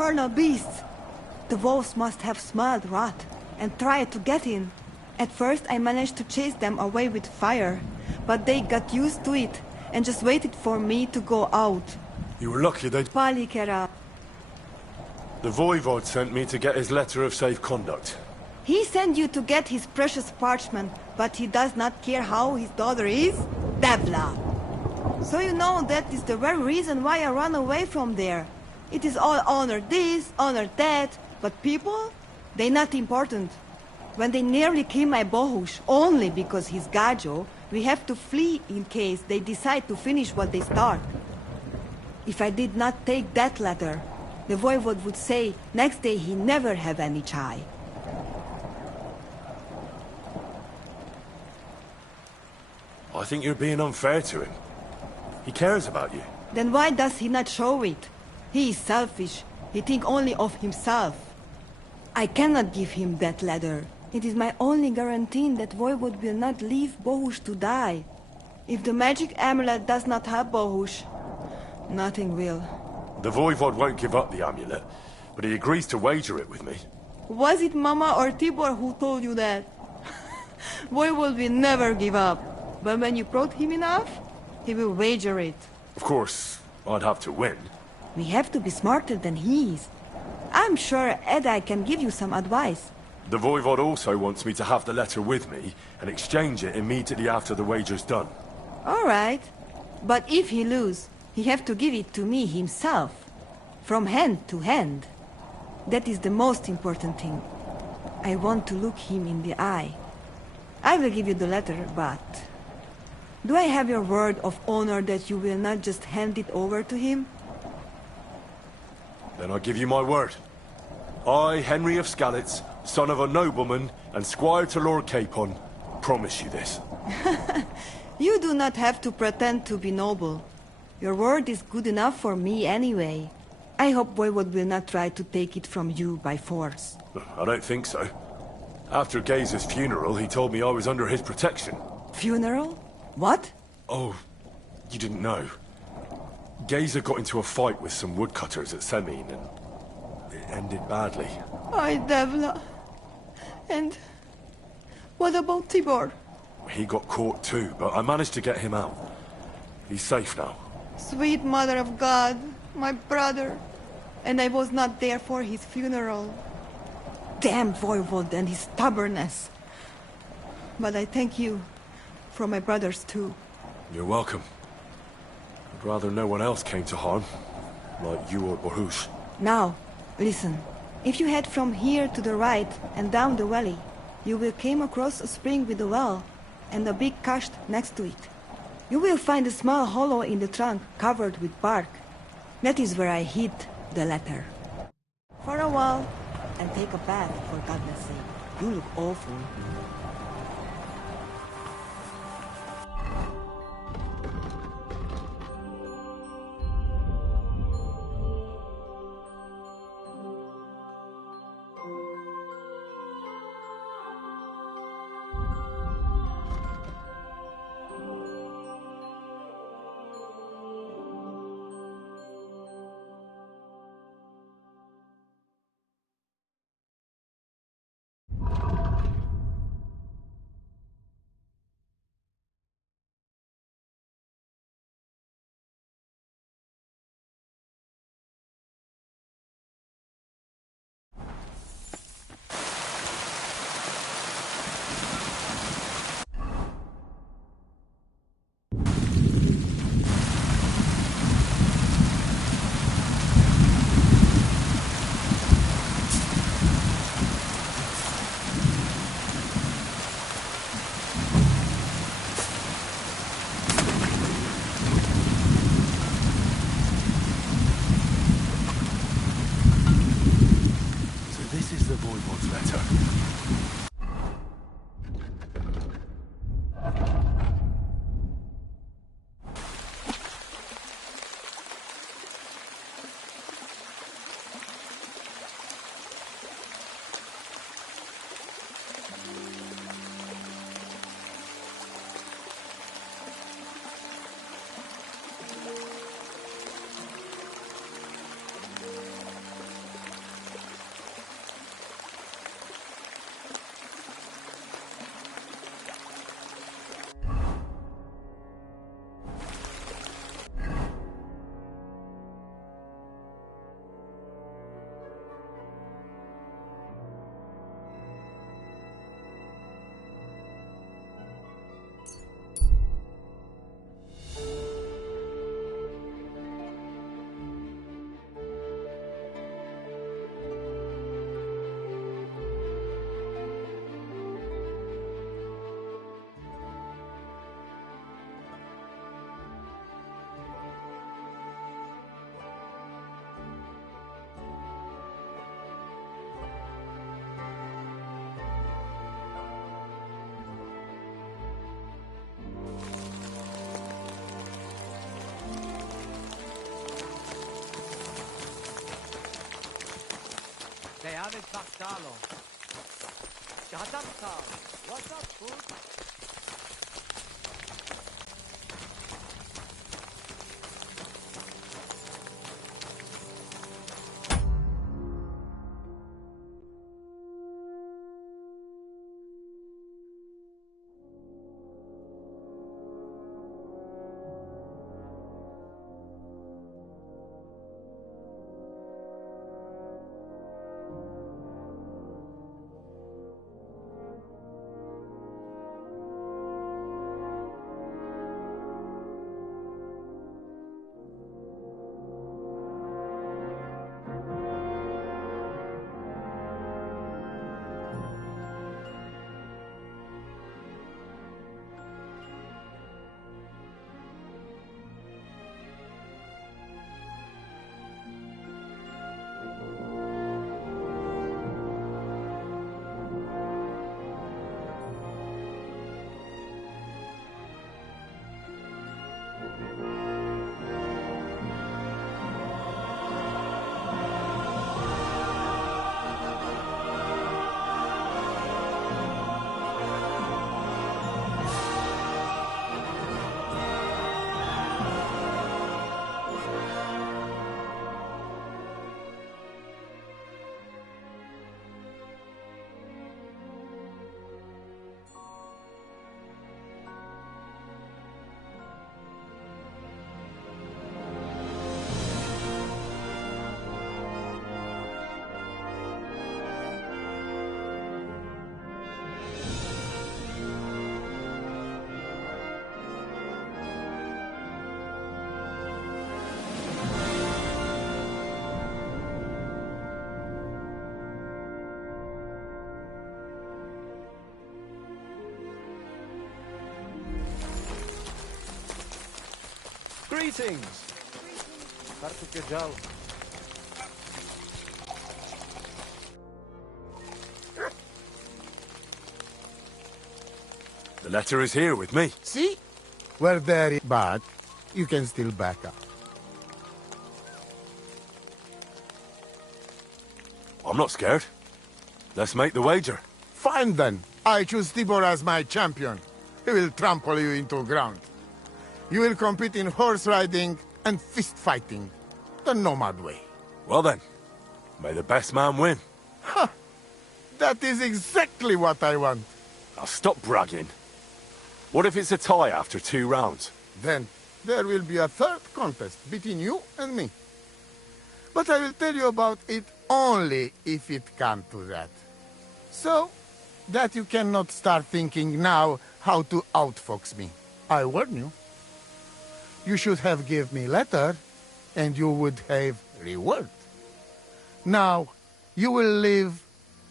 infernal beasts. The wolves must have smelled rot and tried to get in. At first I managed to chase them away with fire, but they got used to it and just waited for me to go out. You were lucky they'd... Palikera. The Voivod sent me to get his letter of safe conduct. He sent you to get his precious parchment, but he does not care how his daughter is? Devla. So you know that is the very reason why I ran away from there. It is all honor this, honor that, but people? They not important. When they nearly kill my Bohush, only because he's Gajo, we have to flee in case they decide to finish what they start. If I did not take that letter, the Voivod would say next day he never have any chai. I think you're being unfair to him. He cares about you. Then why does he not show it? He is selfish. He think only of himself. I cannot give him that letter. It is my only guarantee that Voivod will not leave Bohush to die. If the magic amulet does not help Bohush, nothing will. The Voivod won't give up the amulet, but he agrees to wager it with me. Was it Mama or Tibor who told you that? Voivod will never give up. But when you prod him enough, he will wager it. Of course, I'd have to win. We have to be smarter than he is. I'm sure Edai can give you some advice. The Voivod also wants me to have the letter with me and exchange it immediately after the wager's done. All right. But if he lose, he have to give it to me himself. From hand to hand. That is the most important thing. I want to look him in the eye. I will give you the letter, but... do I have your word of honor that you will not just hand it over to him? Then I give you my word. I, Henry of Skalitz, son of a nobleman and squire to Lord Capon, promise you this. You do not have to pretend to be noble. Your word is good enough for me anyway. I hope Voivod will not try to take it from you by force. I don't think so. After Gaze's funeral, he told me I was under his protection. Funeral? What? Oh, you didn't know. Gazer got into a fight with some woodcutters at Semin, and it ended badly. Ay, Devla. And what about Tibor? He got caught too, but I managed to get him out. He's safe now. Sweet Mother of God, my brother. And I was not there for his funeral. Damn Voivod and his stubbornness. But I thank you for my brothers too. You're welcome. I'd rather no one else came to harm, like you or Bohush. Now, listen. If you head from here to the right and down the valley, you will come across a spring with a well and a big kasht next to it. You will find a small hollow in the trunk covered with bark. That is where I hid the letter. For a while, and take a bath, for goodness sake. You look awful. David Bastalo. Shadapta. What's up, food? Greetings! Bartukejal. The letter is here with me. See? We're there, but you can still back up. I'm not scared. Let's make the wager. Fine then. I choose Tibor as my champion. He will trample you into ground. You will compete in horse riding and fist fighting. The nomad way. Well then, may the best man win. That is exactly what I want. Now stop bragging. What if it's a tie after 2 rounds? Then there will be a third contest between you and me. But I will tell you about it only if it comes to that. So that you cannot start thinking now how to outfox me. I warn you. You should have give me letter, and you would have reward. Now, you will live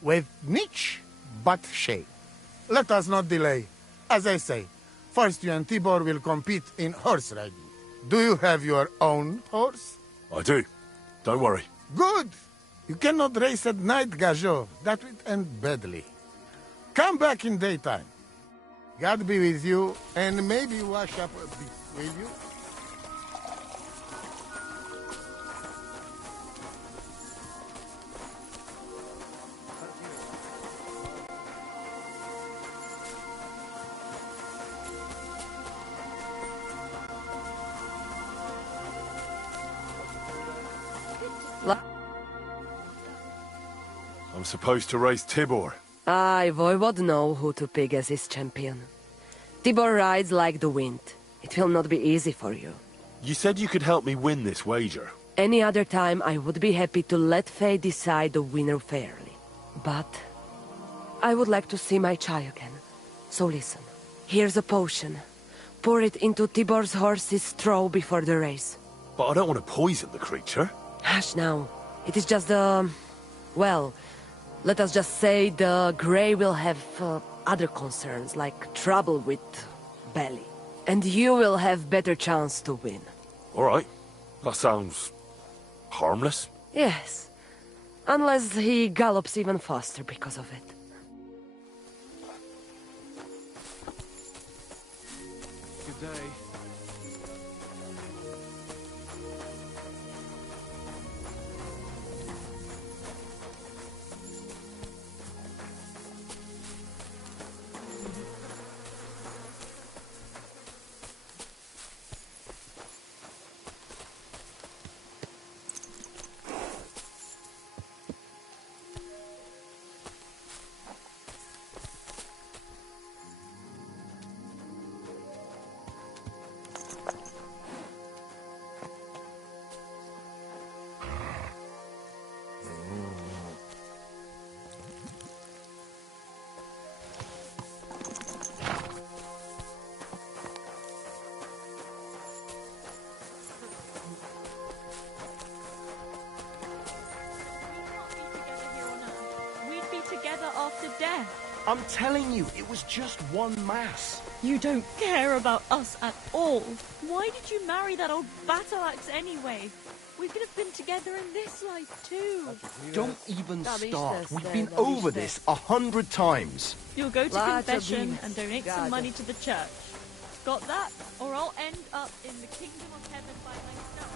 with niche, but shame. Let us not delay. As I say, first you and Tibor will compete in horse riding. Do you have your own horse? I do. Don't worry. Good! You cannot race at night, Gajo. That would end badly. Come back in daytime. God be with you, and maybe wash up a bit, will you? I'm supposed to race Tibor. I would know who to pick as his champion. Tibor rides like the wind. It will not be easy for you. You said you could help me win this wager. Any other time, I would be happy to let fate decide the winner fairly. But I would like to see my Chai again. So listen. Here's a potion. Pour it into Tibor's horse's straw before the race. But I don't want to poison the creature. Hush now. It is just well, let us just say the Grey will have other concerns, like trouble with belly. And you will have better chance to win. All right. That sounds harmless. Yes. Unless he gallops even faster because of it. Good day. I'm telling you, it was just one mass. You don't care about us at all. Why did you marry that old battle axe anyway? We could have been together in this life too. Don't even start. We've been over this 100 times. You'll go to confession and donate some money to the church. Got that? Or I'll end up in the kingdom of heaven by myself.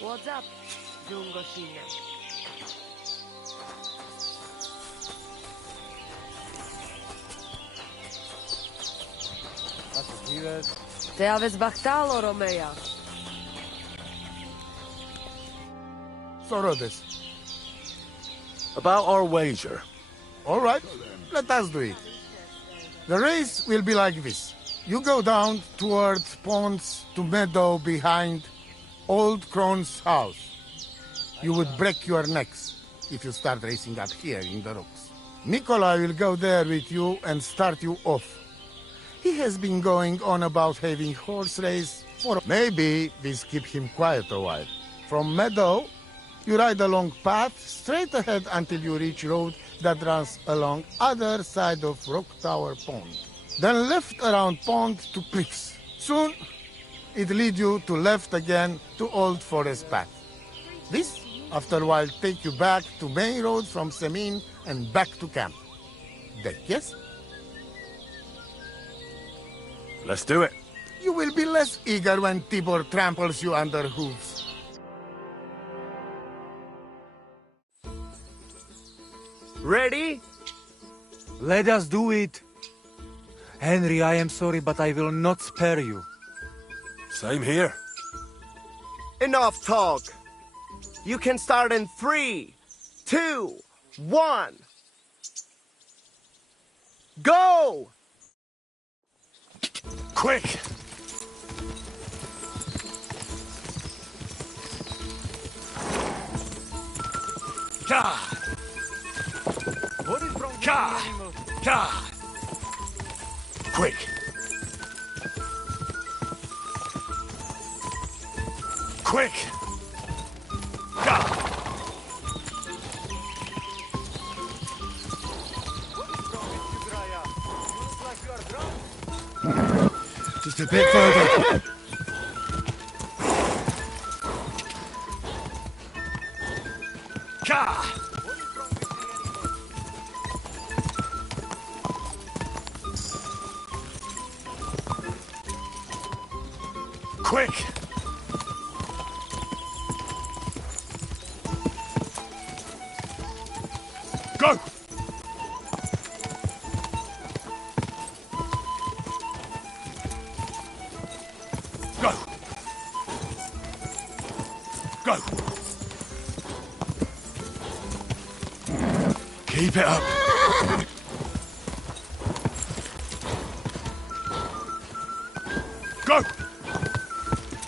What's up, Dungoshinya? Te aveți bactalo, Romea. Sorodes. About our wager. All right, let us do it. The race will be like this. You go down towards ponds to meadow behind Old Crone's house. You would break your necks if you start racing up here in the rocks. Nikolai will go there with you and start you off. He has been going on about having horse race for... Maybe this keep him quiet a while. From meadow, you ride along path straight ahead until you reach road that runs along other side of Rock Tower Pond. Then left around pond to cliffs. Soon, it lead you to left again to Old Forest Path. This, after a while, take you back to main road from Semin and back to camp. That yes? Let's do it. You will be less eager when Tibor tramples you under hooves. Ready? Let us do it. Henry, I am sorry, but I will not spare you. Same here. Enough talk. You can start in 3, 2, 1. Go! Quick! Ka! What is wrong with Ka! the animal? Ka! Quick! Quick! Ka! Just a bit further. Ka! Quick! Go! Go! Go! Keep it up. Go!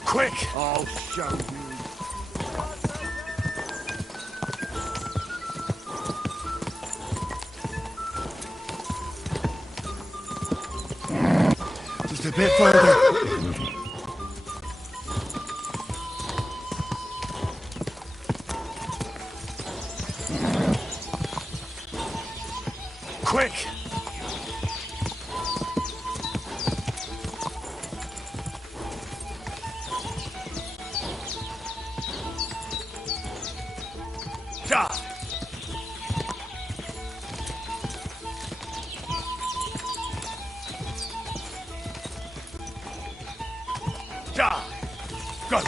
Quick! I'll show you. Just a bit further. Quick! Ja! Ja! Go!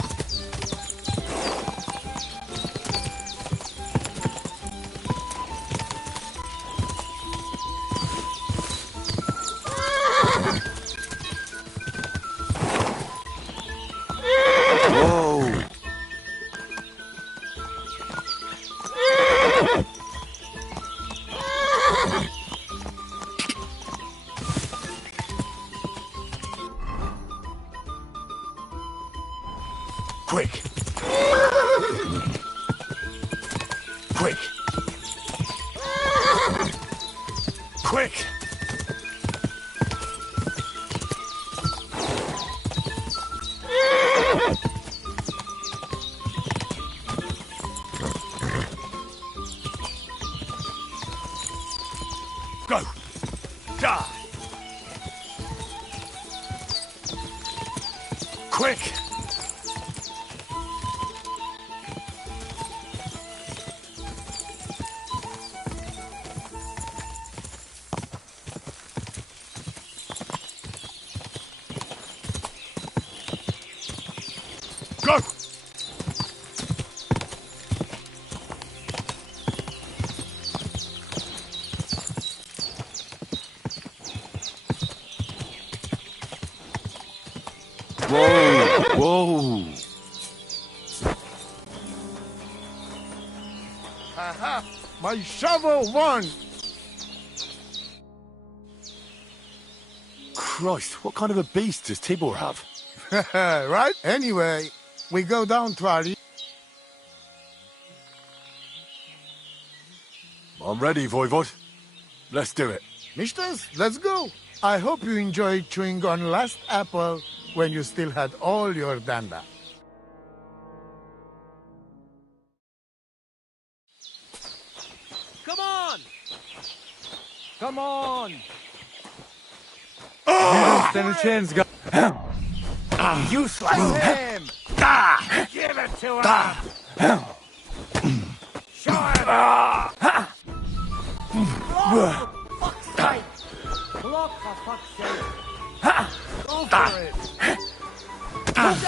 Quick! Go! Die! Quick! Go! Whoa! Whoa! Haha! My shovel won! Christ, what kind of a beast does Tibor have? Right? Anyway, we go down to our... I'm ready, Voivod. Let's do it. Misters, let's go. I hope you enjoyed chewing on last apple when you still had all your danda. Come on! Come on! You don't stand a chance, guy. Useless! Him! Give it to him! Show him! Block, for fuck's sake! Go for it!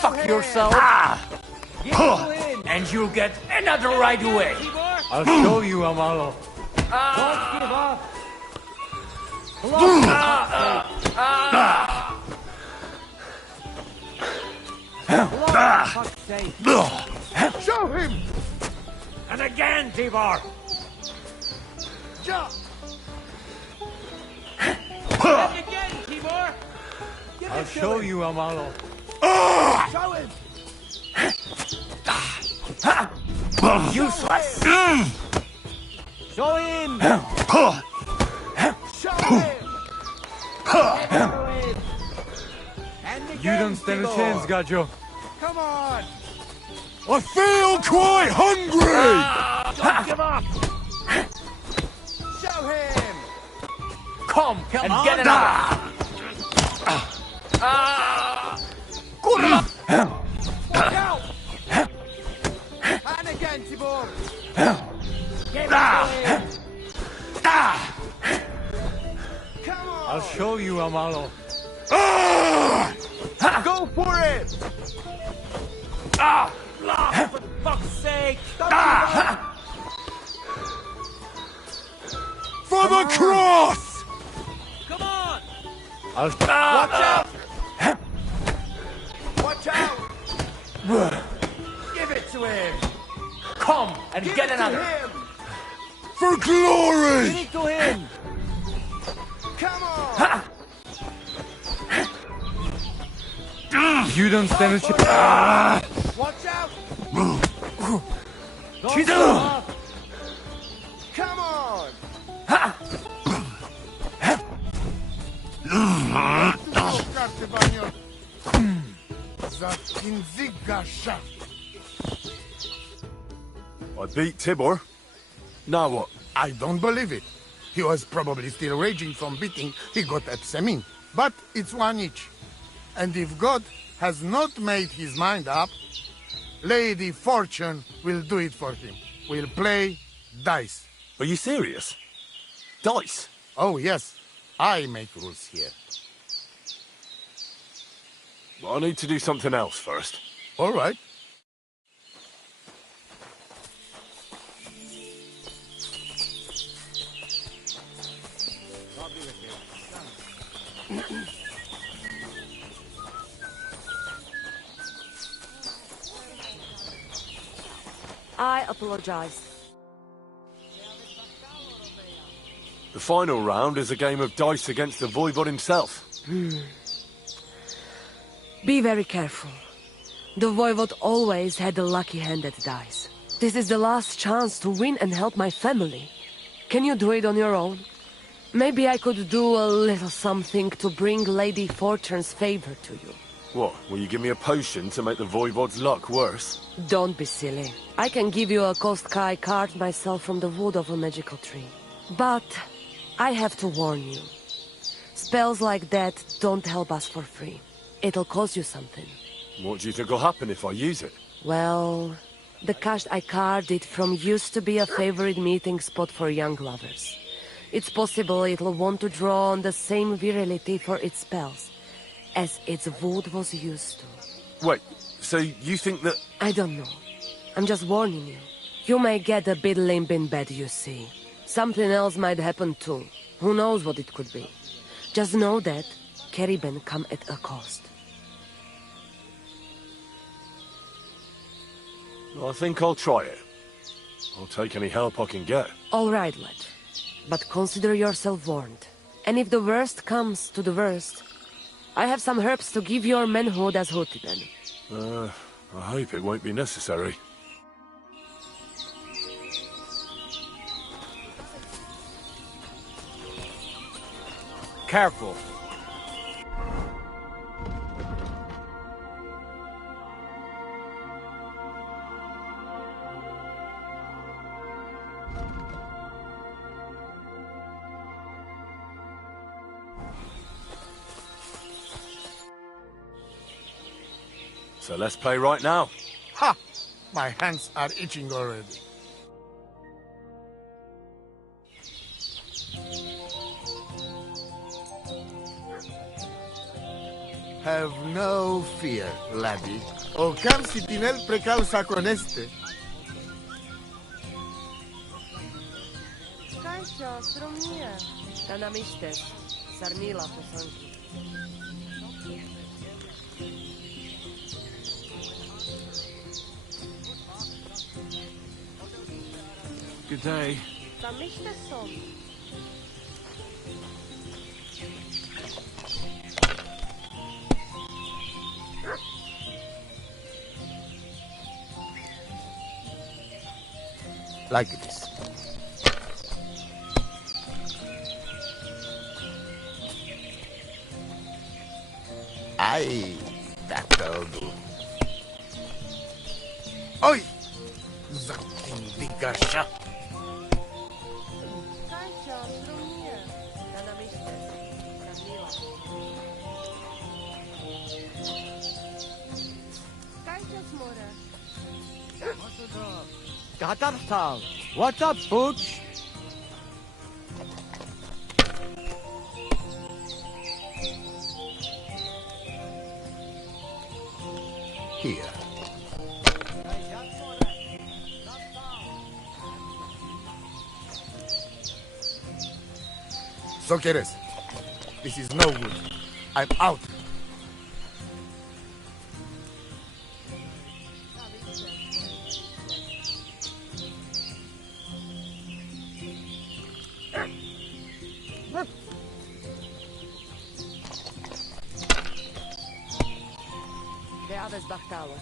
Fuck yourself, Get to him! and you'll get another right away. Tibor! I'll show you, Amalo. Don't give up! Block, for fuck's sake! Show him! And again, Tibor! Ja! And again, Tibor! Give I'll it to show him! you, Amalo. Show him! Useless. Show him! Show him! And again, You don't stand a Tibor. chance, Gajo. Come on! I feel quite hungry! Don't give up! Show him! Come and on. get another. Watch out! And again, Tibor! Give it to him! Come on! I'll show you, Amalo. Go for it! Block, for fuck's sake! Don't give up! For the cross! Come on! I'll... Watch out! Watch out! Give it to him! Come and Give get it another. to him! For glory! Give it to him! Come on! You don't stand a chance. Watch out! Don't She's give up. up. Come on! I beat Tibor. Now what? I don't believe it. He was probably still raging from beating he got at Semin. But it's one each. And if God has not made his mind up, Lady Fortune will do it for him. We'll play dice. Are you serious? Dice? Oh, yes. I make rules here. Well, I need to do something else first. All right. I apologize. The final round is a game of dice against the Voivod himself. Be very careful. The Voivod always had the lucky hand at dice. This is the last chance to win and help my family. Can you do it on your own? Maybe I could do a little something to bring Lady Fortune's favor to you. What, will you give me a potion to make the Voivod's luck worse? Don't be silly. I can give you a Kostkaj card myself from the wood of a magical tree. But I have to warn you. Spells like that don't help us for free. It'll cost you something. What do you think will happen if I use it? Well, the cache I carved from used to be a favorite meeting spot for young lovers. It's possible it'll want to draw on the same virility for its spells as its wood was used to. Wait, so you think that... I don't know. I'm just warning you. You may get a bit limp in bed, you see. Something else might happen too. Who knows what it could be. Just know that Kerrigan come at a cost. I think I'll try it. I'll take any help I can get. All right, lad. But consider yourself warned. And if the worst comes to the worst, I have some herbs to give your manhood as Hutiden. I hope it won't be necessary. Careful. So let's play right now. Ha! My hands are itching already. Have no fear, laddie. O cam sitinel precausa con este. Kajcio, stromnie. Tanamistes, sarnila posanki. Good day. Tamistes son. Like this. Aye, that'll do. Oi! Zatindigasha. Kajcio, stromnie. Tanamistes, sarnila. Kajcio, smora. Katartal. What's up, Pooch? Here. So, Keres, this is no good. I'm out. De aves Bachtawa.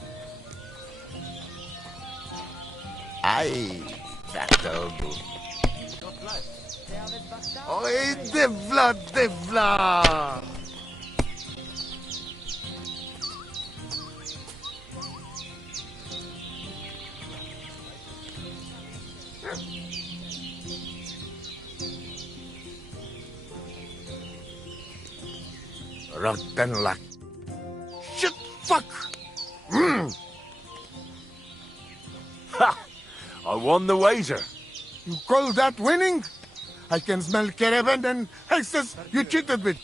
Aye, that'll do. De aves Bachtawa. Oi, Devla, Devla! Rotten luck. Shit, fuck! Ha! I won the wager. You call that winning? I can smell caravan and hexes you cheated with.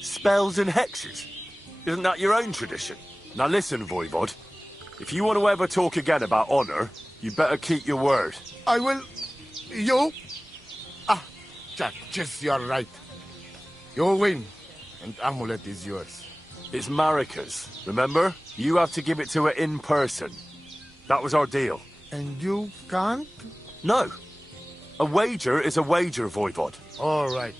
Spells and hexes. Isn't that your own tradition? Now listen, Voivod. If you want to ever talk again about honor, you better keep your word. I will... You? Ah, Jack, yes, you're right. You win, and amulet is yours. It's Marika's, remember? You have to give it to her in person. That was our deal. And you can't? No. A wager is a wager, Voivod. All right.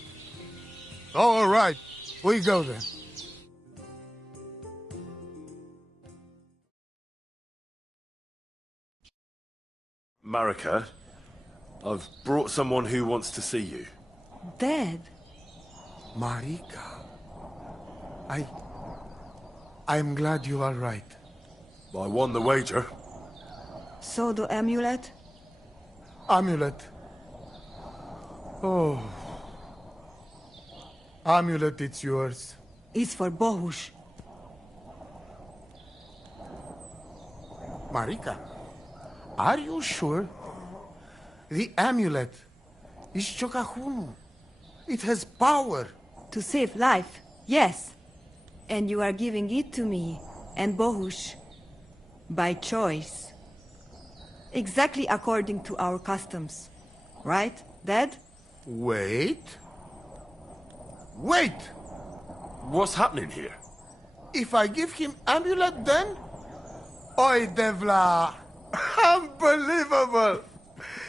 All right. We go then. Marika, I've brought someone who wants to see you. Dad. Marika. I'm glad you are right. I won the wager. So the amulet? Amulet. Oh. Amulet, it's yours. It's for Bohush. Marika, are you sure? The amulet is Chocahunu. It has power. To save life, yes. And you are giving it to me and Bohush by choice. Exactly according to our customs. Right, Dad? Wait. Wait! What's happening here? If I give him amulet then? Oi, Devla! Unbelievable!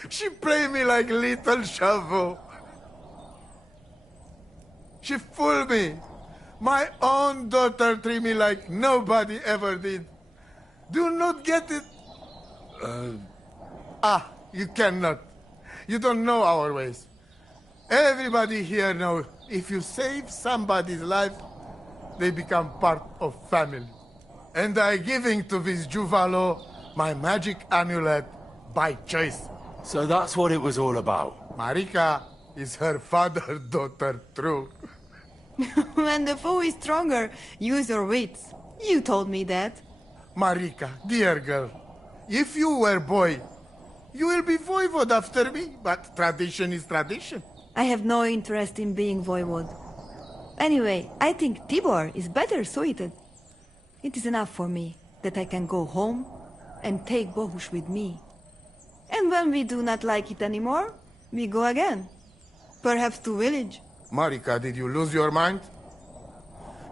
She played me like little shovel. She fooled me. My own daughter treated me like nobody ever did. Do not get it? You cannot. You don't know our ways. Everybody here knows if you save somebody's life, they become part of family. And I giving to this Juvalo my magic amulet by choice. So that's what it was all about. Marika is her father's daughter, true. When the foe is stronger, use your wits. You told me that. Marika, dear girl, if you were boy, you will be voivode after me, but tradition is tradition. I have no interest in being voivode. Anyway, I think Tibor is better suited. It is enough for me that I can go home and take Bohush with me. And when we do not like it anymore, we go again. Perhaps to village. Marika, did you lose your mind?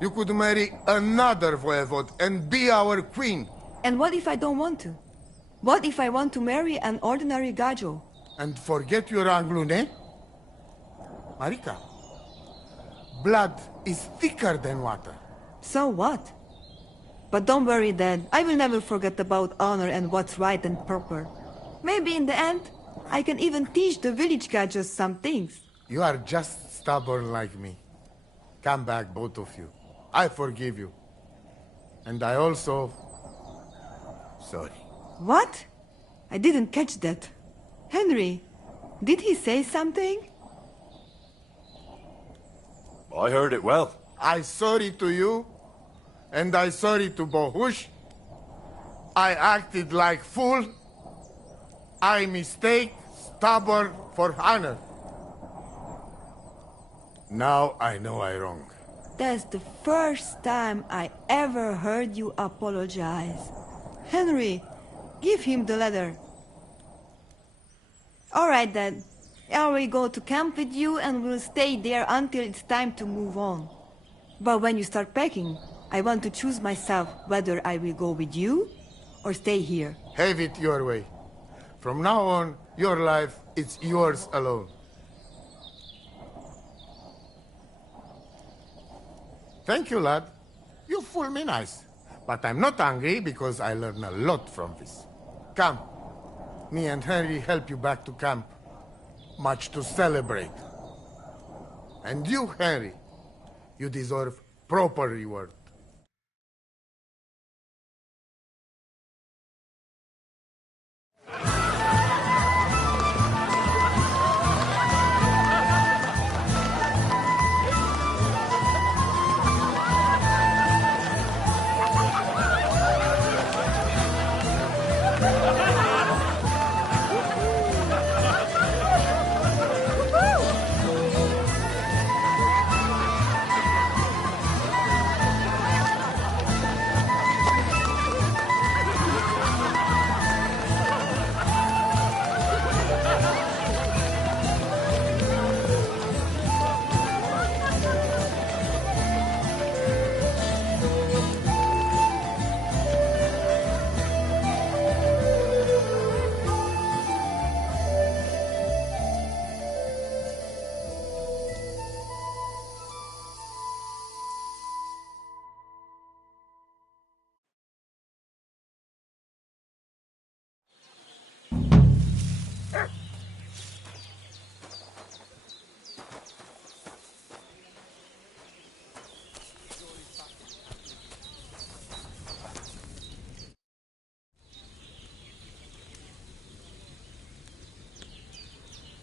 You could marry another voivode and be our queen. And what if I don't want to? What if I want to marry an ordinary gajo? And forget your Anglune? Marika, blood is thicker than water. So what? But don't worry, Dad. I will never forget about honor and what's right and proper. Maybe in the end, I can even teach the village gajos some things. You are just stubborn like me. Come back, both of you. I forgive you. And I also... sorry. What? I didn't catch that. Henry, did he say something? I heard it well. I sorry to you, and I sorry to Bohush. I acted like fool. I mistake, stubborn for honor. Now I know I wrong. That's the first time I ever heard you apologize. Henry, give him the letter. All right, Dad. I will go to camp with you and we'll stay there until it's time to move on. But when you start packing, I want to choose myself whether I will go with you or stay here. Have it your way. From now on, your life is yours alone. Thank you, lad. You fool me nice. But I'm not angry because I learned a lot from this. Come. Me and Henry help you back to camp. Much to celebrate. And you, Henry, you deserve proper reward.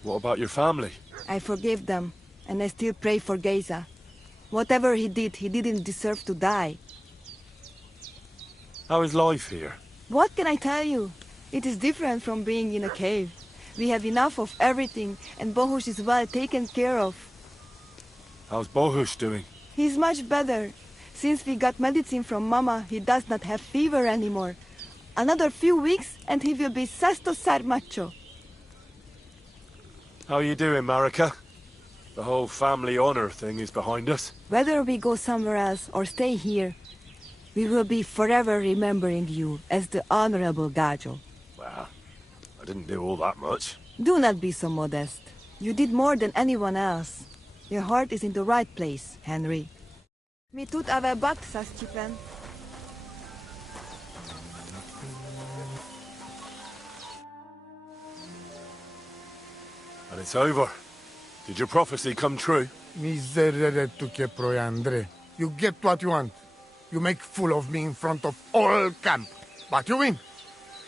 What about your family? I forgave them, and I still pray for Geisa. Whatever he didn't deserve to die. How is life here? What can I tell you? It is different from being in a cave. We have enough of everything, and Bohush is well taken care of. How's Bohush doing? He's much better. Since we got medicine from Mama, he does not have fever anymore. Another few weeks, and he will be Sesto Sarmacho. How are you doing, Marika? The whole family honor thing is behind us. Whether we go somewhere else or stay here, we will be forever remembering you as the Honorable Gajo. Well, I didn't do all that much. Do not be so modest. You did more than anyone else. Your heart is in the right place, Henry. Mi tut ave bakt sa Stipen. And it's over. Did your prophecy come true? Miserere tu che proiandre. You get what you want. You make fool of me in front of all camp. But you win.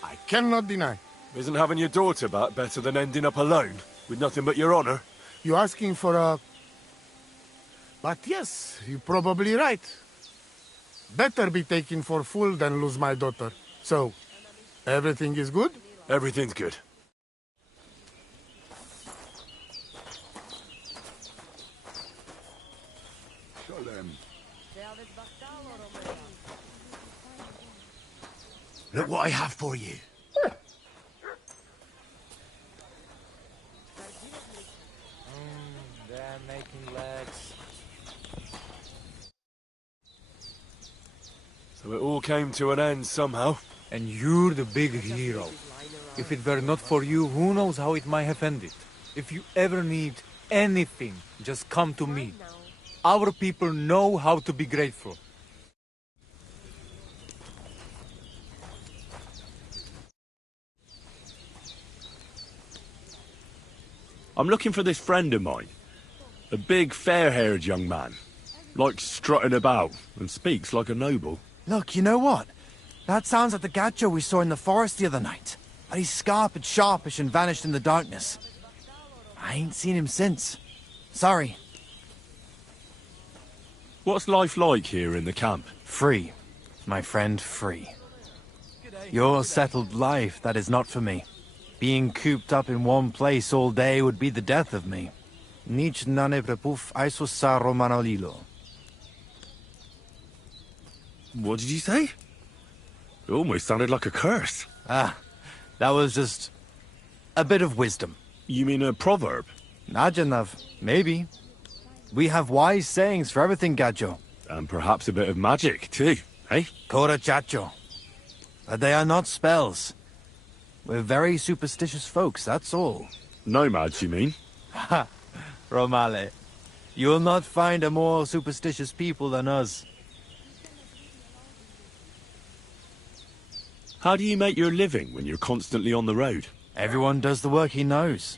I cannot deny. Isn't having your daughter back better than ending up alone, with nothing but your honor? You asking for a... But yes, you're probably right. Better be taken for fool than lose my daughter. So, everything is good? Everything's good. Look what I have for you. They're making legs. So it all came to an end somehow. And you're the big hero. If it were not for you, who knows how it might have ended. If you ever need anything, just come to me. Our people know how to be grateful. I'm looking for this friend of mine. A big, fair-haired young man. Likes strutting about and speaks like a noble. Look, you know what? That sounds like the Gacho we saw in the forest the other night. But he's scarp and sharpish and vanished in the darkness. I ain't seen him since. Sorry. What's life like here in the camp? Free. My friend, free. Your settled life, that is not for me. Being cooped up in one place all day would be the death of me. Nic nane prepuf aiso sa romanolilo. What did you say? It almost sounded like a curse. Ah, that was just a bit of wisdom. You mean a proverb? Najanav, maybe. We have wise sayings for everything, Gajo. And perhaps a bit of magic, too, eh? Kora chacho. But they are not spells. We're very superstitious folks, that's all. Nomads, you mean? Ha! Romale. You'll not find a more superstitious people than us. How do you make your living when you're constantly on the road? Everyone does the work he knows.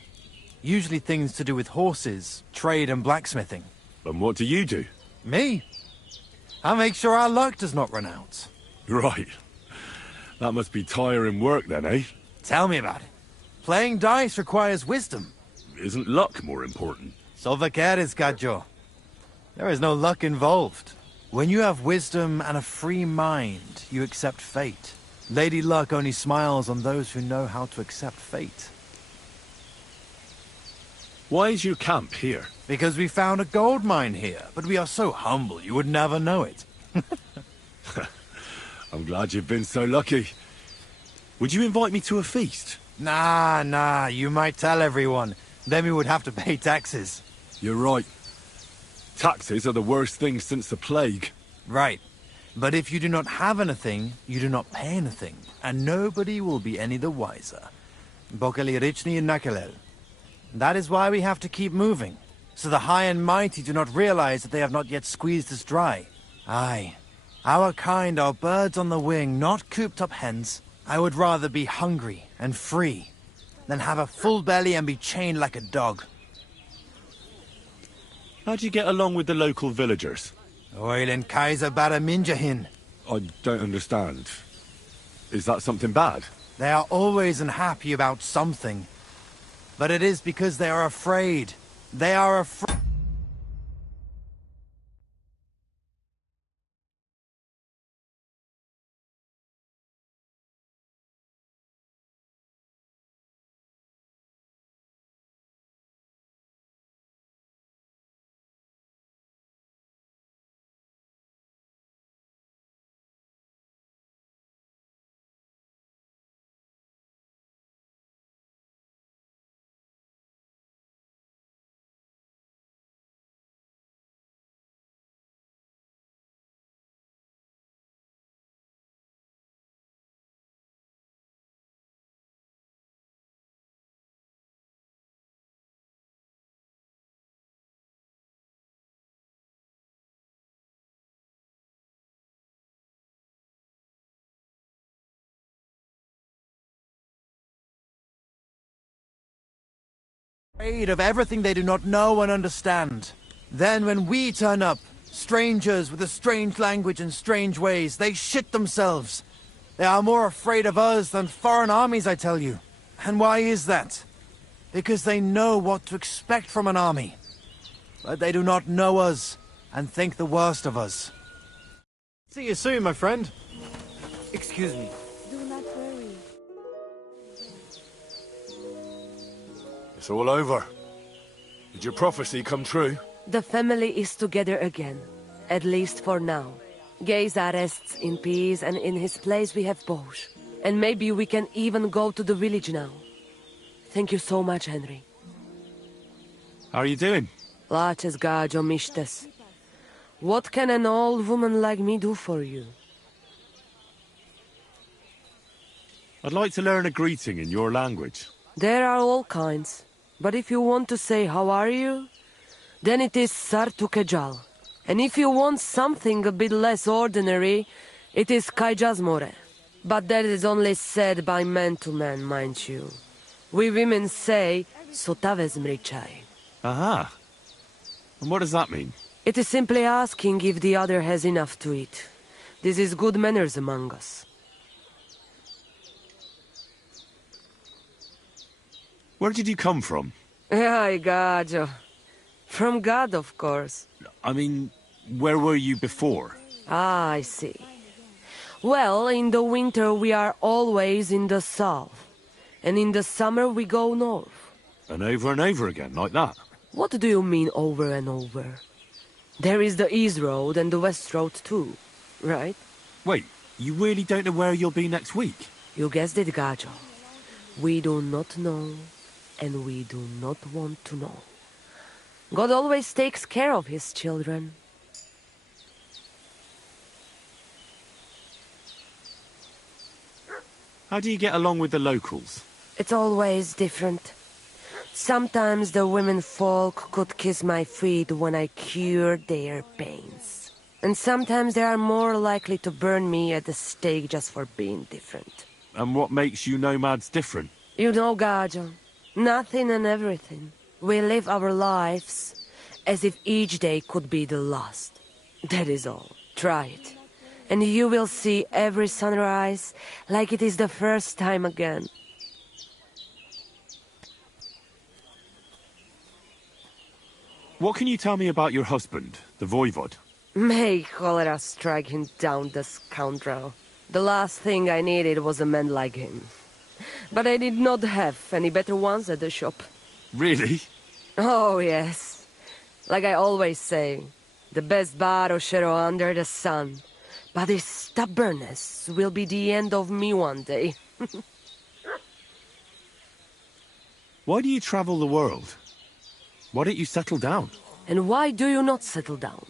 Usually things to do with horses, trade and blacksmithing. And what do you do? Me? I make sure our luck does not run out. Right. That must be tiring work then, eh? Tell me about it. Playing dice requires wisdom. Isn't luck more important? Solvakeres, Gajo. There is no luck involved. When you have wisdom and a free mind, you accept fate. Lady Luck only smiles on those who know how to accept fate. Why is your camp here? Because we found a gold mine here, but we are so humble you would never know it. I'm glad you've been so lucky. Would you invite me to a feast? Nah, you might tell everyone. Then we would have to pay taxes. You're right. Taxes are the worst thing since the plague. Right. But if you do not have anything, you do not pay anything, and nobody will be any the wiser. Bokali Richni and Nakalel. That is why we have to keep moving, so the high and mighty do not realize that they have not yet squeezed us dry. Aye. Our kind are birds on the wing, not cooped-up hens. I would rather be hungry and free than have a full belly and be chained like a dog. How do you get along with the local villagers? Oil and Kaiser Baraminjahin. I don't understand. Is that something bad? They are always unhappy about something. But it is because they are afraid. They are afraid. Afraid of everything they do not know and understand. Then when we turn up, strangers with a strange language and strange ways, they shit themselves. They are more afraid of us than foreign armies, I tell you. And why is that? Because they know what to expect from an army. But they do not know us, and think the worst of us. See you soon, my friend. Excuse me. Do not worry. It's all over. Did your prophecy come true? The family is together again, at least for now. Geza rests in peace, and in his place we have Bosch. And maybe we can even go to the village now. Thank you so much, Henry. How are you doing? Laces gajo mištes. What can an old woman like me do for you? I'd like to learn a greeting in your language. There are all kinds. But if you want to say how are you, then it is Sartukejal. And if you want something a bit less ordinary, it is Kaijazmore. But that is only said by man to man, mind you. We women say, Sotavez mrichai. Aha. And what does that mean? It is simply asking if the other has enough to eat. This is good manners among us. Where did you come from? Ay, gajo. From God, of course. I mean, where were you before? Ah, I see. Well, in the winter we are always in the south. And in the summer we go north. And over again, like that? What do you mean over and over? There is the East Road and the West Road too, right? Wait, you really don't know where you'll be next week? You guessed it, Gajo. We do not know, and we do not want to know. God always takes care of his children. How do you get along with the locals? It's always different. Sometimes the women folk could kiss my feet when I cured their pains. And sometimes they are more likely to burn me at the stake just for being different. And what makes you nomads different? You know, Gajo, nothing and everything. We live our lives as if each day could be the last. That is all. Try it. And you will see every sunrise like it is the first time again. What can you tell me about your husband, the Voivod? May cholera strike him down, the scoundrel. The last thing I needed was a man like him. But I did not have any better ones at the shop. Really? Oh, yes. Like I always say, the best Baroshero under the sun. But his stubbornness will be the end of me one day. Why do you travel the world? Why don't you settle down? And why do you not settle down?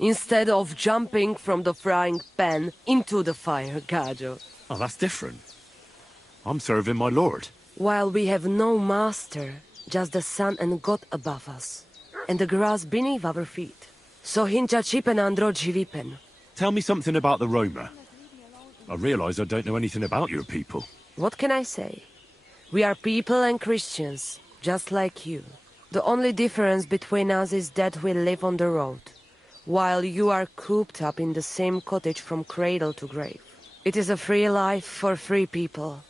Instead of jumping from the frying pan into the fire, Gajo. Oh, that's different. I'm serving my lord. While we have no master, just the sun and God above us. And the grass beneath our feet. So hincha chipen andro jivipen. Tell me something about the Roma. I realize I don't know anything about your people. What can I say? We are people and Christians, just like you. The only difference between us is that we live on the road, while you are cooped up in the same cottage from cradle to grave. It is a free life for free people,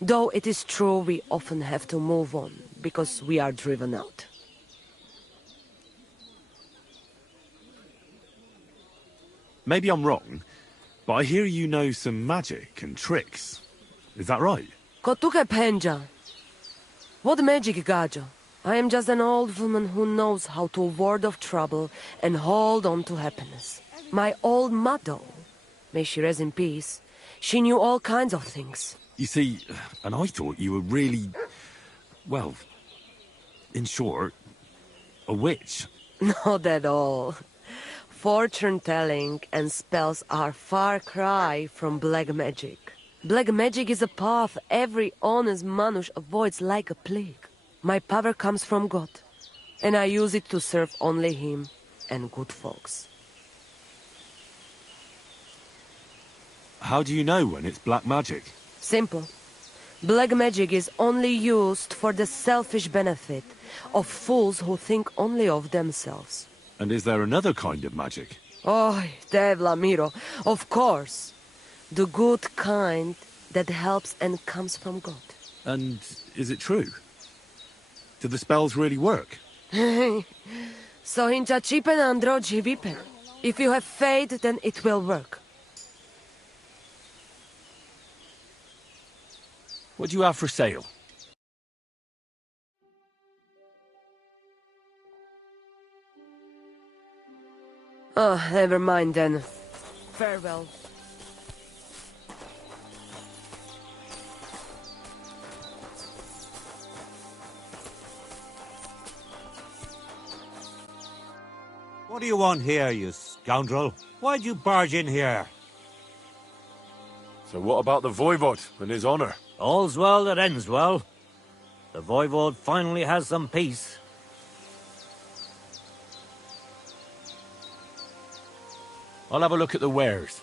Though it is true we often have to move on, because we are driven out. Maybe I'm wrong, but I hear you know some magic and tricks. Is that right? Kotuke Penja. What magic, Gajo? I am just an old woman who knows how to ward off trouble and hold on to happiness. My old mother, may she rest in peace, she knew all kinds of things. You see, and I thought you were really, well, in short, a witch. Not at all. Fortune-telling and spells are far cry from black magic. Black magic is a path every honest Manush avoids like a plague. My power comes from God, and I use it to serve only Him and good folks. How do you know when it's black magic? Simple. Black magic is only used for the selfish benefit of fools who think only of themselves. And is there another kind of magic? Oh, Devla Miro, of course. The good kind that helps and comes from God. And is it true? Do the spells really work? So hincha chipen androji vipen. If you have faith, then it will work. What do you have for sale? Oh, never mind then. Farewell. What do you want here, you scoundrel? Why'd you barge in here? So what about the Voivod and his honor? All's well that ends well. The Voivode finally has some peace. I'll have a look at the wares.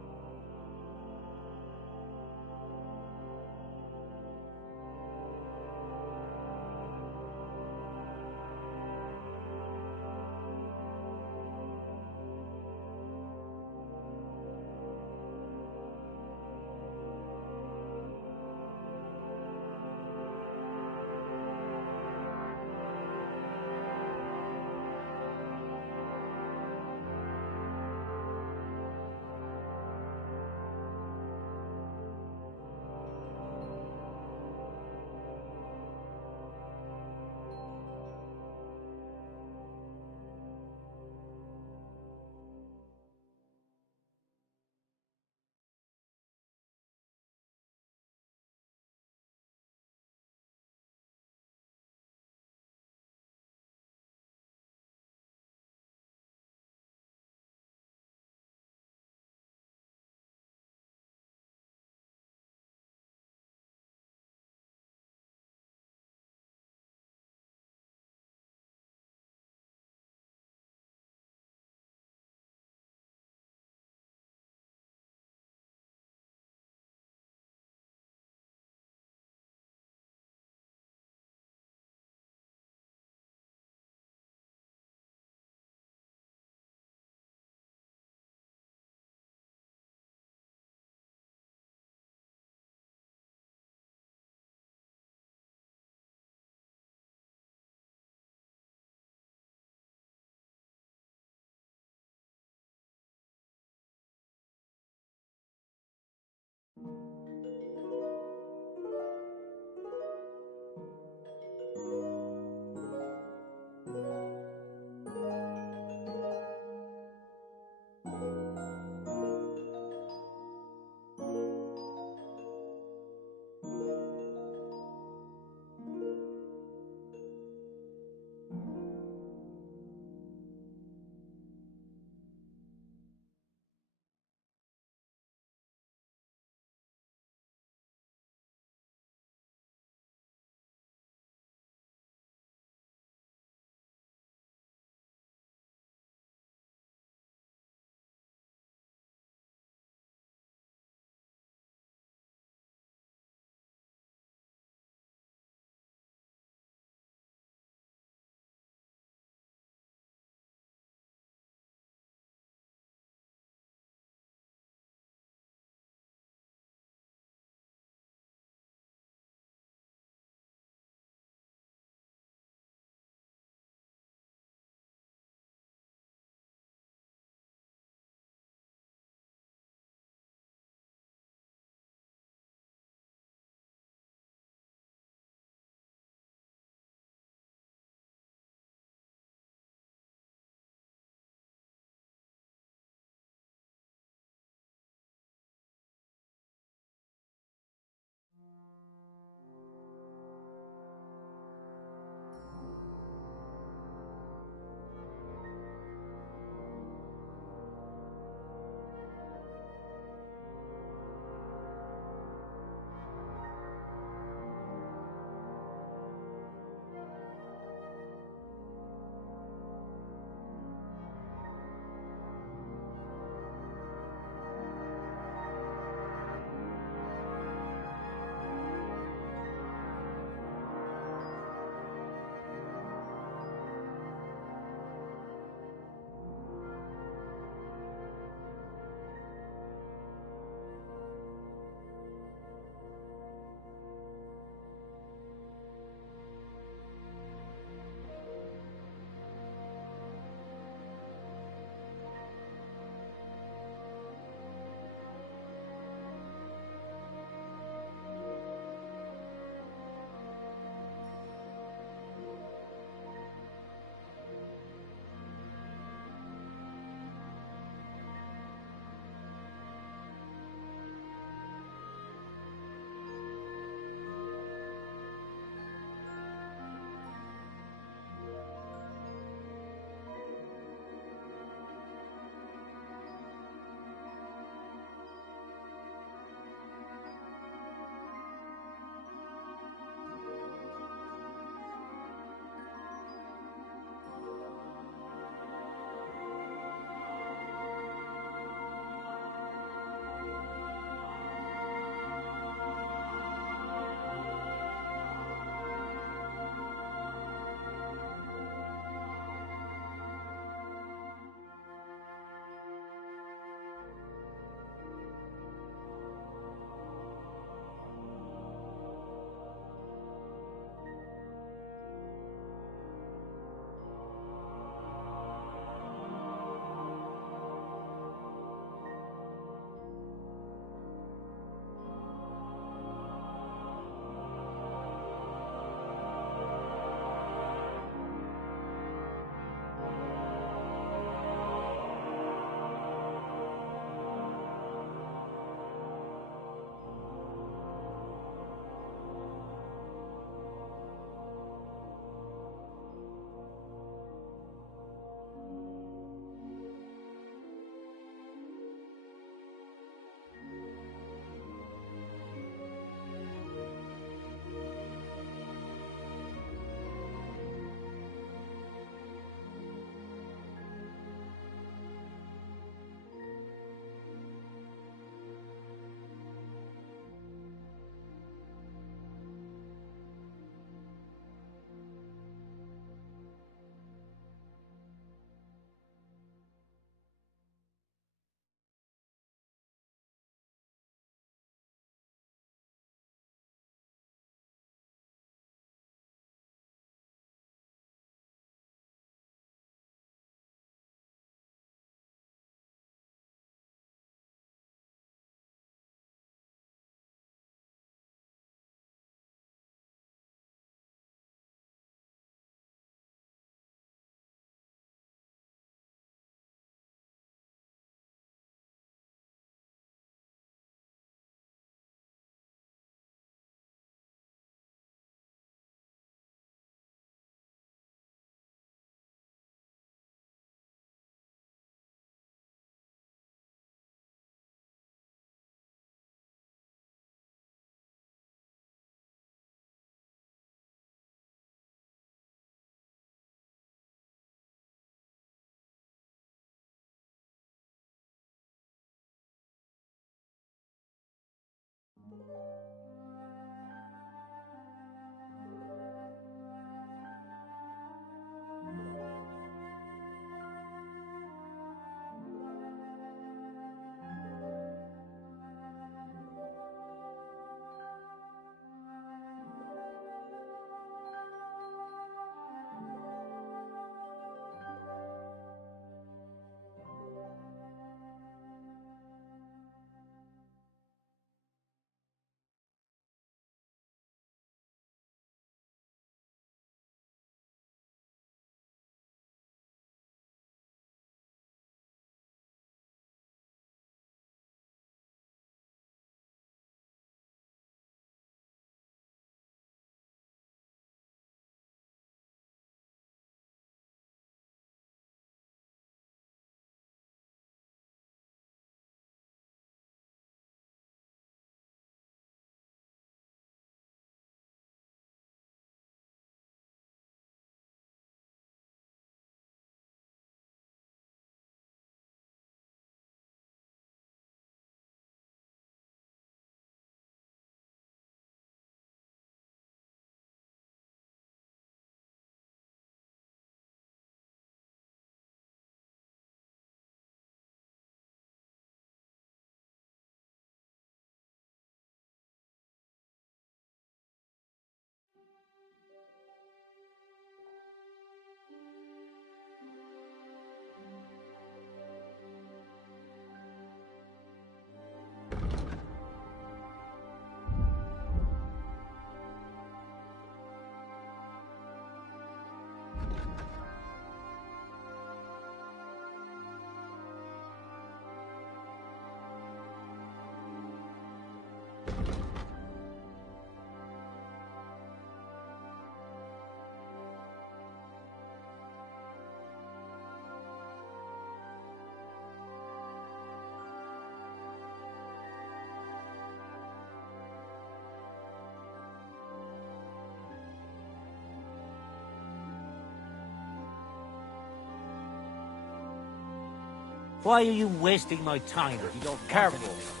Why are you wasting my time if you don't care for it?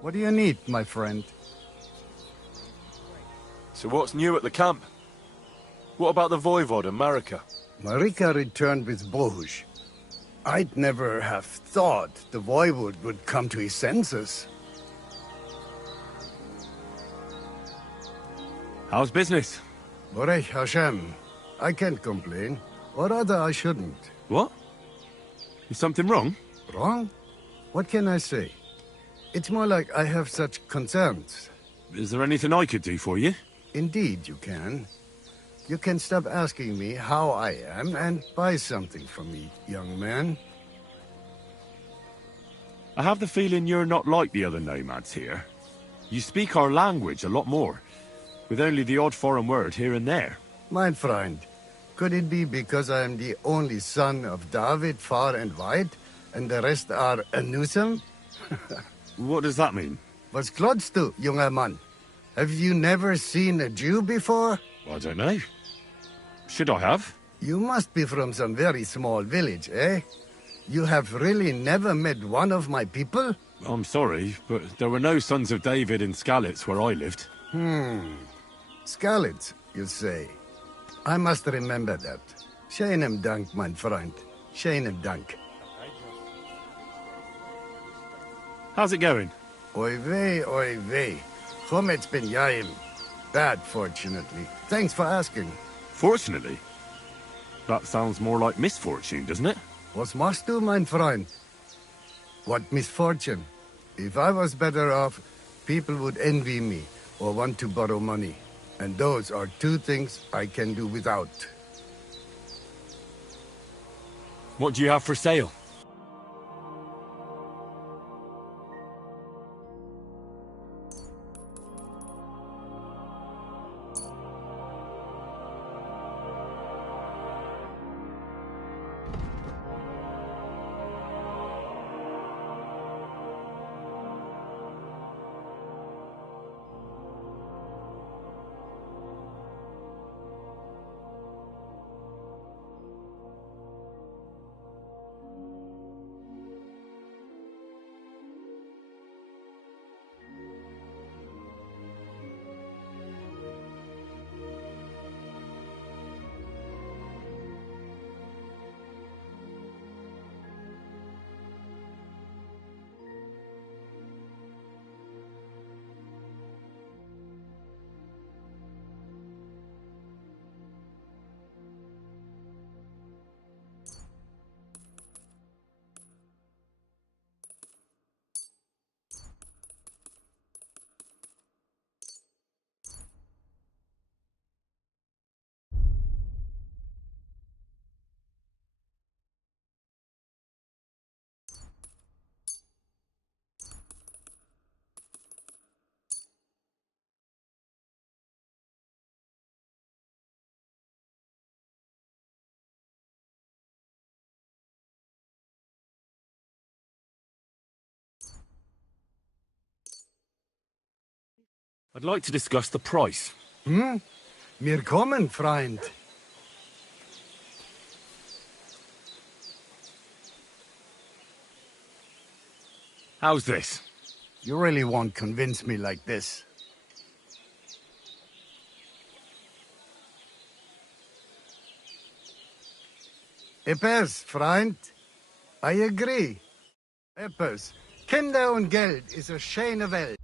What do you need, my friend? So what's new at the camp? What about the Voivod and Marika? Marika returned with Bohuj. I'd never have thought the Voivod would come to his senses. How's business? Borech Hashem. I can't complain. Or rather, I shouldn't. What? Is something wrong? Wrong? What can I say? It's more like I have such concerns. Is there anything I could do for you? Indeed, you can. You can stop asking me how I am and buy something from me, young man. I have the feeling you're not like the other nomads here. You speak our language a lot more, with only the odd foreign word here and there. Mein Freund, could it be because I am the only son of David far and wide, and the rest are Anusam? What does that mean? Was klotzt du, junger Mann? Have you never seen a Jew before? I don't know. Should I have? You must be from some very small village, eh? You have really never met one of my people? I'm sorry, but there were no sons of David in Skalitz where I lived. Skalitz, you say? I must remember that. Sheinem Dank, mein Freund. Sheinem Dank. How's it going? Oy vey. Chometz ben Yaim. Bad, fortunately. Thanks for asking. Fortunately? That sounds more like misfortune, doesn't it? Was machst du, mein Freund? What misfortune? If I was better off, people would envy me or want to borrow money. And those are two things I can do without. What do you have for sale? I'd like to discuss the price. Mir kommen, Freund. How's this? You really won't convince me like this. Eppers, Freund. I agree. Eppers, Kinder und Geld ist a schöne Welt.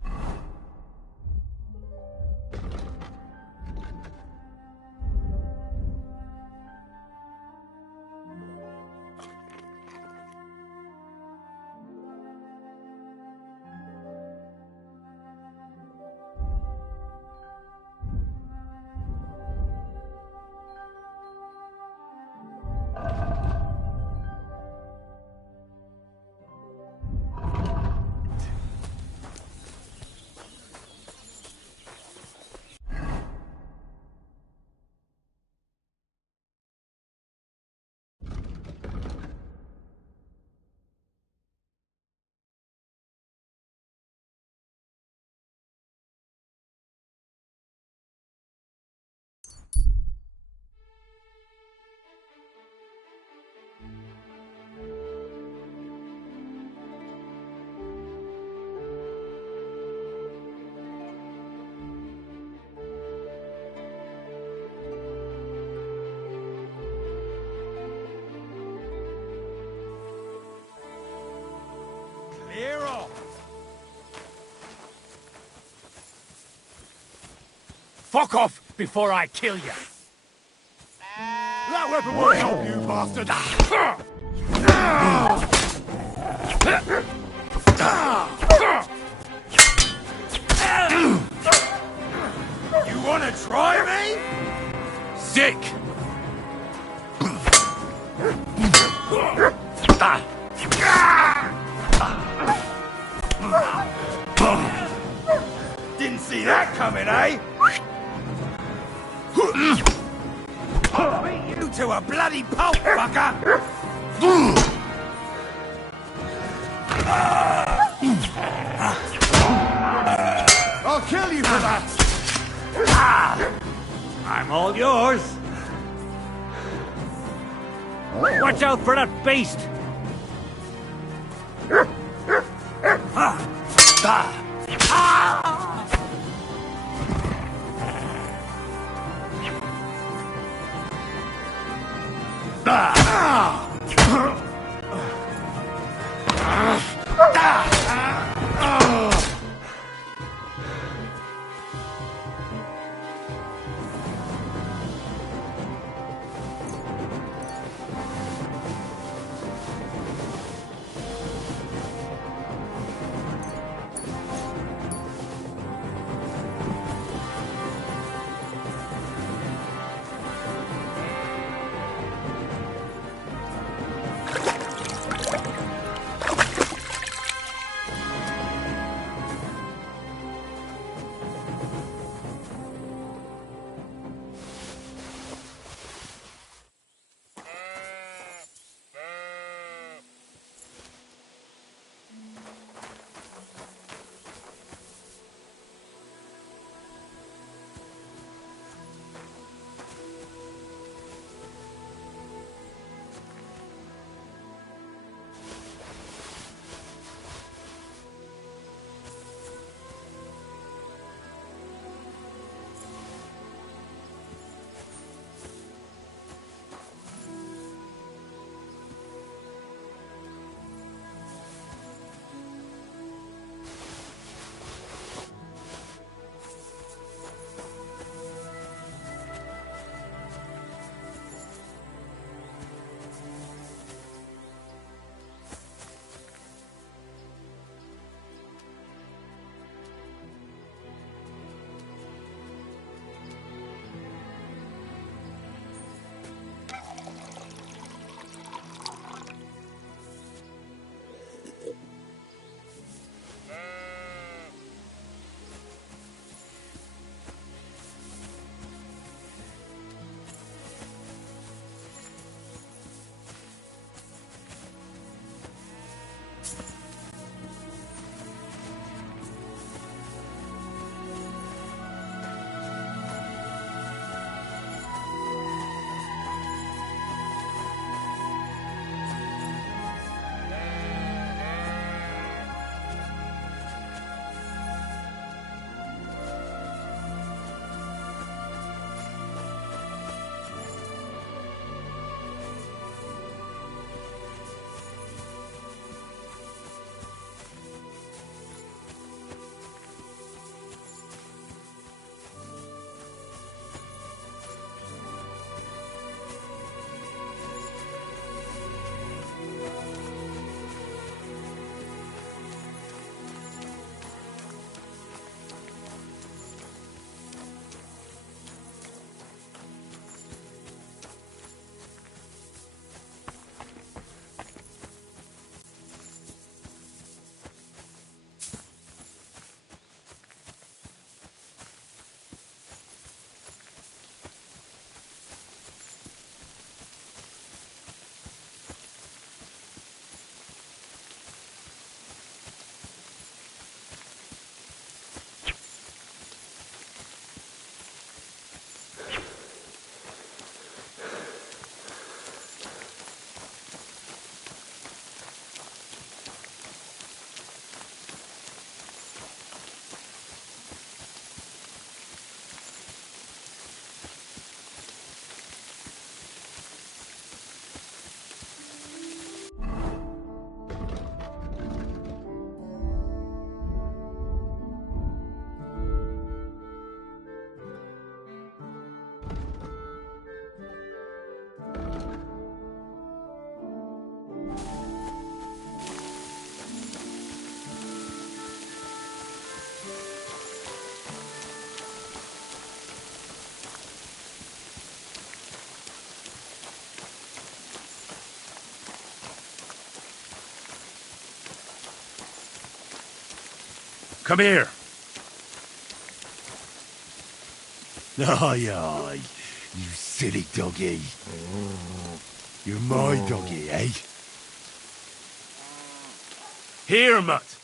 Fuck off before I kill you. That weapon won't help you, bastard! You wanna try me? Sick! Didn't see that coming, eh? I'll beat you to a bloody pulp, fucker! I'll kill you for that! I'm all yours. Watch out for that beast! Come here. Aye, aye. You silly doggy. You're my doggy, eh? Here, mutt.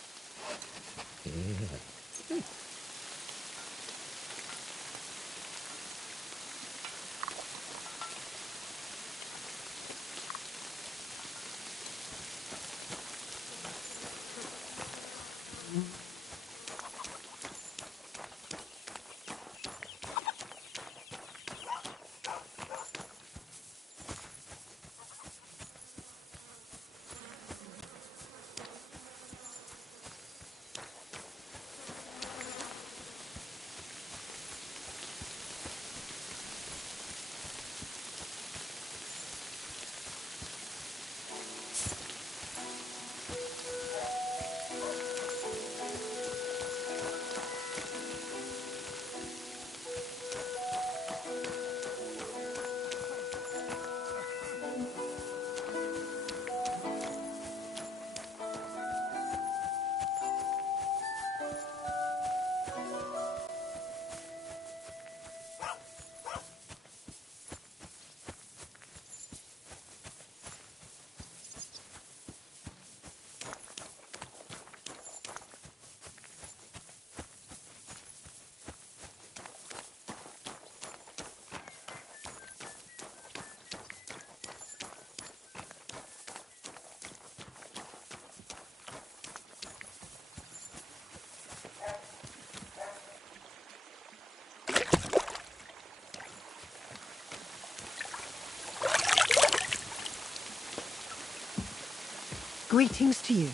Greetings to you.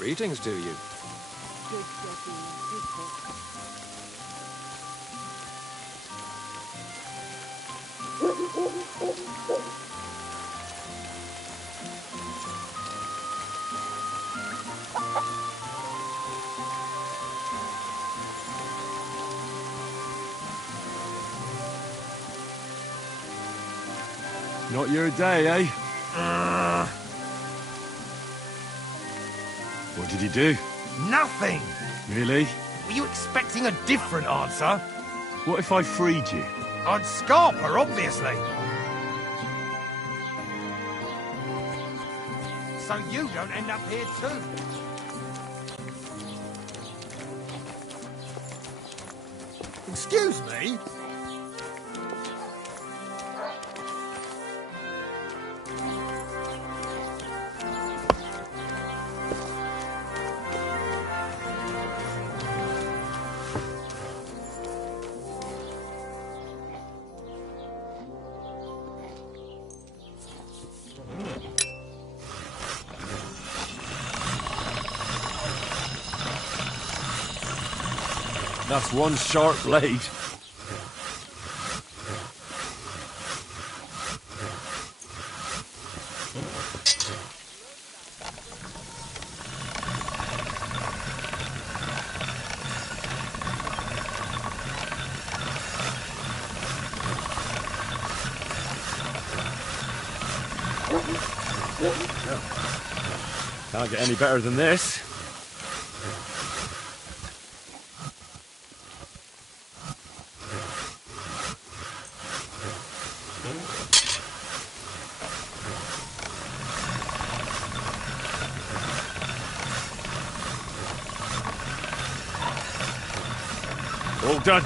Greetings to you. Not your day, eh? What did he do? Nothing! Really? Were you expecting a different answer? What if I freed you? I'd scarp her, obviously. So you don't end up here too. Excuse me? That's one sharp blade. Can't get any better than this. All done.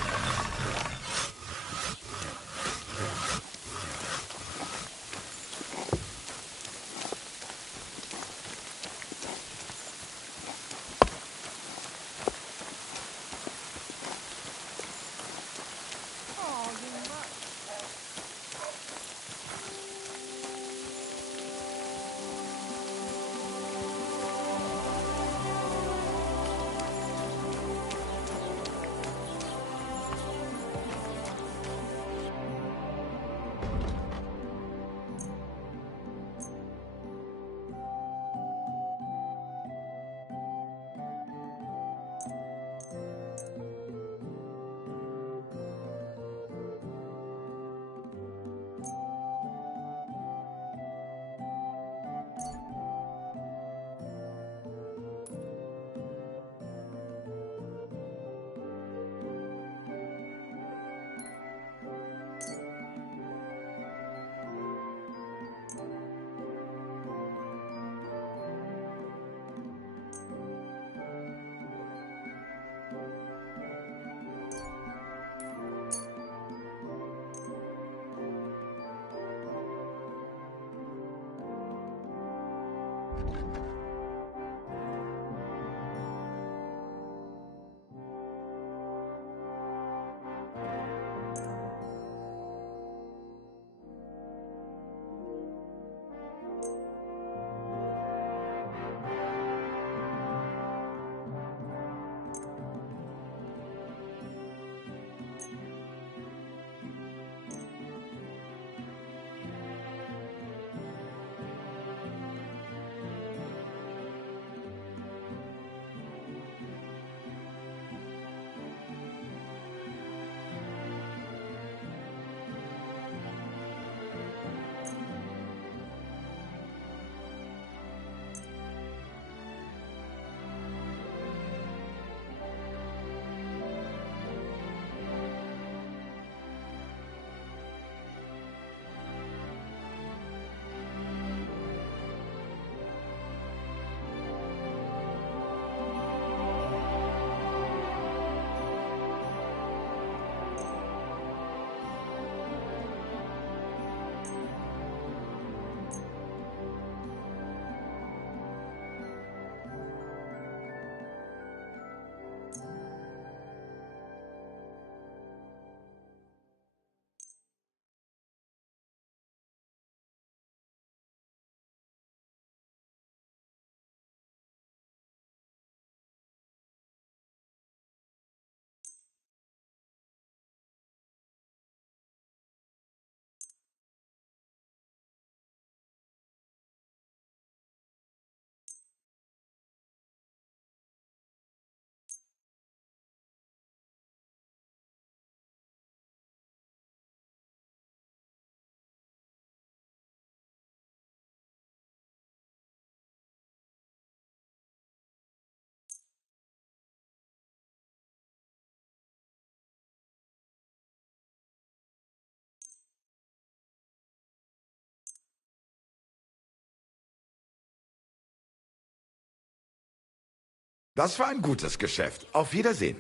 Das war ein gutes Geschäft. Auf Wiedersehen.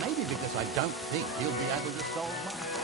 Maybe because I don't think you'll be able to solve mine.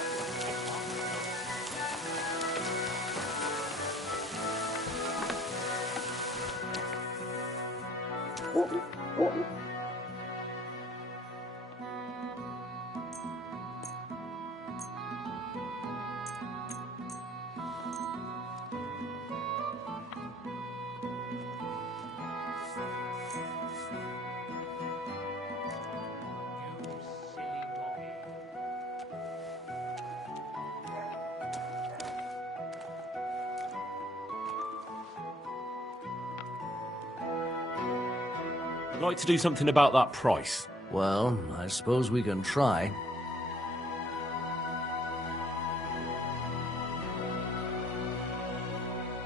Like to do something about that price? Well, I suppose we can try.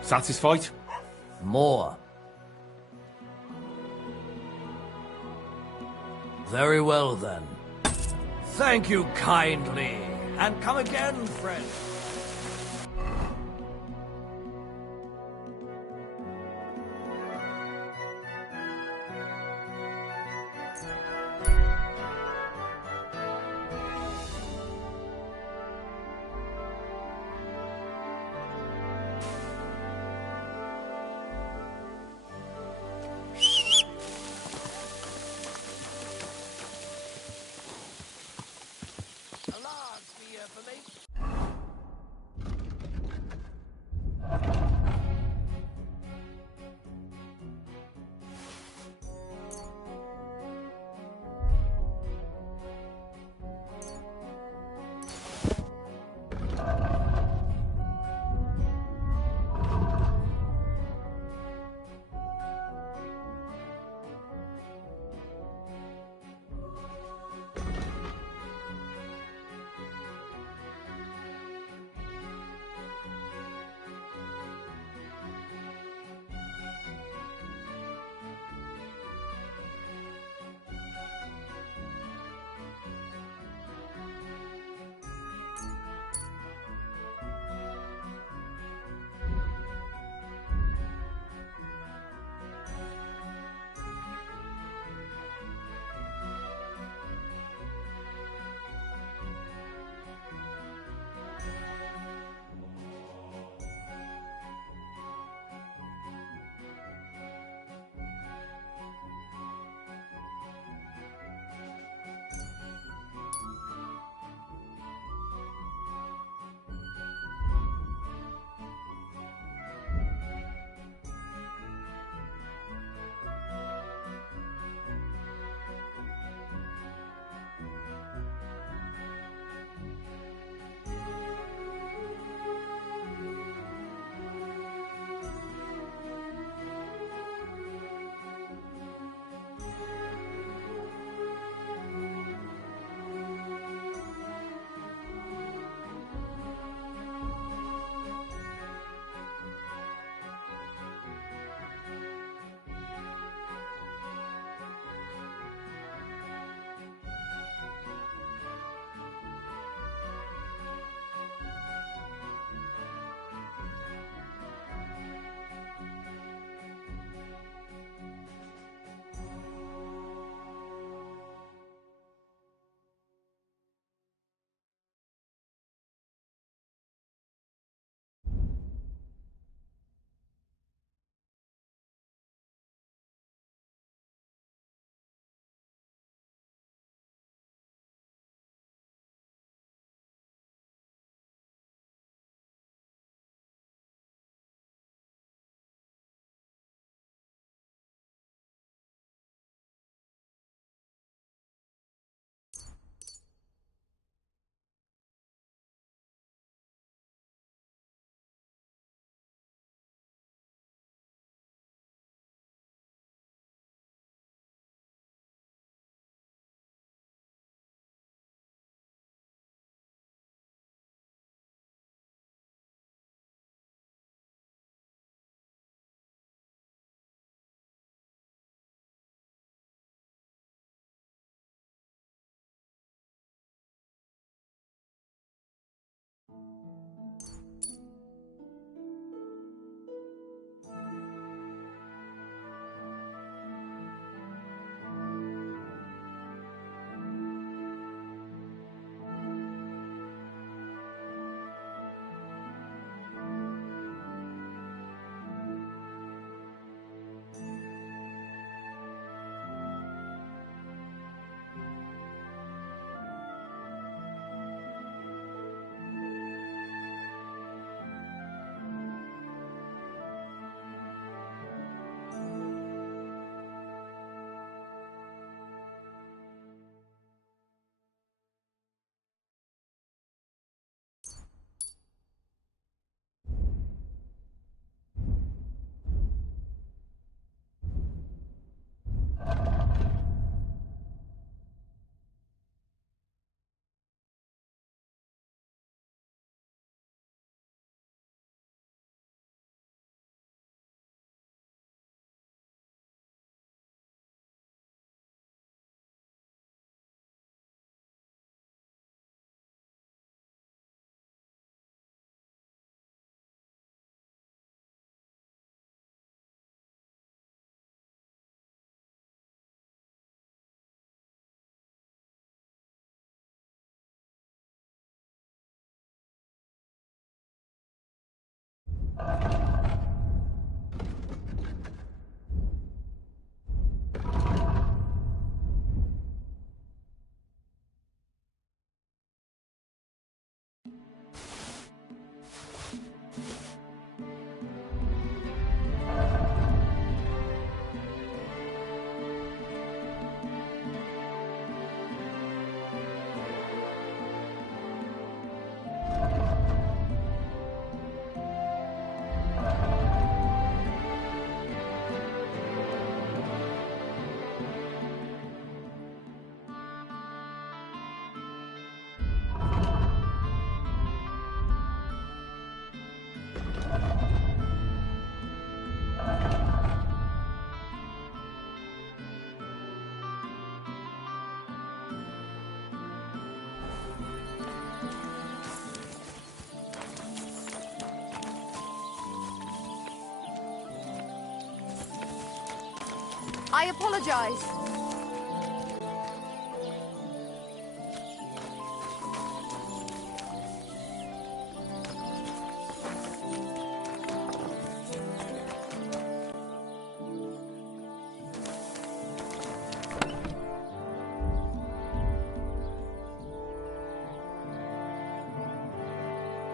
Satisfied? More. Very well, then. Thank you kindly, and come again, friend. I apologize.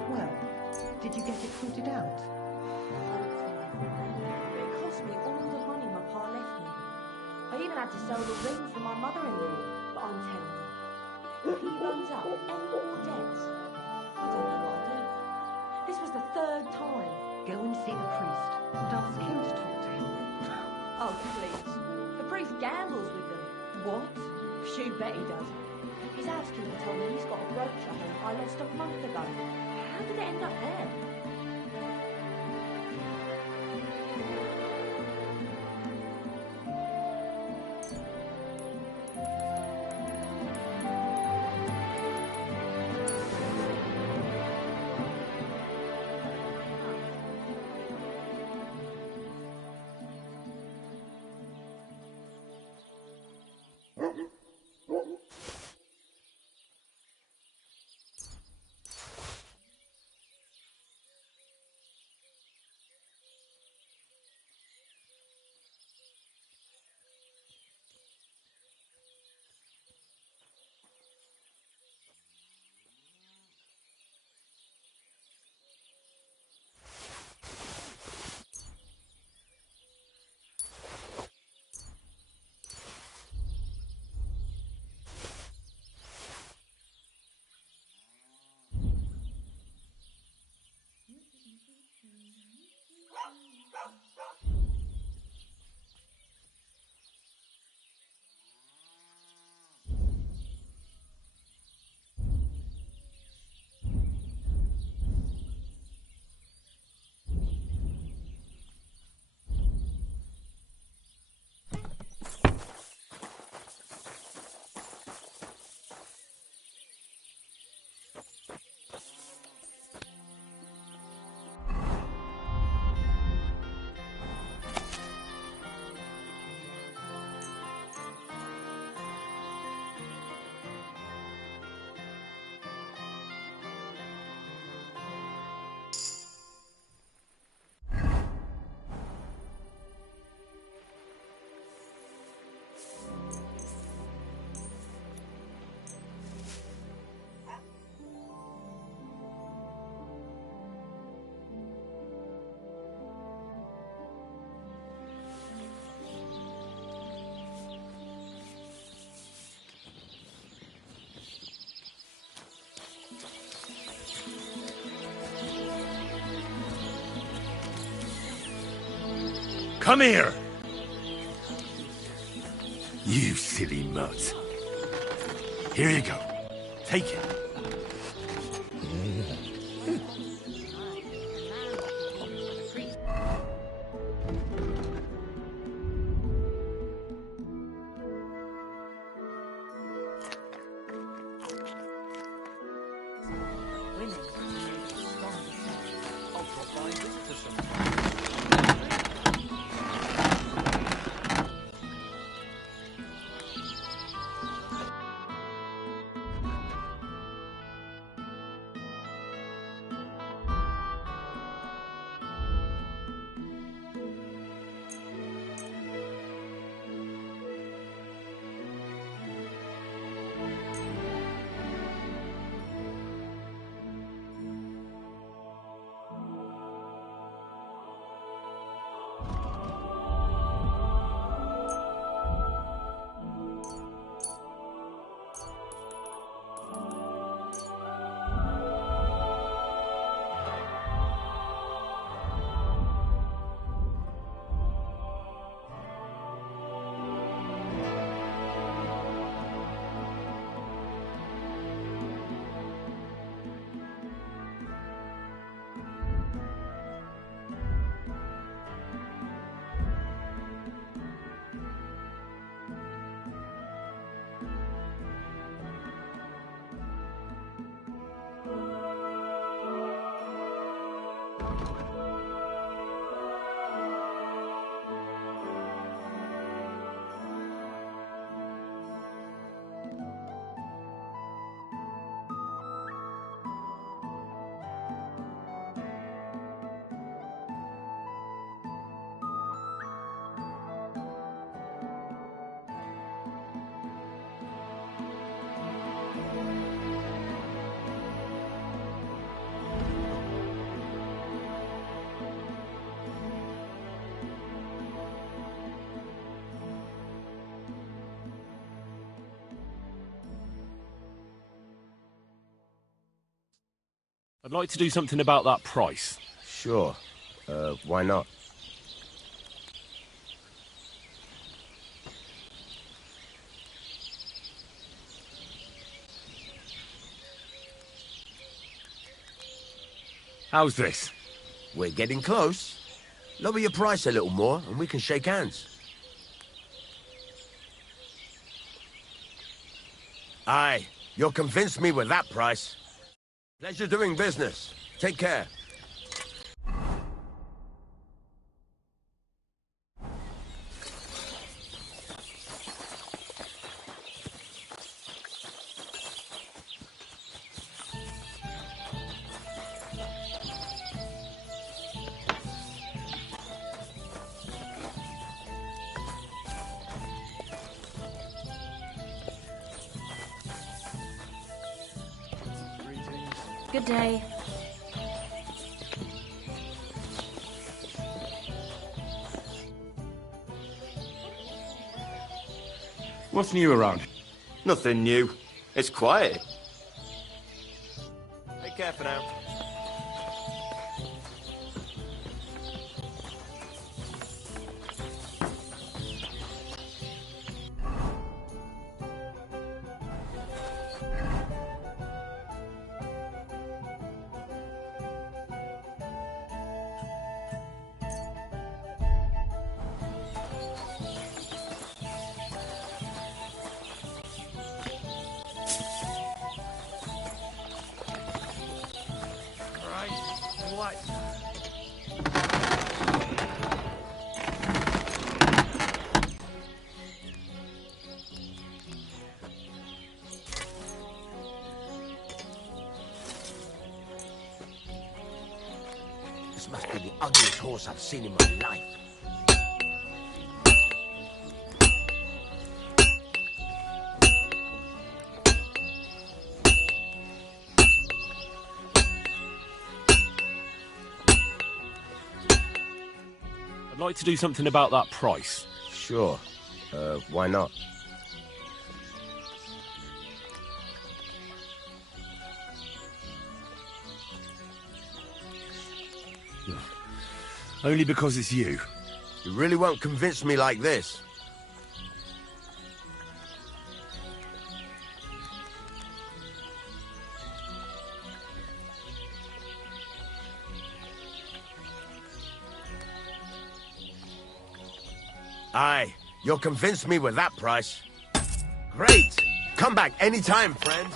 Well, did you get it sorted out? It cost me all the money my pa left me. I even had to sell the ring for my mother-in-law. But I'm telling you, if he runs up any more debts, I don't know what I'll do. This was the 3rd time. Go and see the priest and ask him to talk to him. Oh, please. The priest gambles with them. What? You bet he does. His housekeeper told me he's got a brooch at home I lost a month ago. How did it end up there? Come here! You silly mutt. Here you go. Take it. I'd like to do something about that price. Sure. Why not? How's this? We're getting close. Lower your price a little more and we can shake hands. Aye, you'll convince me with that price. Pleasure doing business. Take care. Good day. What's new around? Nothing new. It's quiet. Take care for now. This must be the ugliest horse I've seen in my life. I'd like to do something about that price. Sure. Why not? Only because it's you. You really won't convince me like this. Aye, you'll convince me with that price. Great! Come back anytime, friend.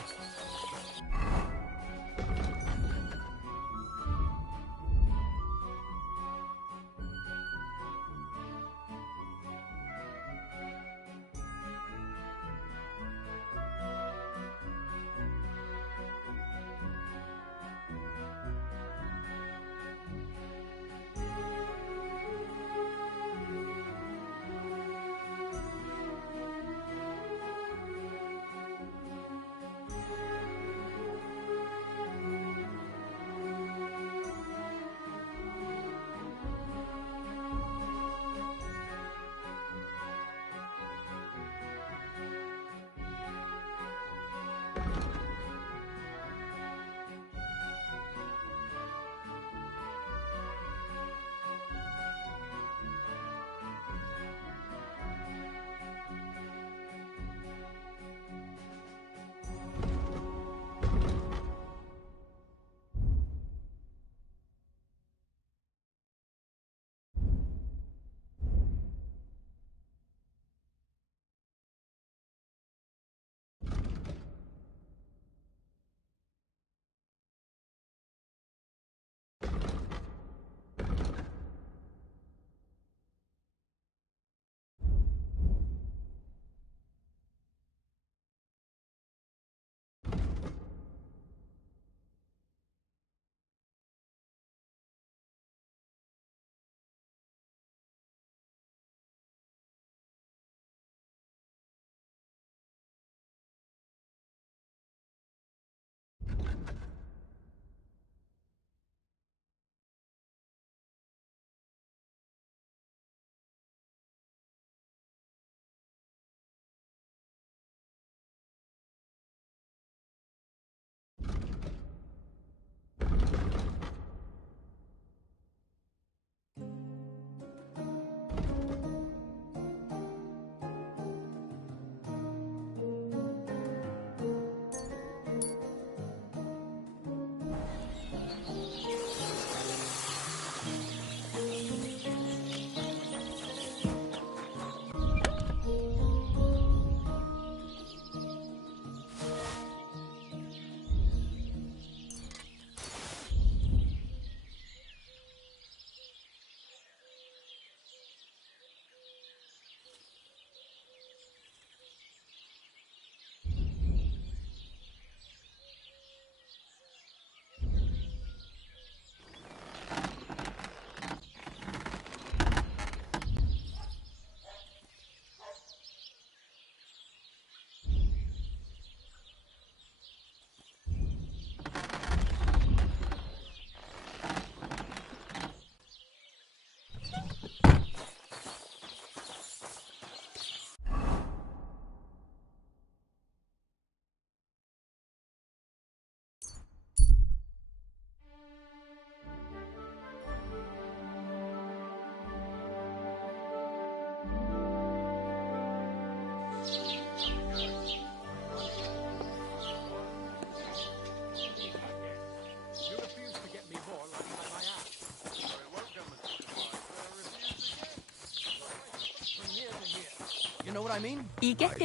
what I mean? I don't.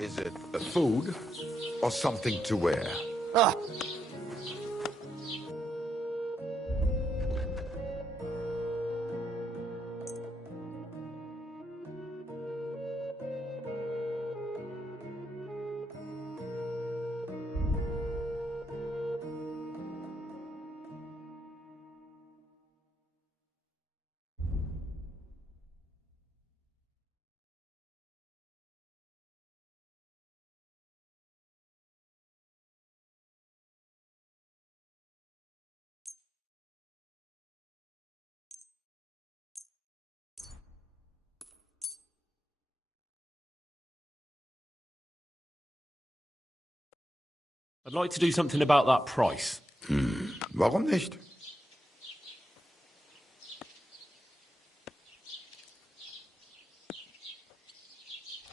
Is it a food or something to wear? Ah. I'd like to do something about that price. Warum nicht?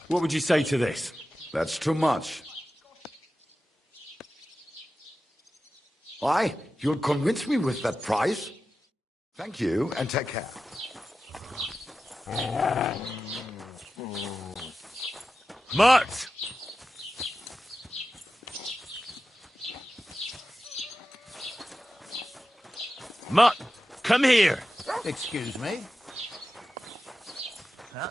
What would you say to this? That's too much. Why? You'll convince me with that price? Thank you, and take care. Mutt! Mutt, come here! Excuse me? Huh?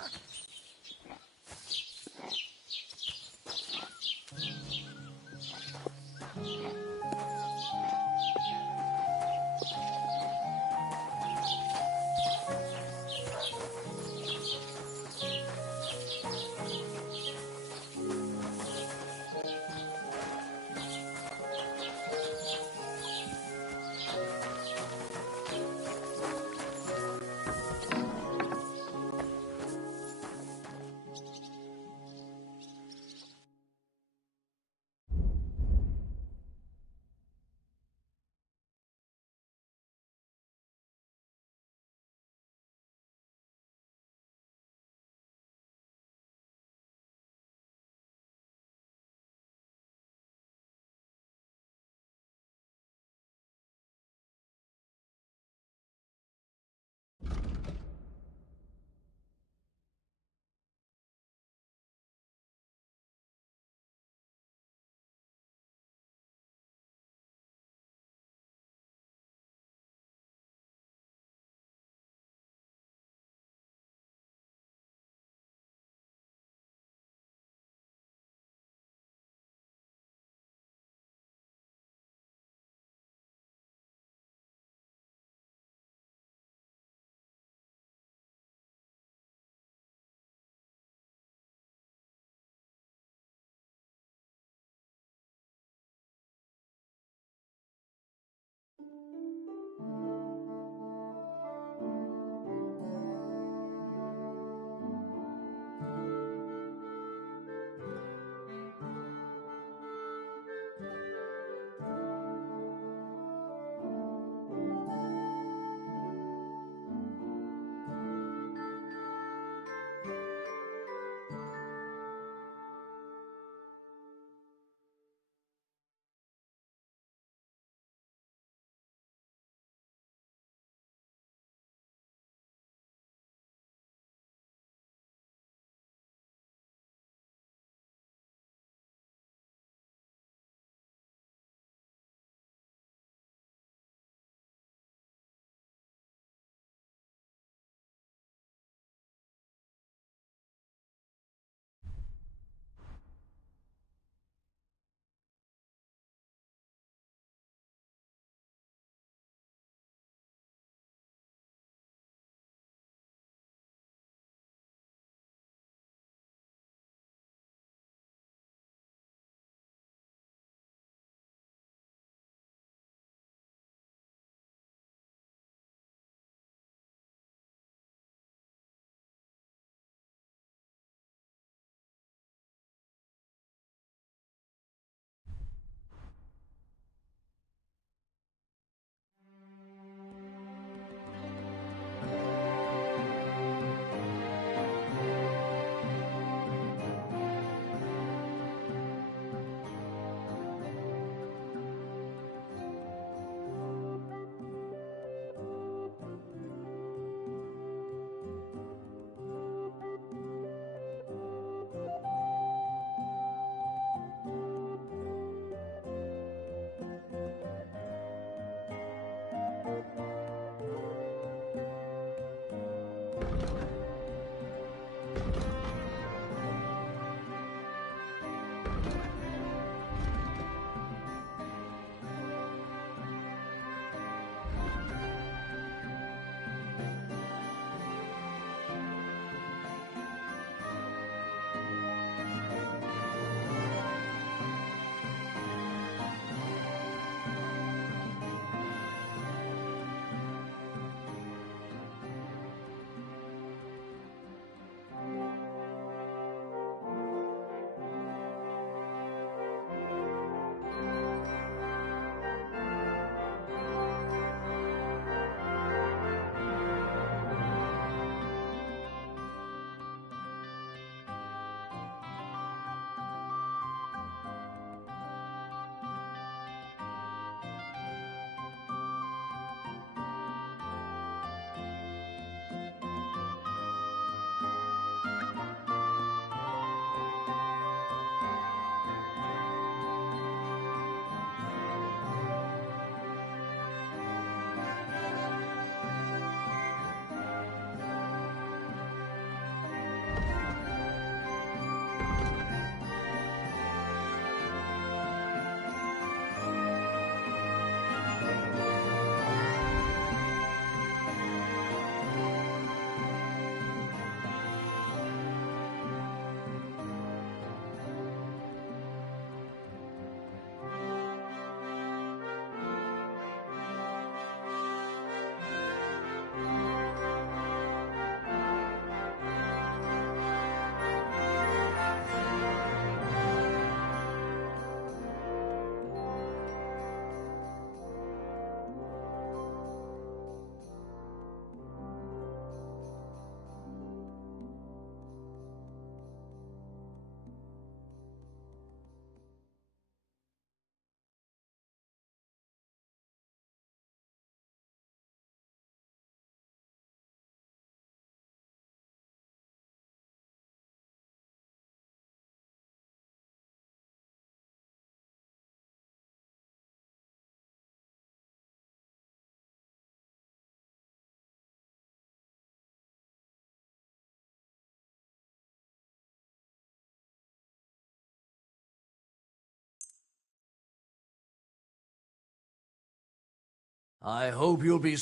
I hope you'll be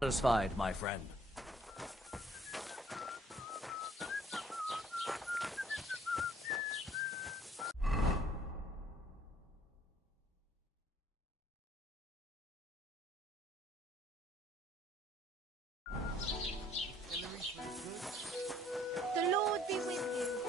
satisfied, my friend. The Lord be with you.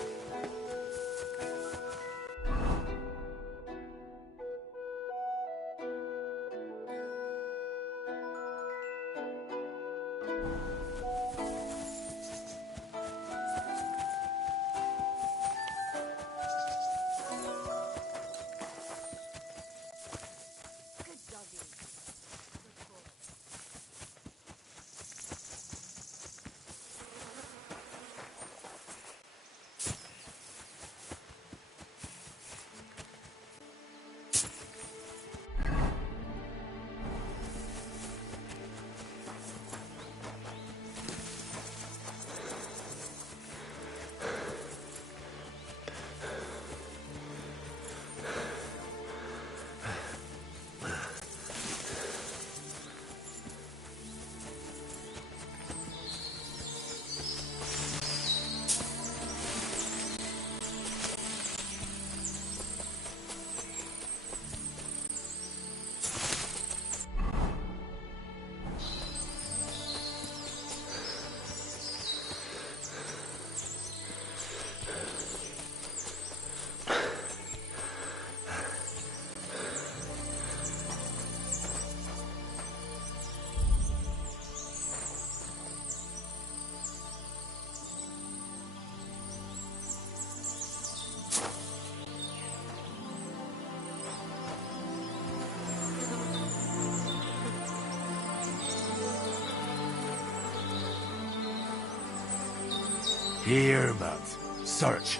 Here, Mount. Search.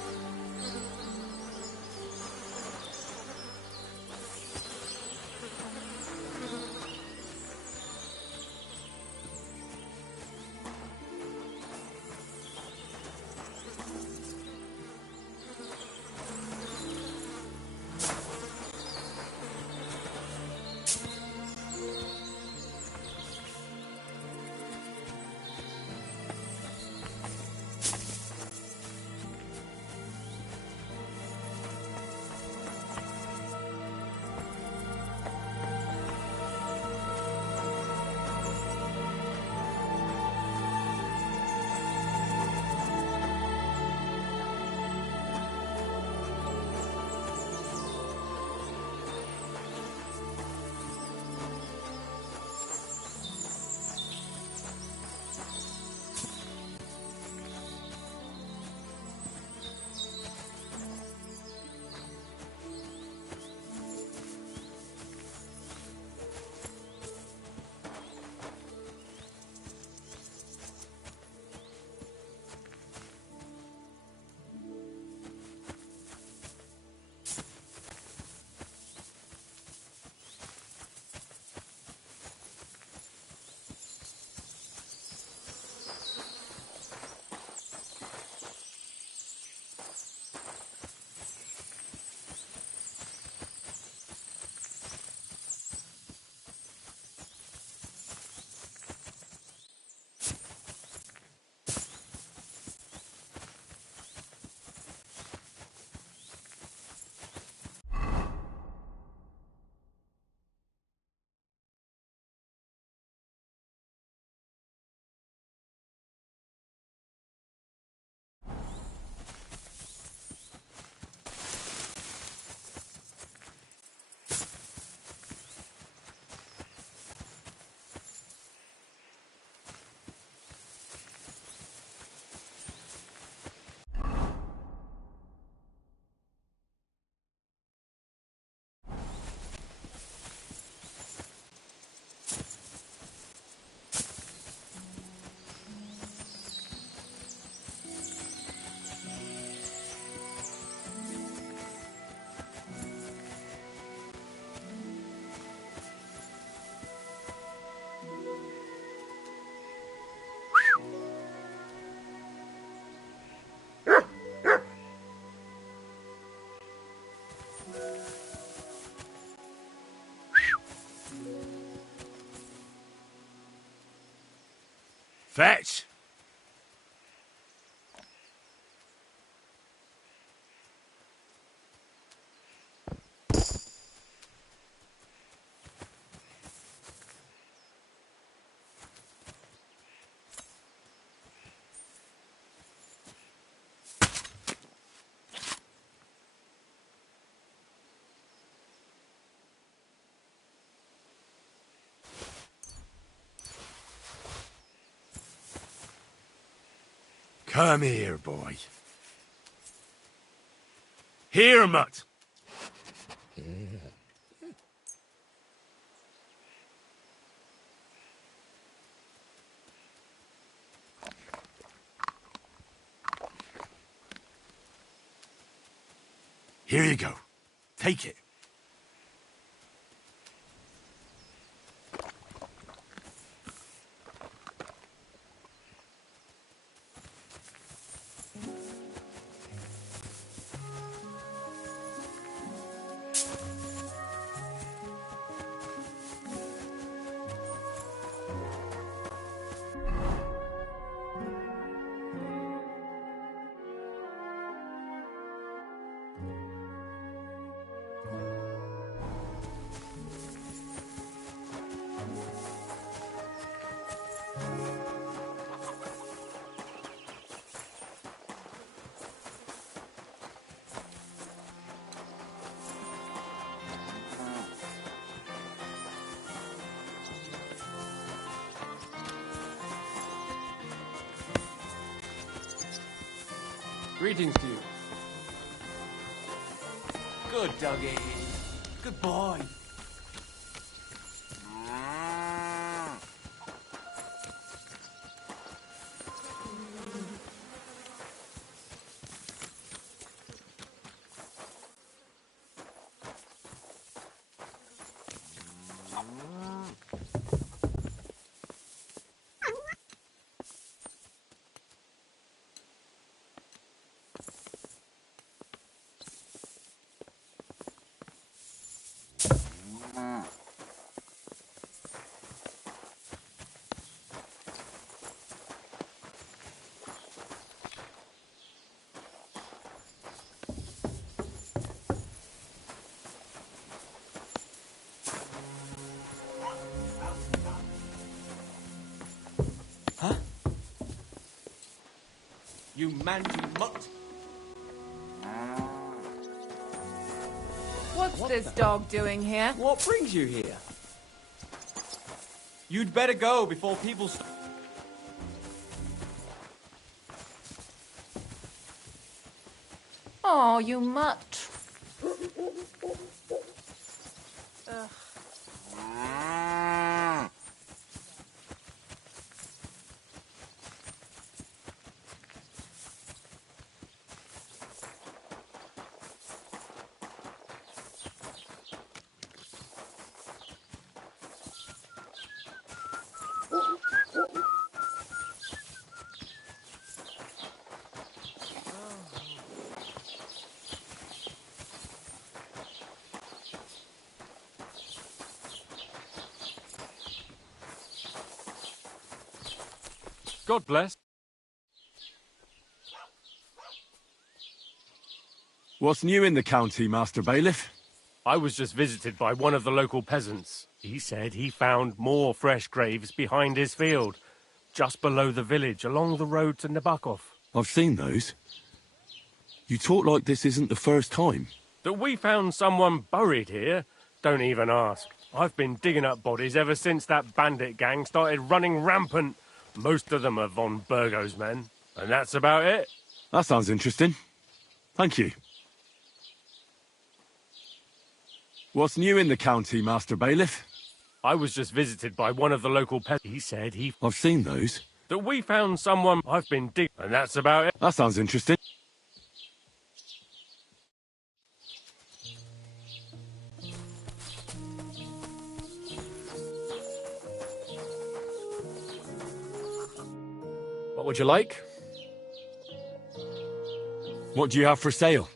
Fetch! Come here, boy. Here, mutt. Here you go. Take it. Greetings to you. Good doggy. Good boy. Huh? You mangy mutt. What's this dog doing here? What brings you here? You'd better go before people... Oh, you mutt. Ugh. God bless. What's new in the county, Master Bailiff? I was just visited by one of the local peasants. He said he found more fresh graves behind his field, just below the village, along the road to Nabokov. I've seen those. You talk like this isn't the first time. That we found someone buried here? Don't even ask. I've been digging up bodies ever since that bandit gang started running rampant. Most of them are von Burgo's men, and that's about it. That sounds interesting. Thank you. What's new in the county, Master Bailiff? I was just visited by one of the local peasants. He said I've seen those. that we found someone. I've been digging, and that's about it. That sounds interesting. What would you like? What do you have for sale?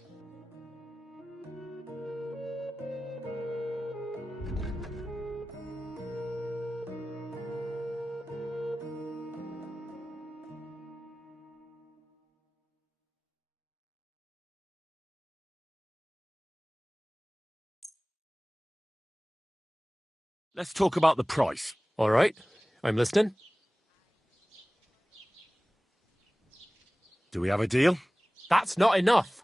Let's talk about the price. All right, I'm listening. Do we have a deal? That's not enough.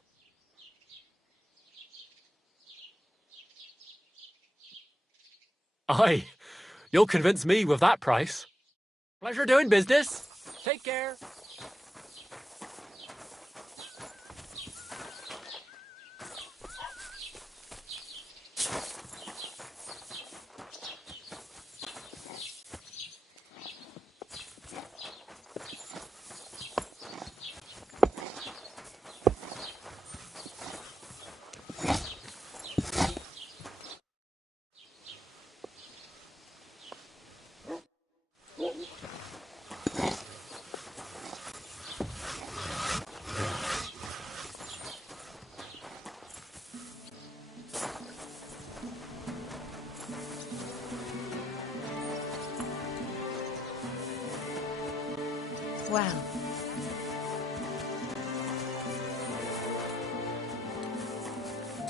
Aye, you'll convince me with that price. Pleasure doing business. Take care. Well.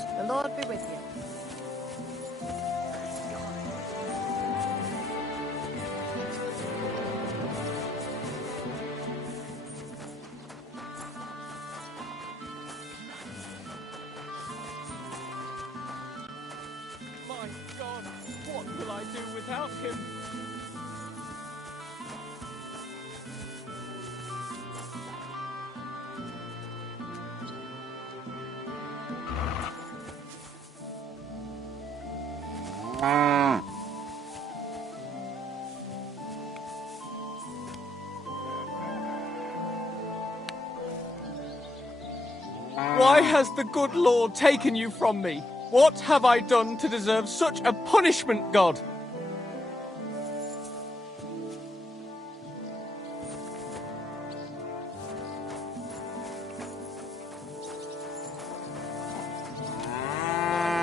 The Lord be with you. My God, what will I do without him? Why has the good Lord taken you from me? What have I done to deserve such a punishment, God?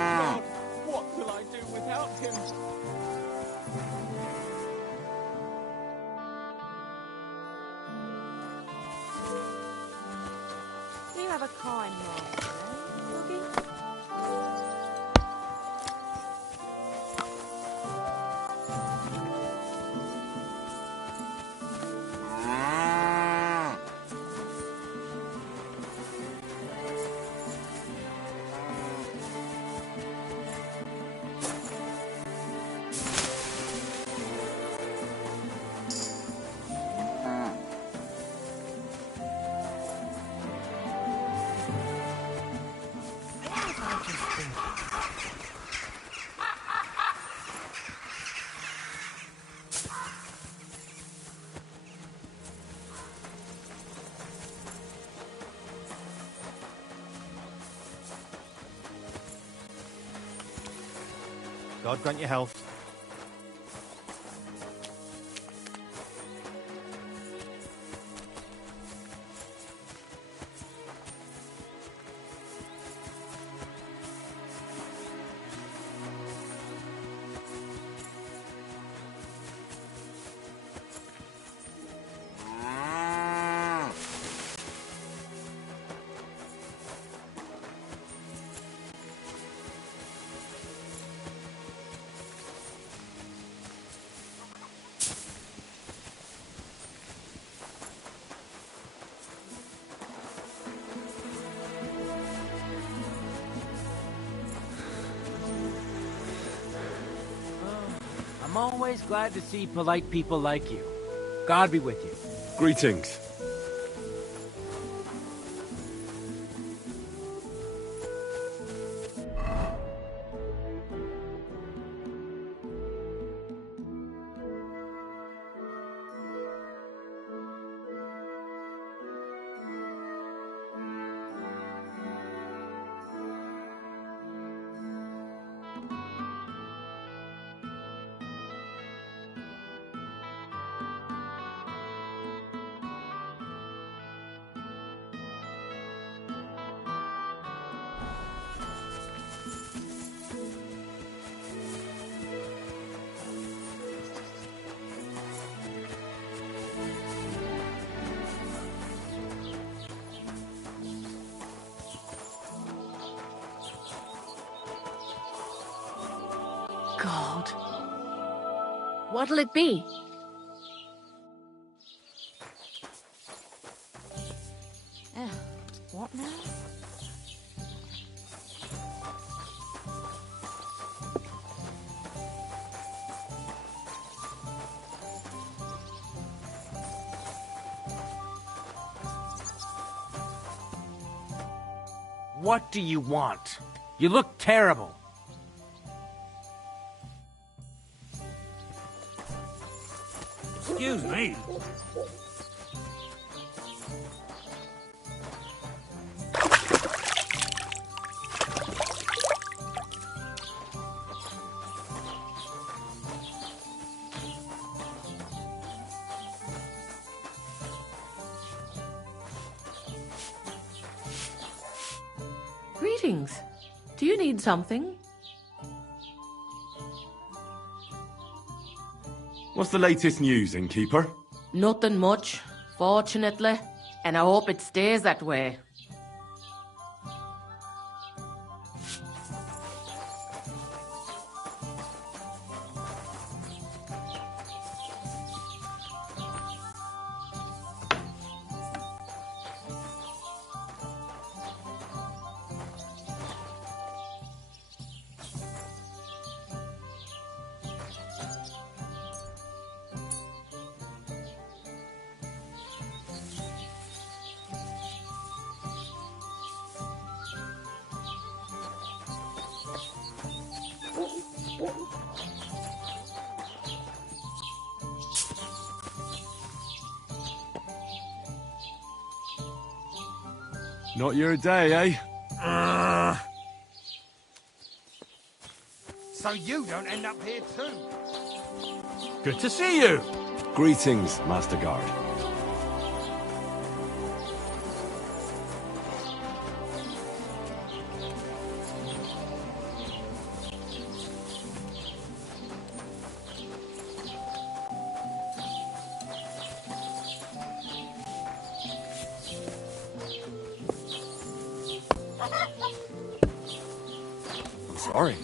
God, what will I do without him? You have a kind master, eh, Doggy? God grant you health. I'm always glad to see polite people like you. God be with you. Greetings. What'll it be? What now? What do you want? You look terrible. Excuse me. Greetings. Do you need something? What's the latest news, innkeeper? Nothing much, fortunately, and I hope it stays that way. Not your day, eh? So you don't end up here too. Good to see you. Greetings, Master Guard. I'm sorry.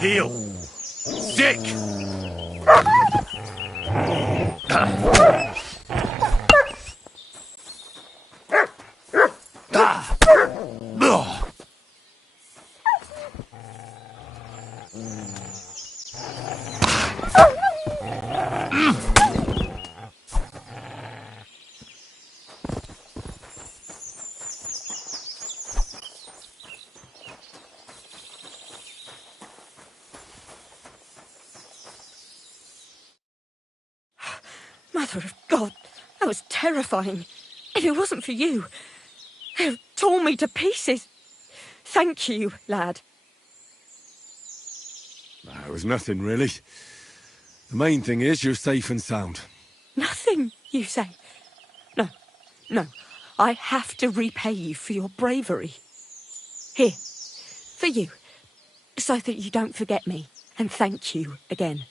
Heal! Sick! Mother of God, that was terrifying. If it wasn't for you, they'd have torn me to pieces. Thank you, lad. It was nothing, really. The main thing is you're safe and sound. Nothing, you say? No. I have to repay you for your bravery. Here, for you, so that you don't forget me, and thank you again.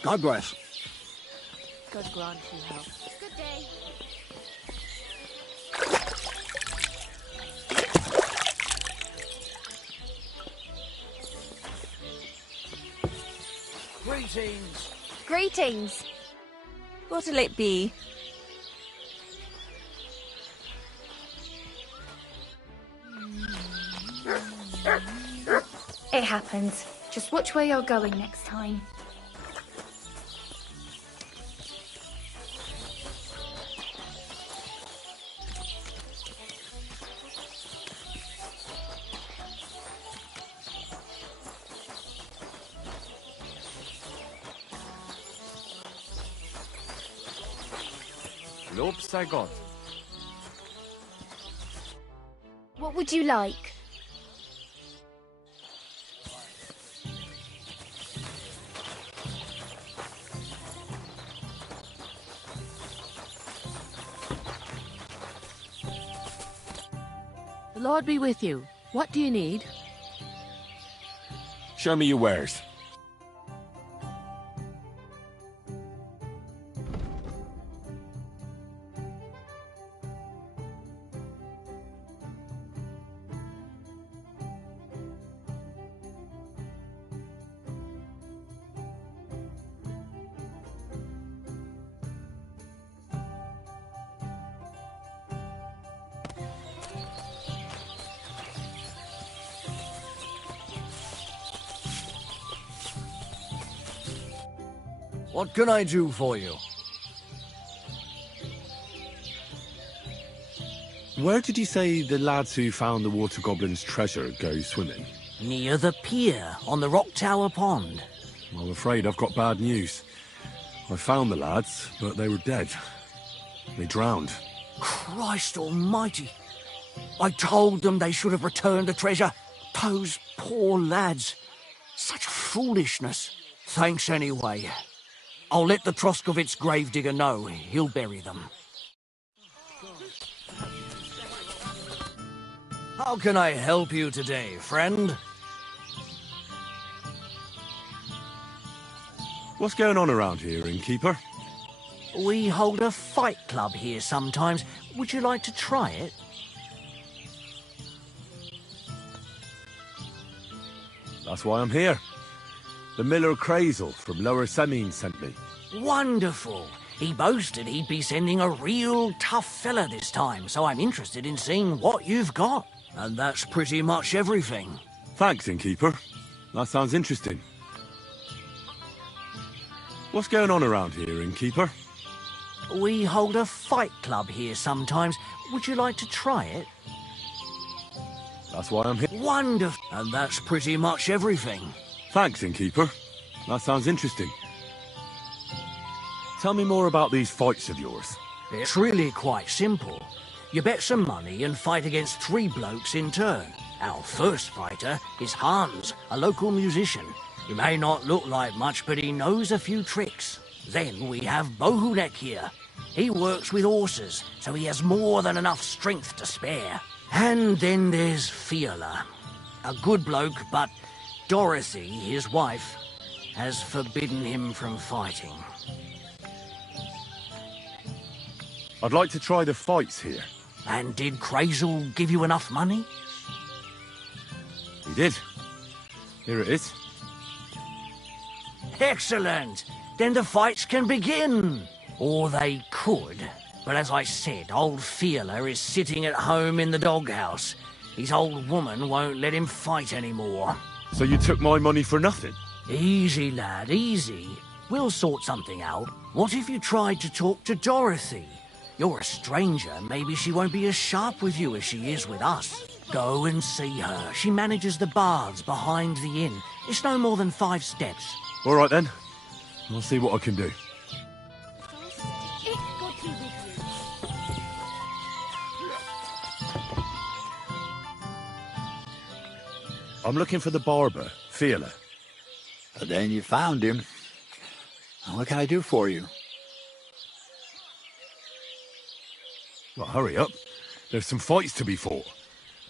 God bless. God grant you help. Good day. Greetings. Greetings. What'll it be? It happens. Just watch where you're going next time. Lob sei Gott. What would you like? The Lord be with you. What do you need? Show me your wares. What can I do for you? Where did you say the lads who found the Water Goblin's treasure go swimming? Near the pier, on the Rock Tower Pond. Well, I'm afraid I've got bad news. I found the lads, but they were dead. They drowned. Christ almighty! I told them they should have returned the treasure. Those poor lads. Such foolishness. Thanks anyway. I'll let the Troskovitz gravedigger know. He'll bury them. How can I help you today, friend? What's going on around here, innkeeper? We hold a fight club here sometimes. Would you like to try it? That's why I'm here. The Miller Crazel from Lower Semine sent me. Wonderful. He boasted he'd be sending a real tough fella this time, so I'm interested in seeing what you've got. And that's pretty much everything. Thanks, innkeeper. That sounds interesting. What's going on around here, innkeeper? We hold a fight club here sometimes. Would you like to try it? That's why I'm here. Wonderful. And that's pretty much everything. Thanks, innkeeper. That sounds interesting. Tell me more about these fights of yours. It's really quite simple. You bet some money and fight against 3 blokes in turn. Our first fighter is Hans, a local musician. He may not look like much, but he knows a few tricks. Then we have Bohunek here. He works with horses, so he has more than enough strength to spare. And then there's Fiala. A good bloke, but Dorothy, his wife, has forbidden him from fighting. I'd like to try the fights here. And did Crazel give you enough money? He did. Here it is. Excellent! Then the fights can begin. Or they could. But as I said, old Fiala is sitting at home in the doghouse. His old woman won't let him fight anymore. So you took my money for nothing? Easy, lad, easy. We'll sort something out. What if you tried to talk to Dorothy? You're a stranger. Maybe she won't be as sharp with you as she is with us. Go and see her. She manages the baths behind the inn. It's no more than 5 steps. All right, then. I'll see what I can do. I'm looking for the barber, Fiala. Then you found him. What can I do for you? Well, hurry up. There's some fights to be fought.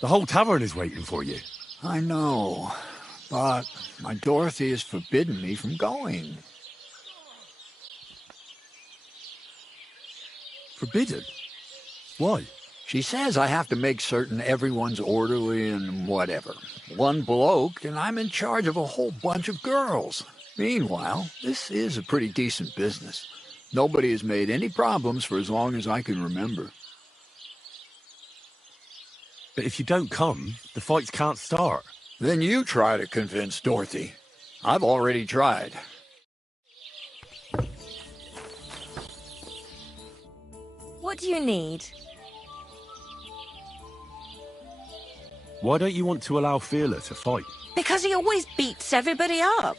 The whole tavern is waiting for you. I know, but my Dorothy has forbidden me from going. Forbidden? Why? She says I have to make certain everyone's orderly and whatever. One bloke, and I'm in charge of a whole bunch of girls. Meanwhile, this is a pretty decent business. Nobody has made any problems for as long as I can remember. But if you don't come, the fights can't start. Then you try to convince Dorothy. I've already tried. What do you need? Why don't you want to allow Fiala to fight? Because he always beats everybody up.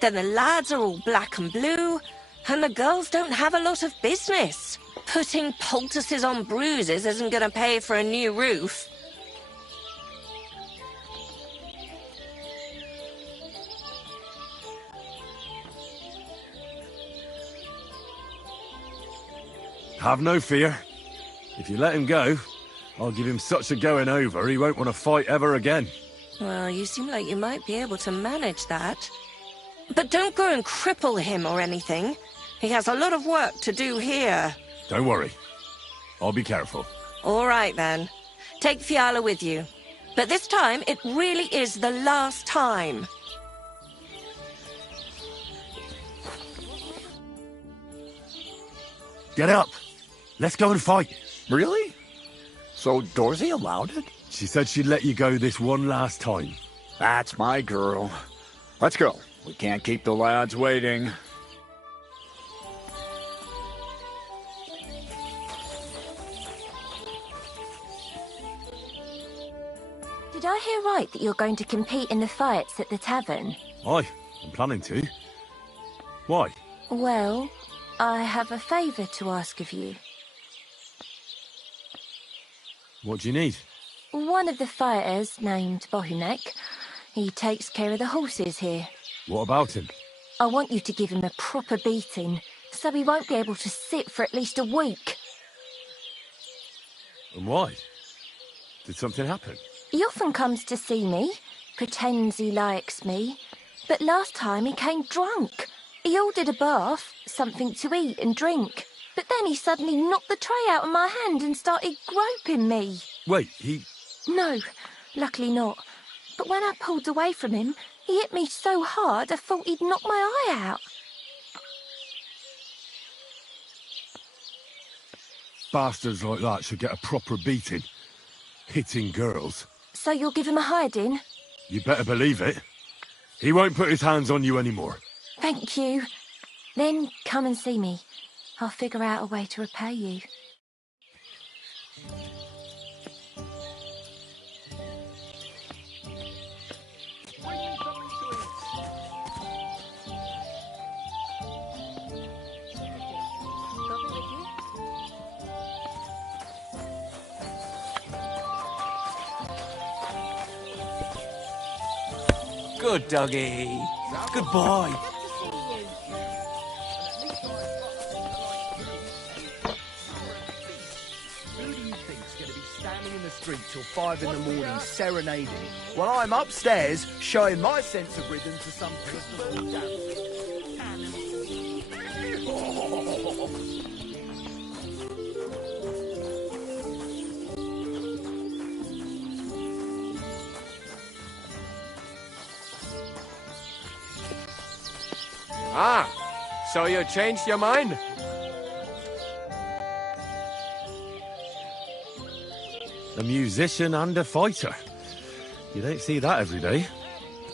Then the lads are all black and blue, and the girls don't have a lot of business. Putting poultices on bruises isn't going to pay for a new roof. Have no fear. If you let him go, I'll give him such a going over he won't want to fight ever again. Well, you seem like you might be able to manage that. But don't go and cripple him or anything. He has a lot of work to do here. Don't worry. I'll be careful. All right, then. Take Fiala with you. But this time, it really is the last time. Get up. Let's go and fight. Really? So Dorothy allowed it? She said she'd let you go this one last time. That's my girl. Let's go. We can't keep the lads waiting. Did I hear right that you're going to compete in the fights at the tavern? Aye, I'm planning to. Why? Well, I have a favour to ask of you. What do you need? One of the fighters, named Bohunek, he takes care of the horses here. What about him? I want you to give him a proper beating, so he won't be able to sit for at least a week. And why? Did something happen? He often comes to see me, pretends he likes me, but last time he came drunk. He ordered a bath, something to eat and drink, but then he suddenly knocked the tray out of my hand and started groping me. Wait, he... No, luckily not. But when I pulled away from him, he hit me so hard I thought he'd knock my eye out. bastards like that should get a proper beating. Hitting girls. So you'll give him a hiding? You better believe it. He won't put his hands on you anymore. Thank you. Then come and see me. I'll figure out a way to repay you. Good doggy. Good boy. Who do you think's going to be standing in the street till 5 in the morning serenading, while I'm upstairs showing my sense of rhythm to some person? Ah, so you changed your mind? A musician and a fighter. You don't see that every day.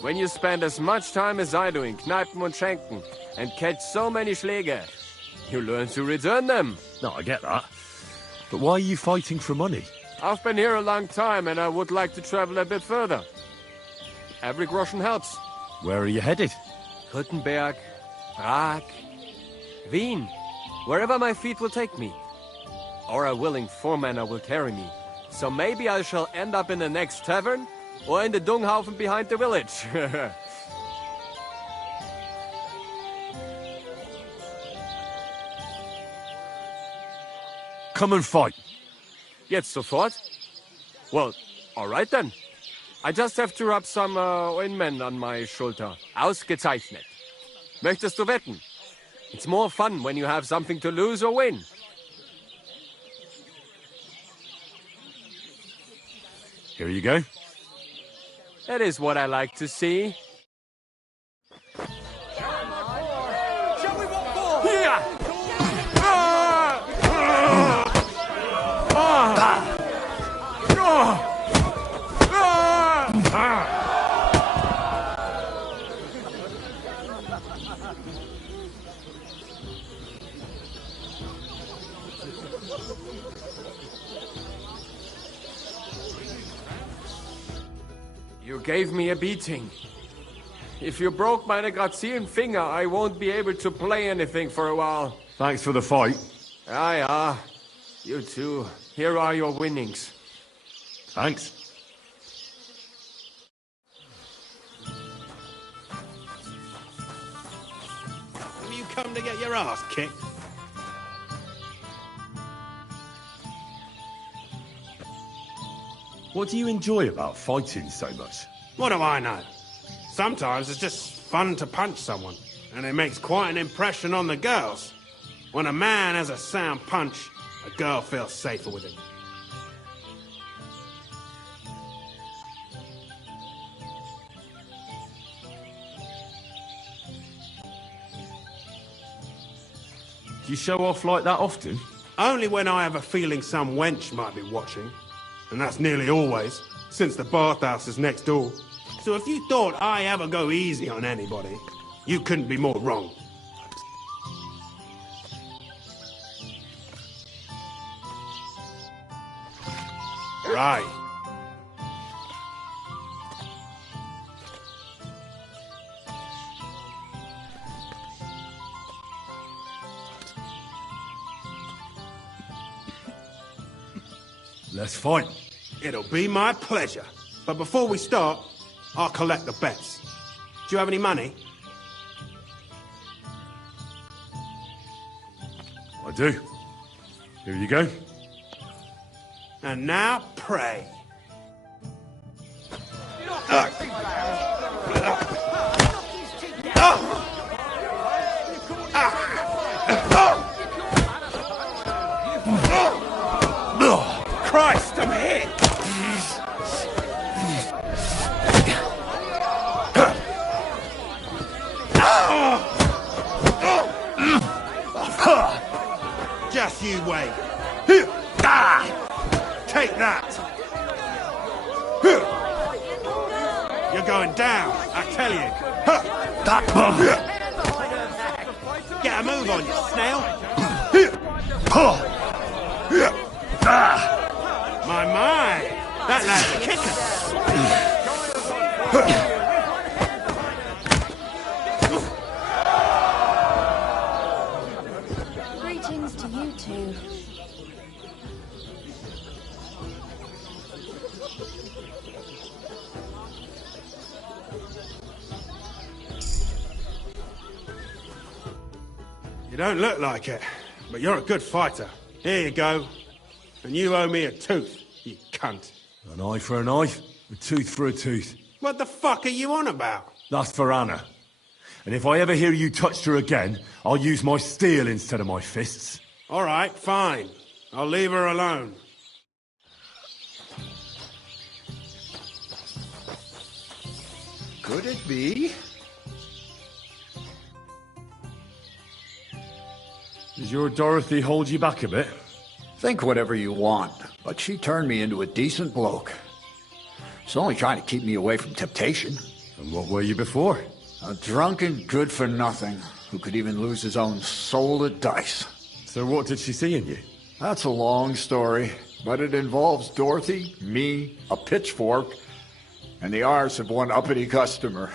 When you spend as much time as I do in Kneipen und Schenken and catch so many Schläge, you learn to return them. No, I get that. But why are you fighting for money? I've been here a long time and I would like to travel a bit further. Every groschen helps. Where are you headed? Kuttenberg, Prag, Wien, wherever my feet will take me. Or a willing foreman will carry me. So maybe I shall end up in the next tavern, or in the dunghaufen behind the village. Come and fight. Jetzt sofort? Well, alright then. I just have to rub some ointment on my shoulder. Ausgezeichnet. Möchtest du wetten? It's more fun when you have something to lose or win. Here you go. That is what I like to see. Shall we walk forward? Yeah! You gave me a beating. If you broke my Grazien finger, I won't be able to play anything for a while. Thanks for the fight. Ah. You too. Here are your winnings. Thanks. Have you come to get your ass kicked? What do you enjoy about fighting so much? What do I know? Sometimes it's just fun to punch someone, and it makes quite an impression on the girls. When a man has a sound punch, a girl feels safer with him. Do you show off like that often? Only when I have a feeling some wench might be watching. And that's nearly always, since the bathhouse is next door. So if you thought I ever go easy on anybody, you couldn't be more wrong. Right. Let's fight. It'll be my pleasure. But before we start, I'll collect the bets. Do you have any money? I do. Here you go. And now, pray. Christ, I'm hit! Just you wait. You're going down, I tell you. Get a move on, you snail. My, that lad's a kicker. Greetings to you two. You don't look like it, but you're a good fighter. Here you go. And you owe me a tooth, you cunt. An eye for an eye, a tooth for a tooth. What the fuck are you on about? That's for Anna. And if I ever hear you touched her again, I'll use my steel instead of my fists. All right, fine. I'll leave her alone. Could it be? Does your Dorothy hold you back a bit? Think whatever you want, but she turned me into a decent bloke. She's only trying to keep me away from temptation. And what were you before? A drunken good-for-nothing who could even lose his own soul at dice. So what did she see in you? That's a long story, but it involves Dorothy, me, a pitchfork, and the arse of one uppity customer.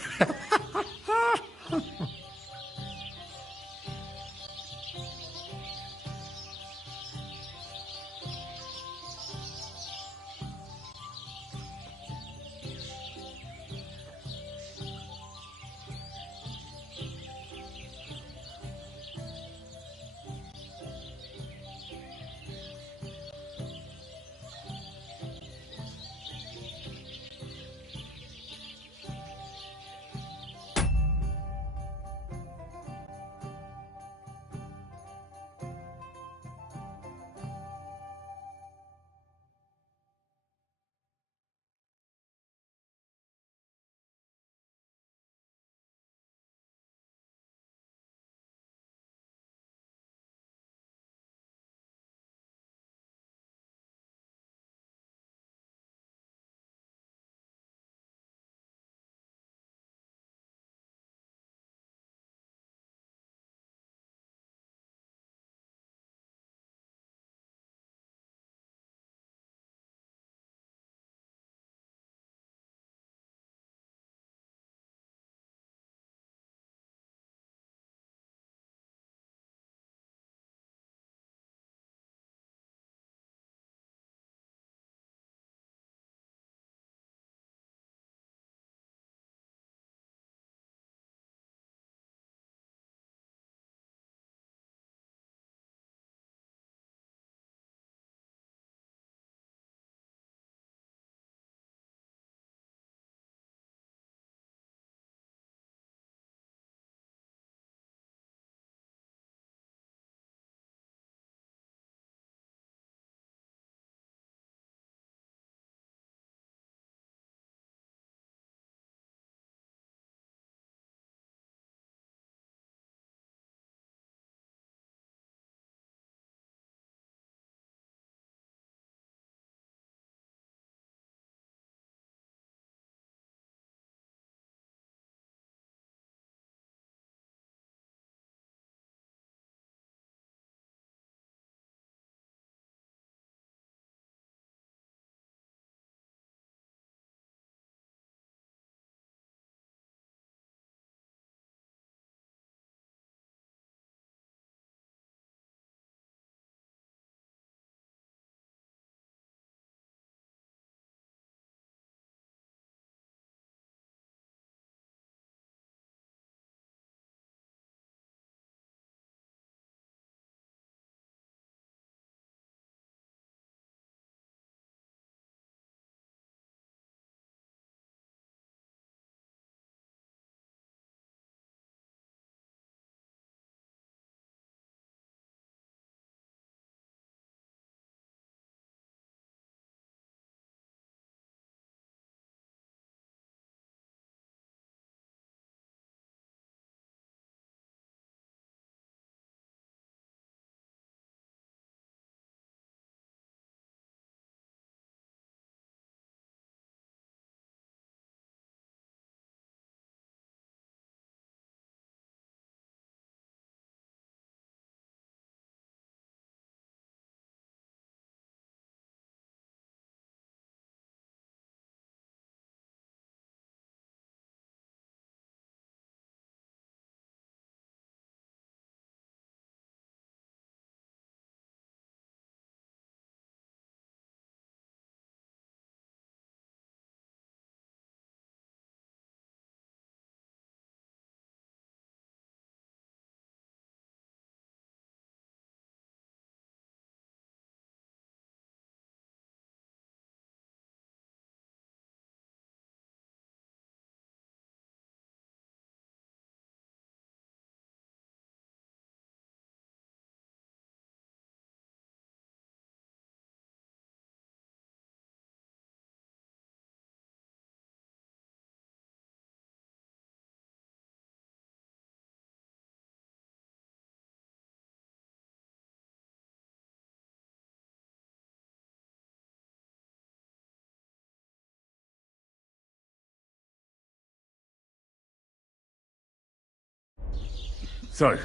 So, are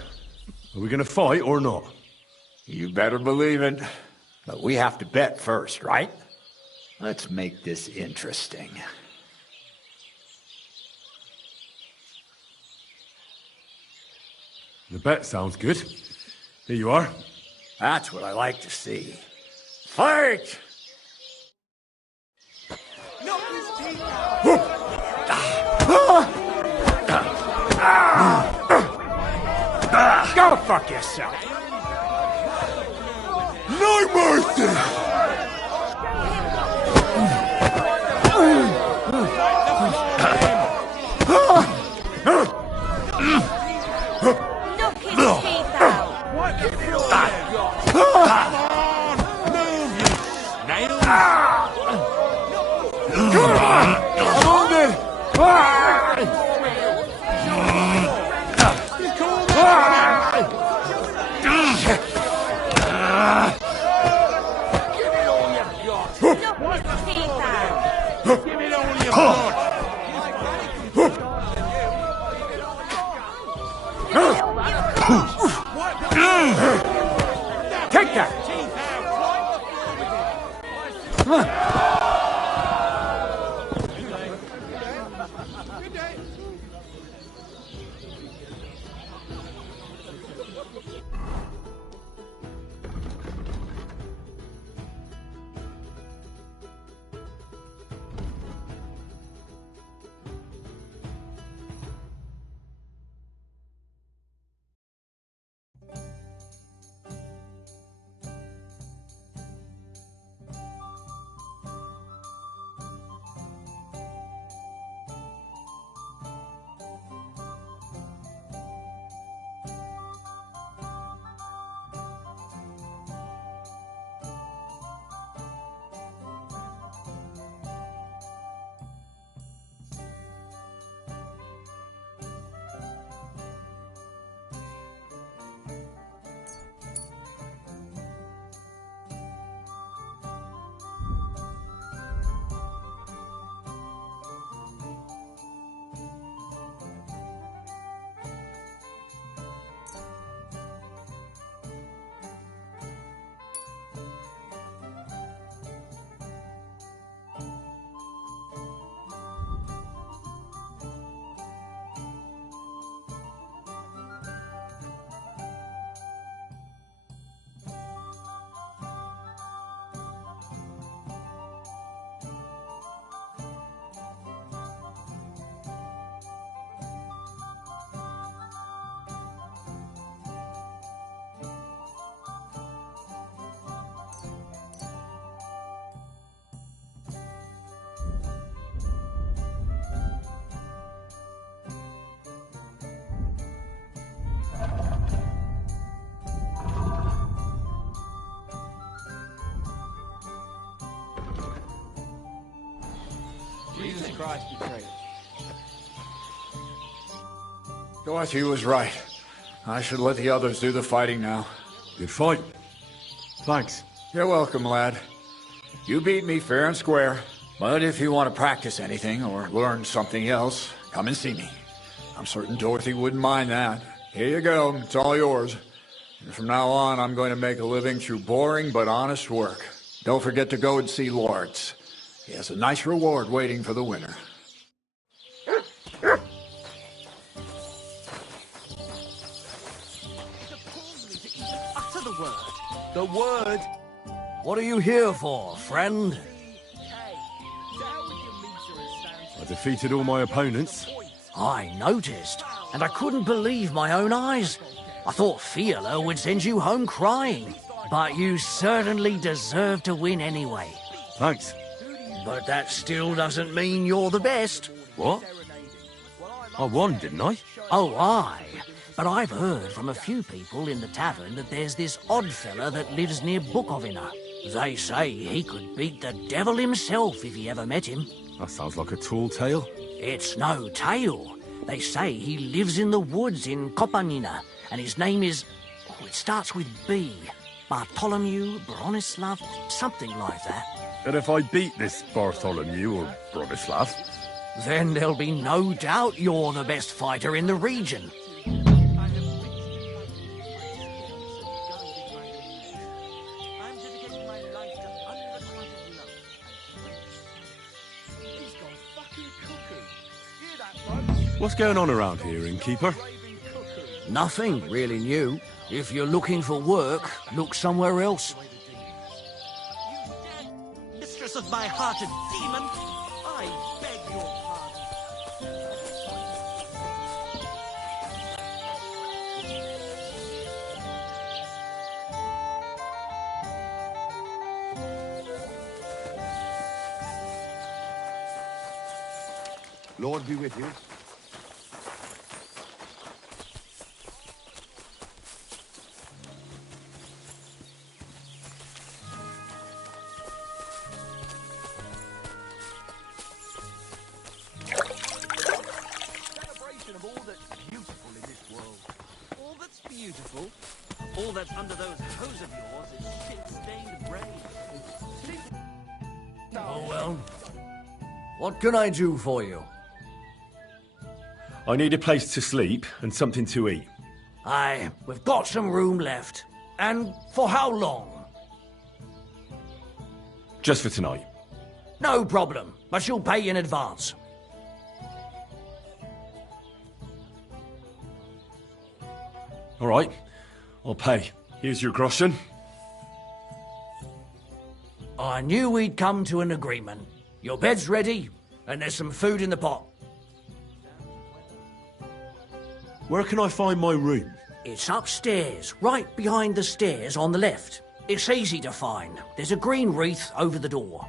we gonna fight or not? You better believe it. But we have to bet first, right? Let's make this interesting. The bet sounds good. Here you are. That's what I like to see. Fight! Knock his teeth Go fuck yourself! No mercy! Knock his teeth out! What the Come on then! Take that! Jesus Christ betrayed. Dorothy was right. I should let the others do the fighting now. Good fight. Thanks. You're welcome, lad. You beat me fair and square. But if you want to practice anything or learn something else, come and see me. I'm certain Dorothy wouldn't mind that. Here you go. It's all yours. And from now on, I'm going to make a living through boring but honest work. Don't forget to go and see Lawrence. He has a nice reward waiting for the winner. Utter the word. The word? What are you here for, friend? I defeated all my opponents. I noticed, and I couldn't believe my own eyes. I thought Fiala would send you home crying, but you certainly deserve to win anyway. Thanks. But that still doesn't mean you're the best. What? I won, didn't I? Oh, aye. But I've heard from a few people in the tavern that there's this odd fella that lives near Bukovina. They say he could beat the devil himself if he ever met him. That sounds like a tall tale. It's no tale. They say he lives in the woods in Kopanina, and his name is... Oh, it starts with B. Bartholomew, Bronislav, something like that. And if I beat this Bartholomew or Bronislav... Then there'll be no doubt you're the best fighter in the region. What's going on around here, innkeeper? Nothing really new. If you're looking for work, look somewhere else. Mistress of my hearted demon, I beg your pardon. Lord be with you. Celebration of all that's beautiful in this world. All that's beautiful? All that's under those hose of yours is shit-stained brain. Oh well. What can I do for you? I need a place to sleep and something to eat. Aye, we've got some room left. And for how long? Just for tonight. No problem, but you'll pay in advance. All right, I'll pay. Here's your groschen. I knew we'd come to an agreement. Your bed's ready, and there's some food in the pot. Where can I find my room? It's upstairs, right behind the stairs on the left. It's easy to find. There's a green wreath over the door.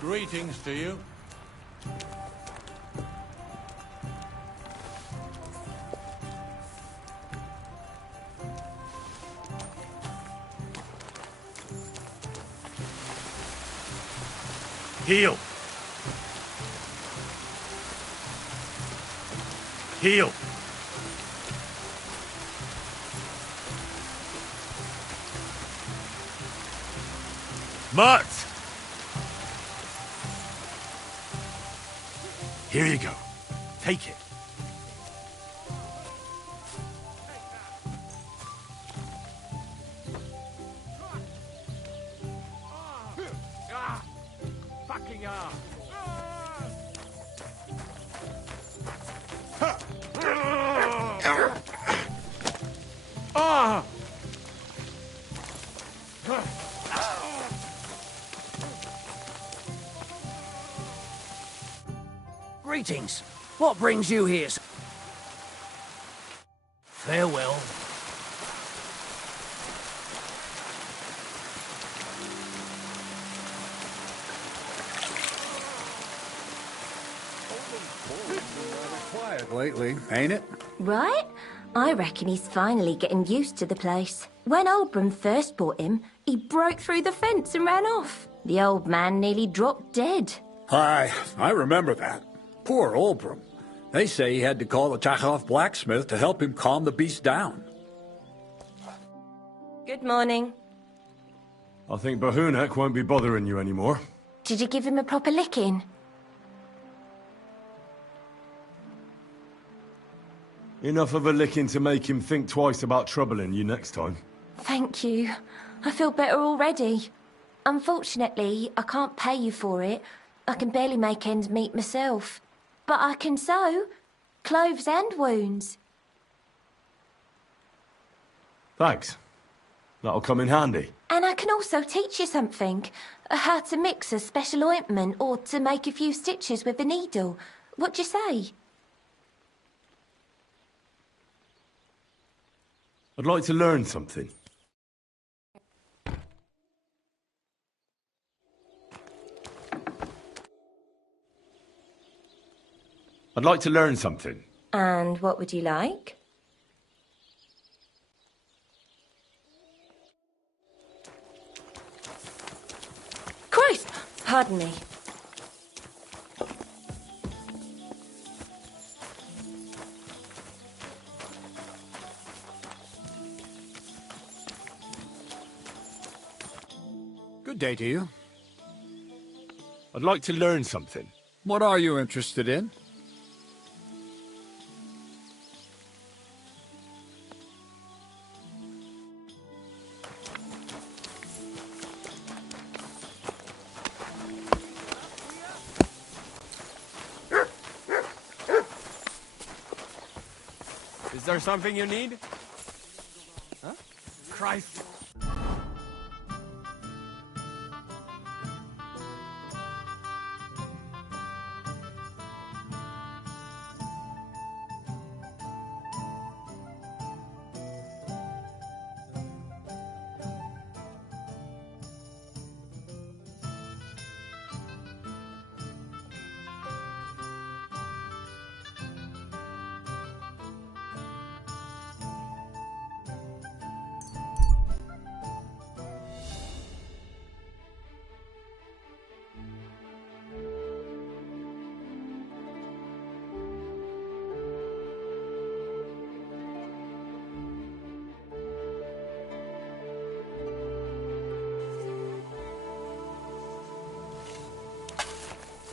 Greetings to you. Heal. Heal. Mutt! Here you go. Take it. Fucking ass. Ah! Greetings. What brings you here? Farewell. Quiet lately, ain't it? Right? I reckon he's finally getting used to the place. When Oldbrum first bought him, he broke through the fence and ran off. The old man nearly dropped dead. I remember that. Poor Olbram. They say he had to call the Tachoff blacksmith to help him calm the beast down. Good morning. I think Bahunek won't be bothering you anymore. Did you give him a proper licking? Enough of a licking to make him think twice about troubling you next time. Thank you. I feel better already. Unfortunately, I can't pay you for it. I can barely make ends meet myself. But I can sew. Clothes and wounds. Thanks. That'll come in handy. And I can also teach you something. How to mix a special ointment or to make a few stitches with a needle. What do you say? I'd like to learn something. I'd like to learn something. And what would you like? Christ! Pardon me. Good day to you. I'd like to learn something. What are you interested in? Is there something you need? Huh? Christ.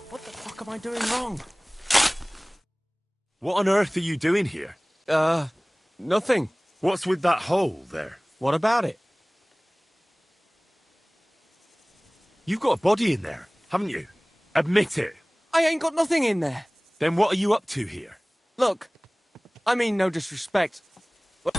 What the fuck am I doing wrong? What on earth are you doing here? Nothing. What's with that hole there? What about it? You've got a body in there, haven't you? Admit it. I ain't got nothing in there. Then what are you up to here? Look, I mean no disrespect, but...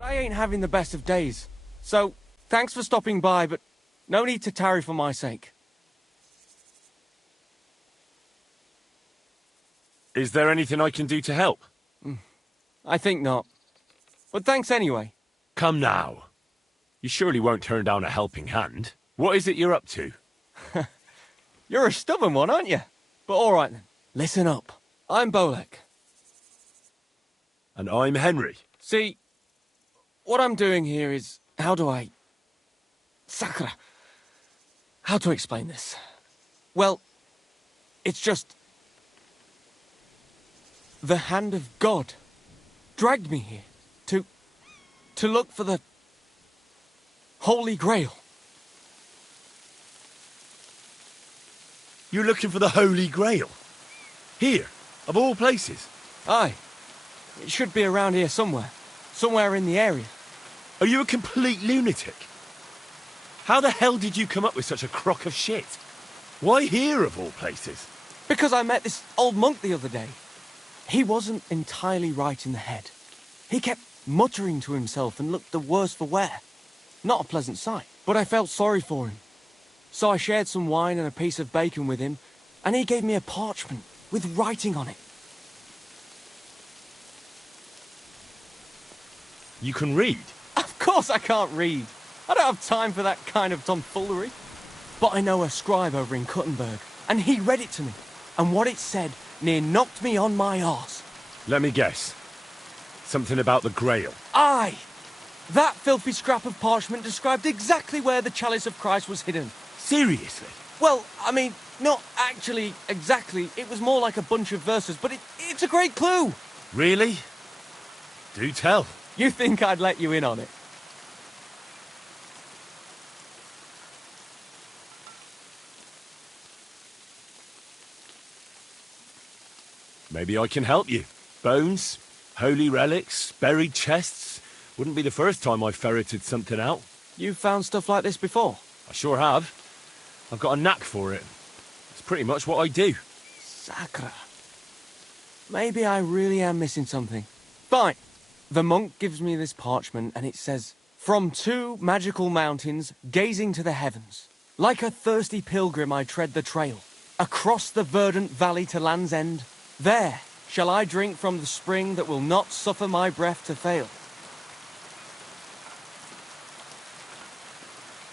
I ain't having the best of days. So, thanks for stopping by, but no need to tarry for my sake. Is there anything I can do to help? I think not. But thanks anyway. Come now. You surely won't turn down a helping hand. What is it you're up to? You're a stubborn one, aren't you? But all right then. Listen up. I'm Bolek. And I'm Henry. See, what I'm doing here is... How do I... Sakura. How to explain this? Well, it's just... The hand of God dragged me here to look for the Holy Grail. You're looking for the Holy Grail? Here, of all places? Aye. It should be around here somewhere. Somewhere in the area. Are you a complete lunatic? How the hell did you come up with such a crock of shit? Why here, of all places? Because I met this old monk the other day. He wasn't entirely right in the head. He kept muttering to himself and looked the worse for wear. Not a pleasant sight, but I felt sorry for him. So I shared some wine and a piece of bacon with him, and he gave me a parchment with writing on it. You can read? Of course I can't read. I don't have time for that kind of tomfoolery. But I know a scribe over in Kuttenberg, and he read it to me. And what it said near knocked me on my arse. Let me guess. Something about the Grail. Aye! That filthy scrap of parchment described exactly where the Chalice of Christ was hidden. Seriously? Well, I mean, not actually exactly. It was more like a bunch of verses, but it's a great clue. Really? Do tell. You think I'd let you in on it? Maybe I can help you. Bones, holy relics, buried chests. Wouldn't be the first time I ferreted something out. You've found stuff like this before? I sure have. I've got a knack for it. It's pretty much what I do. Sacre. Maybe I really am missing something. Fine. The monk gives me this parchment and it says, "From 2 magical mountains, gazing to the heavens. Like a thirsty pilgrim I tread the trail. Across the verdant valley to Land's End. There shall I drink from the spring that will not suffer my breath to fail."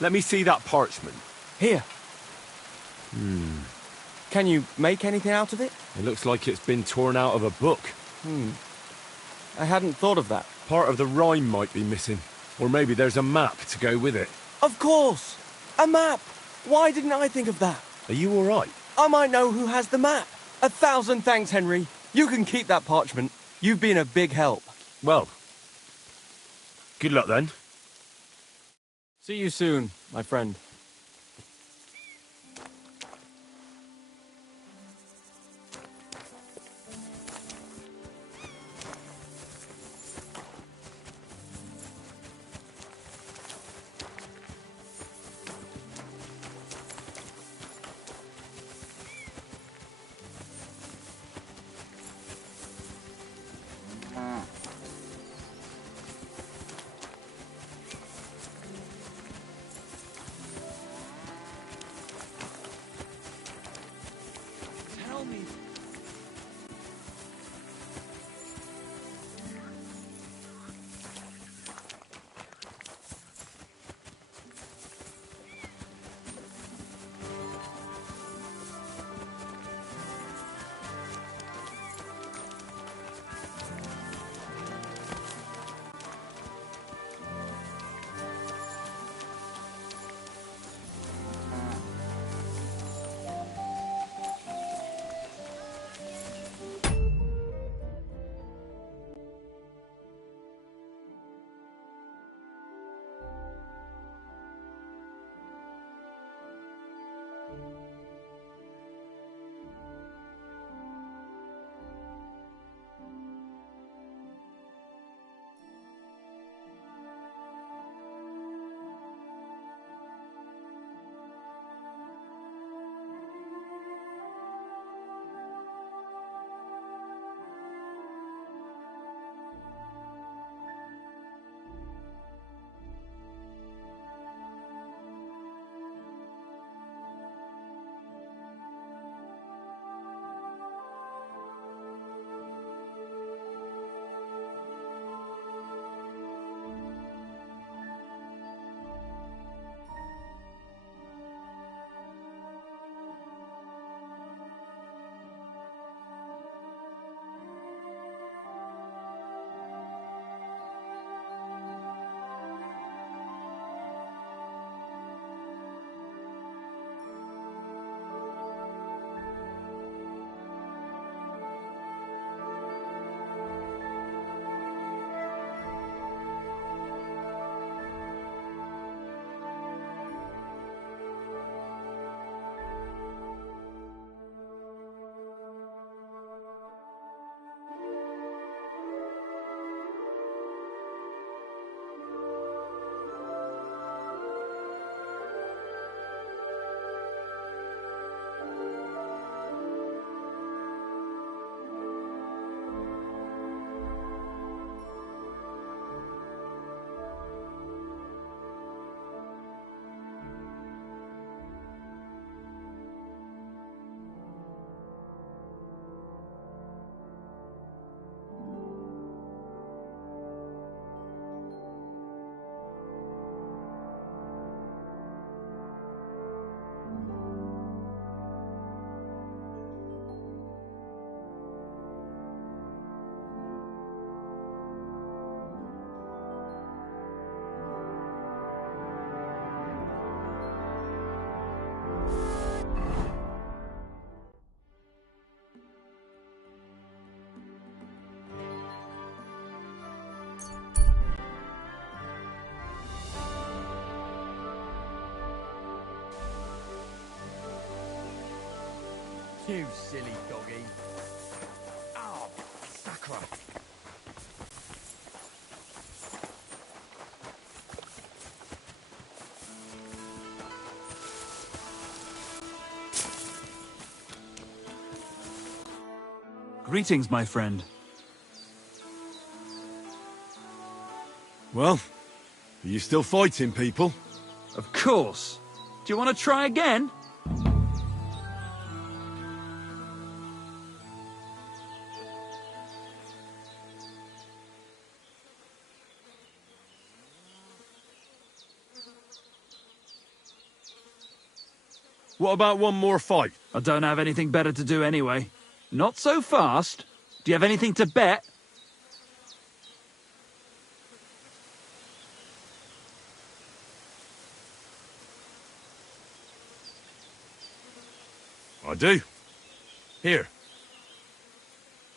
Let me see that parchment. Here. Can you make anything out of it? It looks like it's been torn out of a book. I hadn't thought of that. Part of the rhyme might be missing. Or maybe there's a map to go with it. Of course! A map! Why didn't I think of that? Are you all right? I might know who has the map. 1,000 thanks, Henry. You can keep that parchment. You've been a big help. Well, good luck then. See you soon, my friend. You silly doggy. Oh, sacre. Greetings, my friend. Well, are you still fighting people? Of course. Do you want to try again? What about one more fight? I don't have anything better to do anyway. Not so fast. Do you have anything to bet? I do. Here.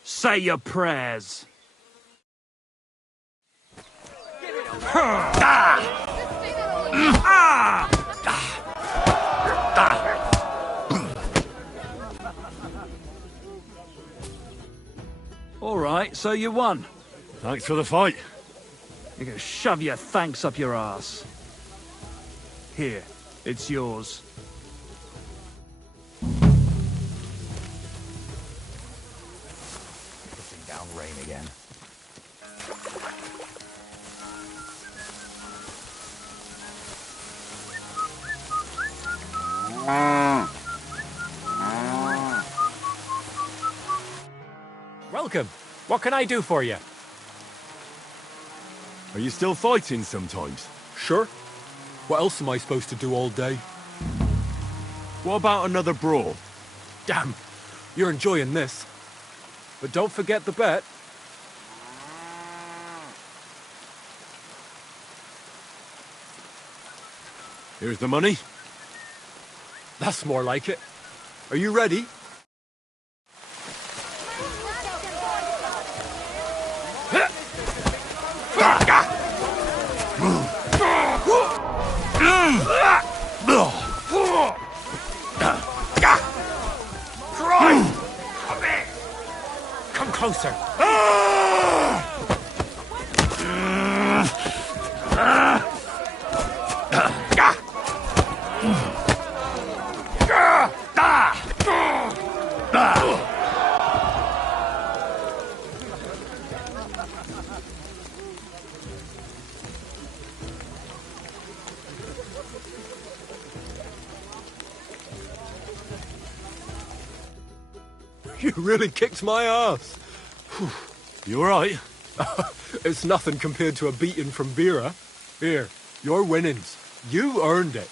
Say your prayers. All right, so you won. Thanks for the fight. You're gonna shove your thanks up your ass. Here, it's yours. Pissing down rain again. Welcome. What can I do for you? Are you still fighting sometimes? Sure. What else am I supposed to do all day? What about another brawl? Damn, you're enjoying this. But don't forget the bet. Here's the money. That's more like it. Are you ready? Come closer. You really kicked my ass. You alright? It's nothing compared to a beating from Vera. Here, your winnings. You earned it.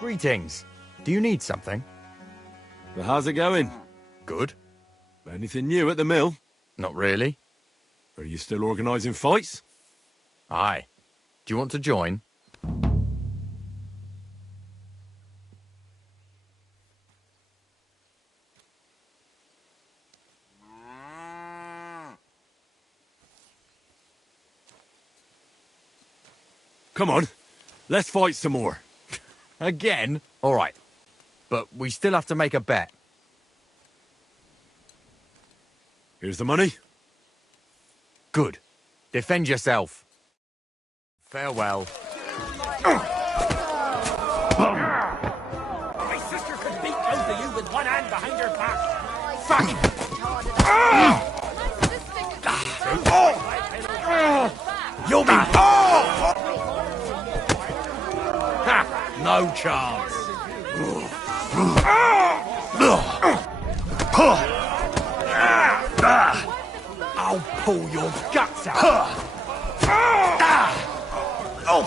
Greetings. Do you need something? But how's it going? Good. Anything new at the mill? Not really. Are you still organising fights? Aye. Do you want to join? Come on, let's fight some more. Again? All right. But we still have to make a bet. Here's the money. Good. Defend yourself. Farewell. My sister could beat both of you with one hand behind her back. Fuck! You'll be... Ha! No chance. I'll pull your guts out. Oh,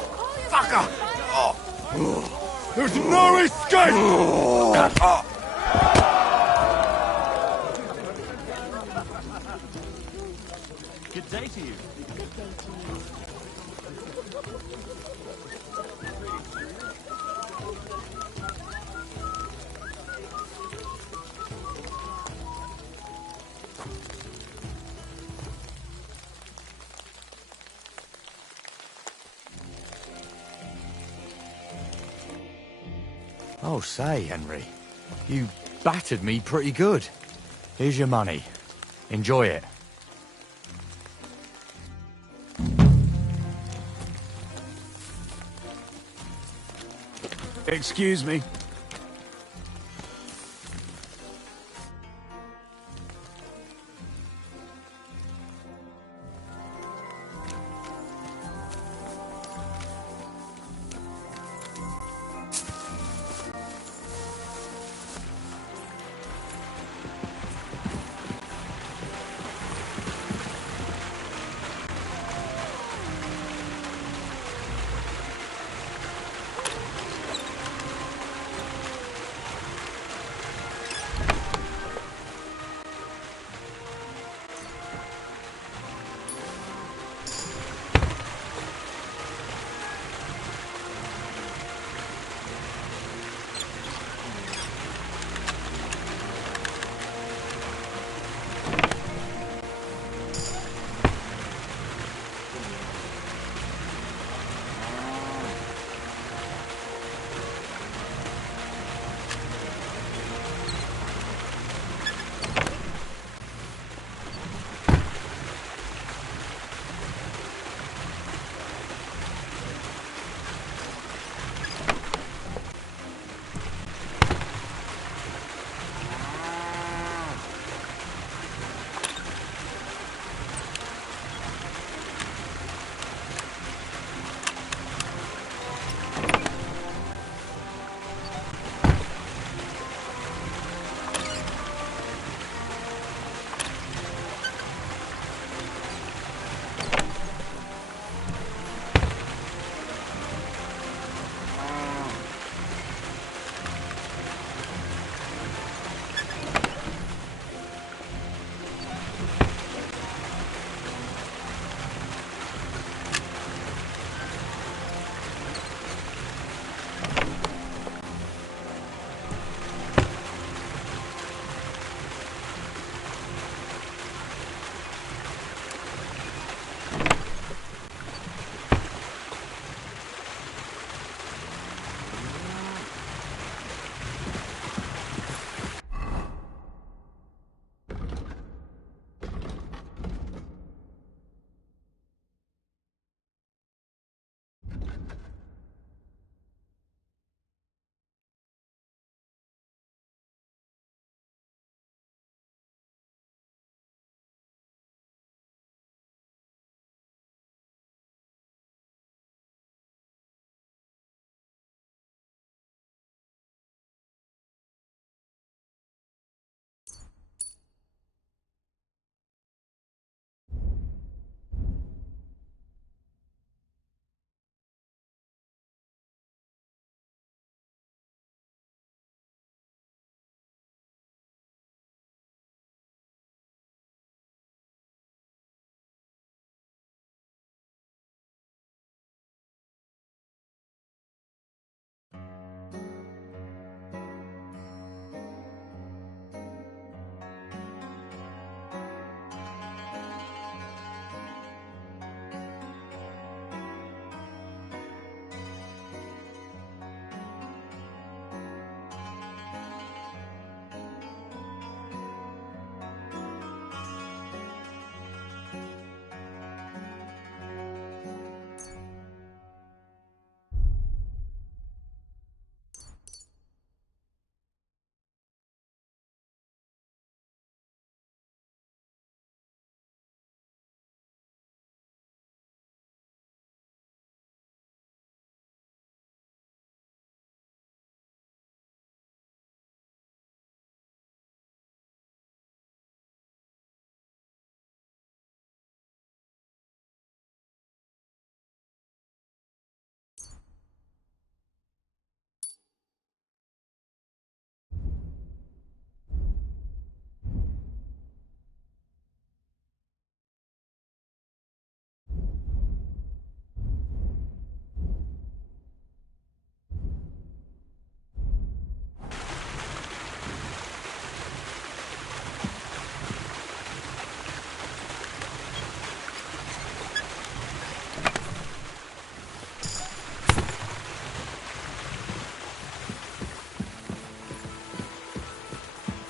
fucker! There's no escape! Good day to you. Oh, say, Henry, you battered me pretty good. Here's your money. Enjoy it. Excuse me.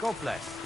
God bless.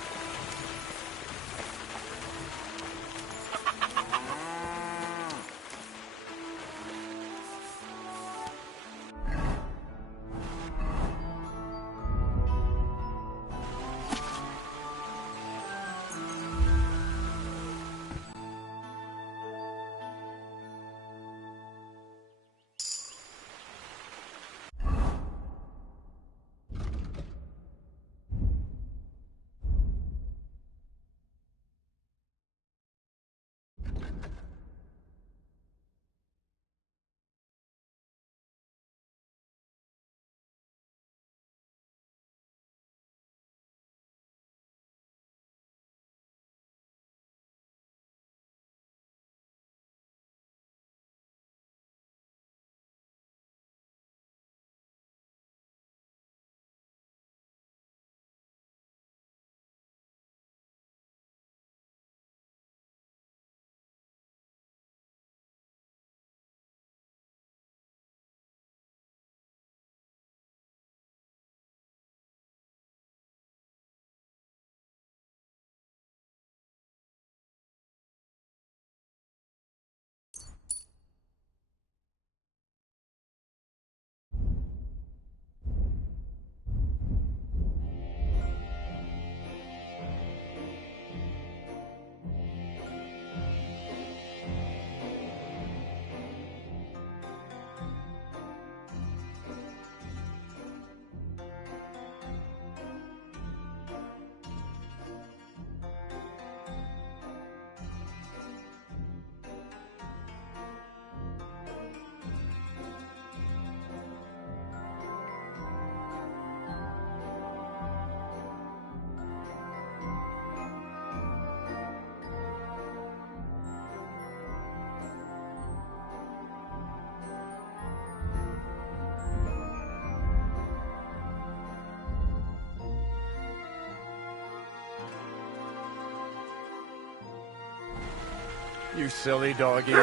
You silly doggy.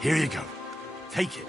Here you go. Take it.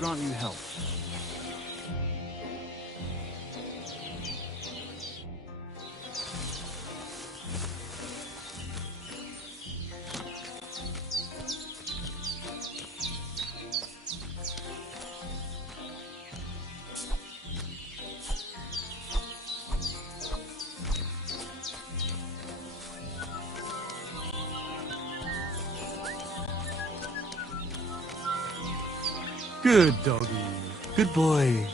grant you help. Good doggy. Good boy.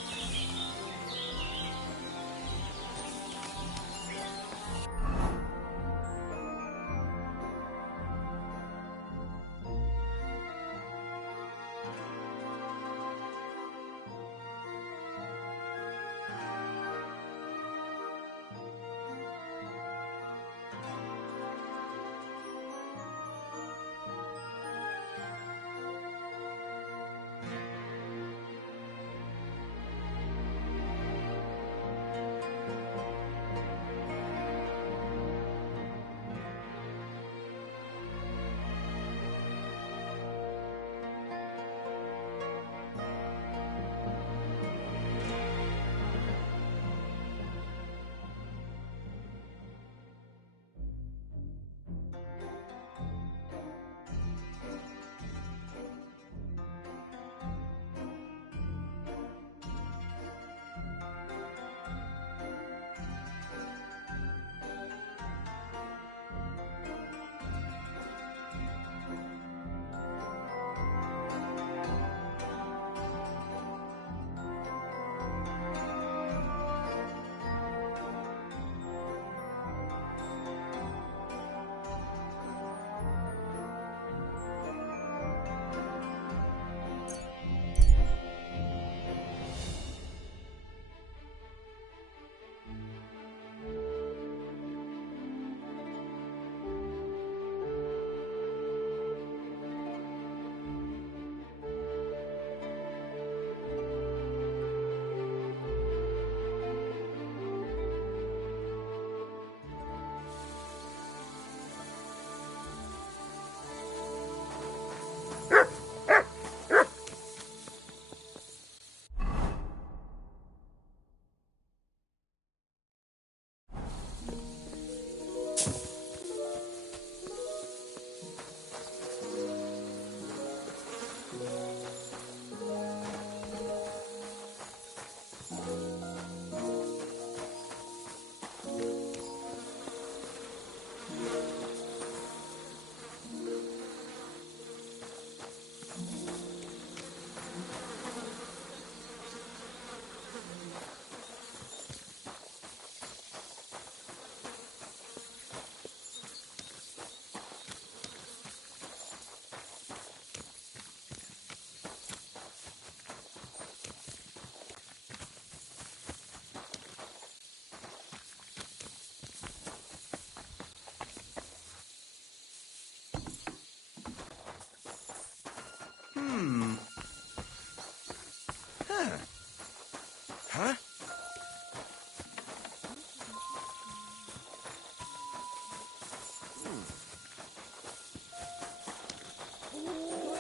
Huh?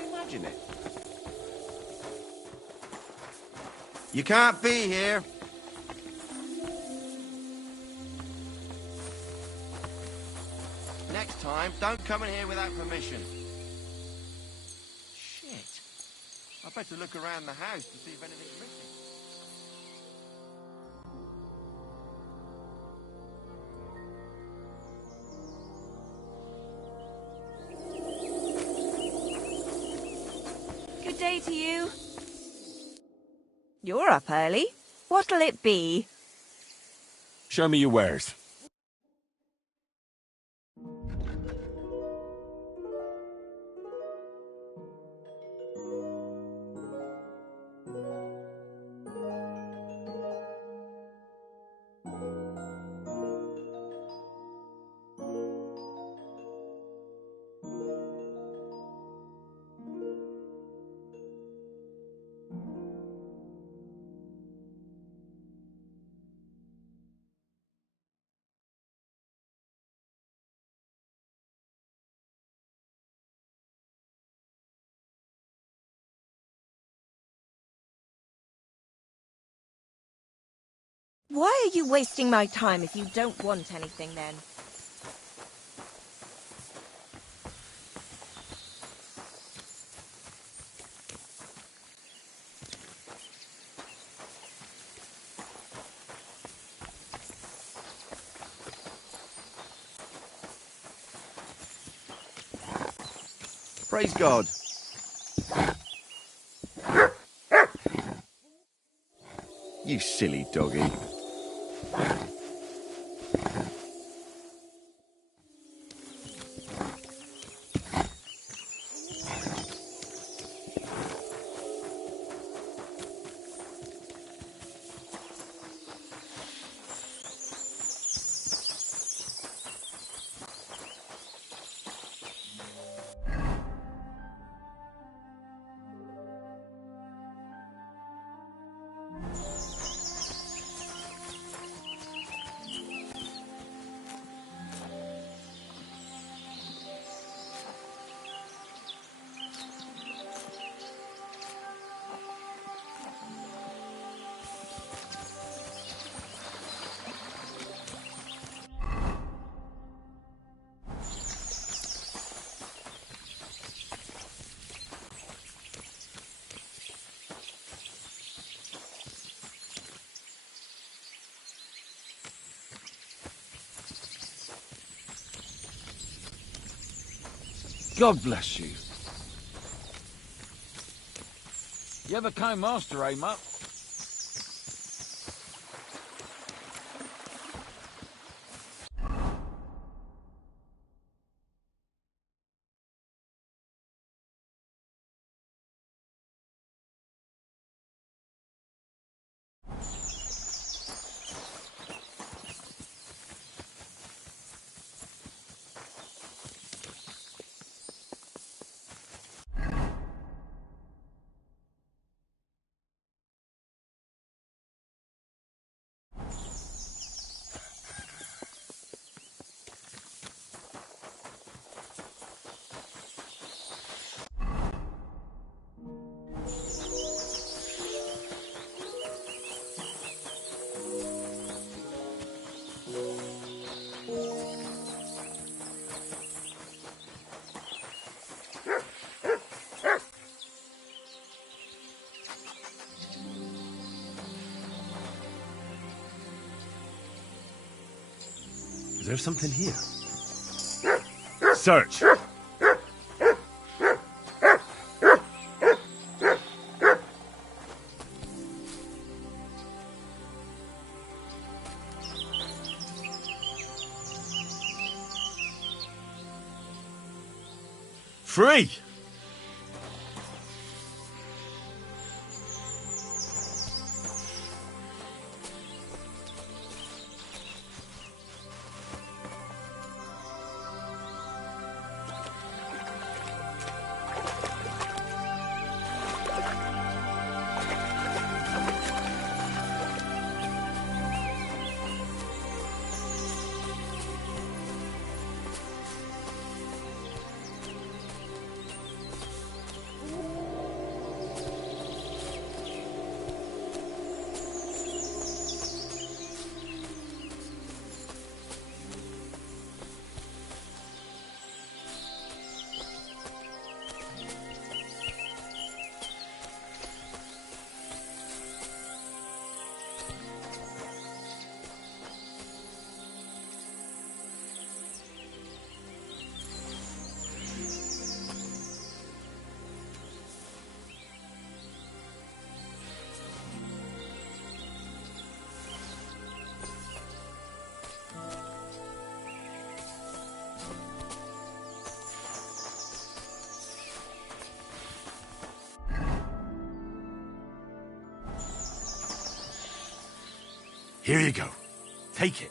Imagine it. You can't be here. Next time, don't come in here without permission. Shit. I better look around the house to see if anything's missing. Good day to you. You're up early. What'll it be? Show me your wares. Why are you wasting my time if you don't want anything then? Praise God. You silly doggy. God bless you. You ever came master, eh, Mutt? Is there something here? Search! Free! Here you go. Take it.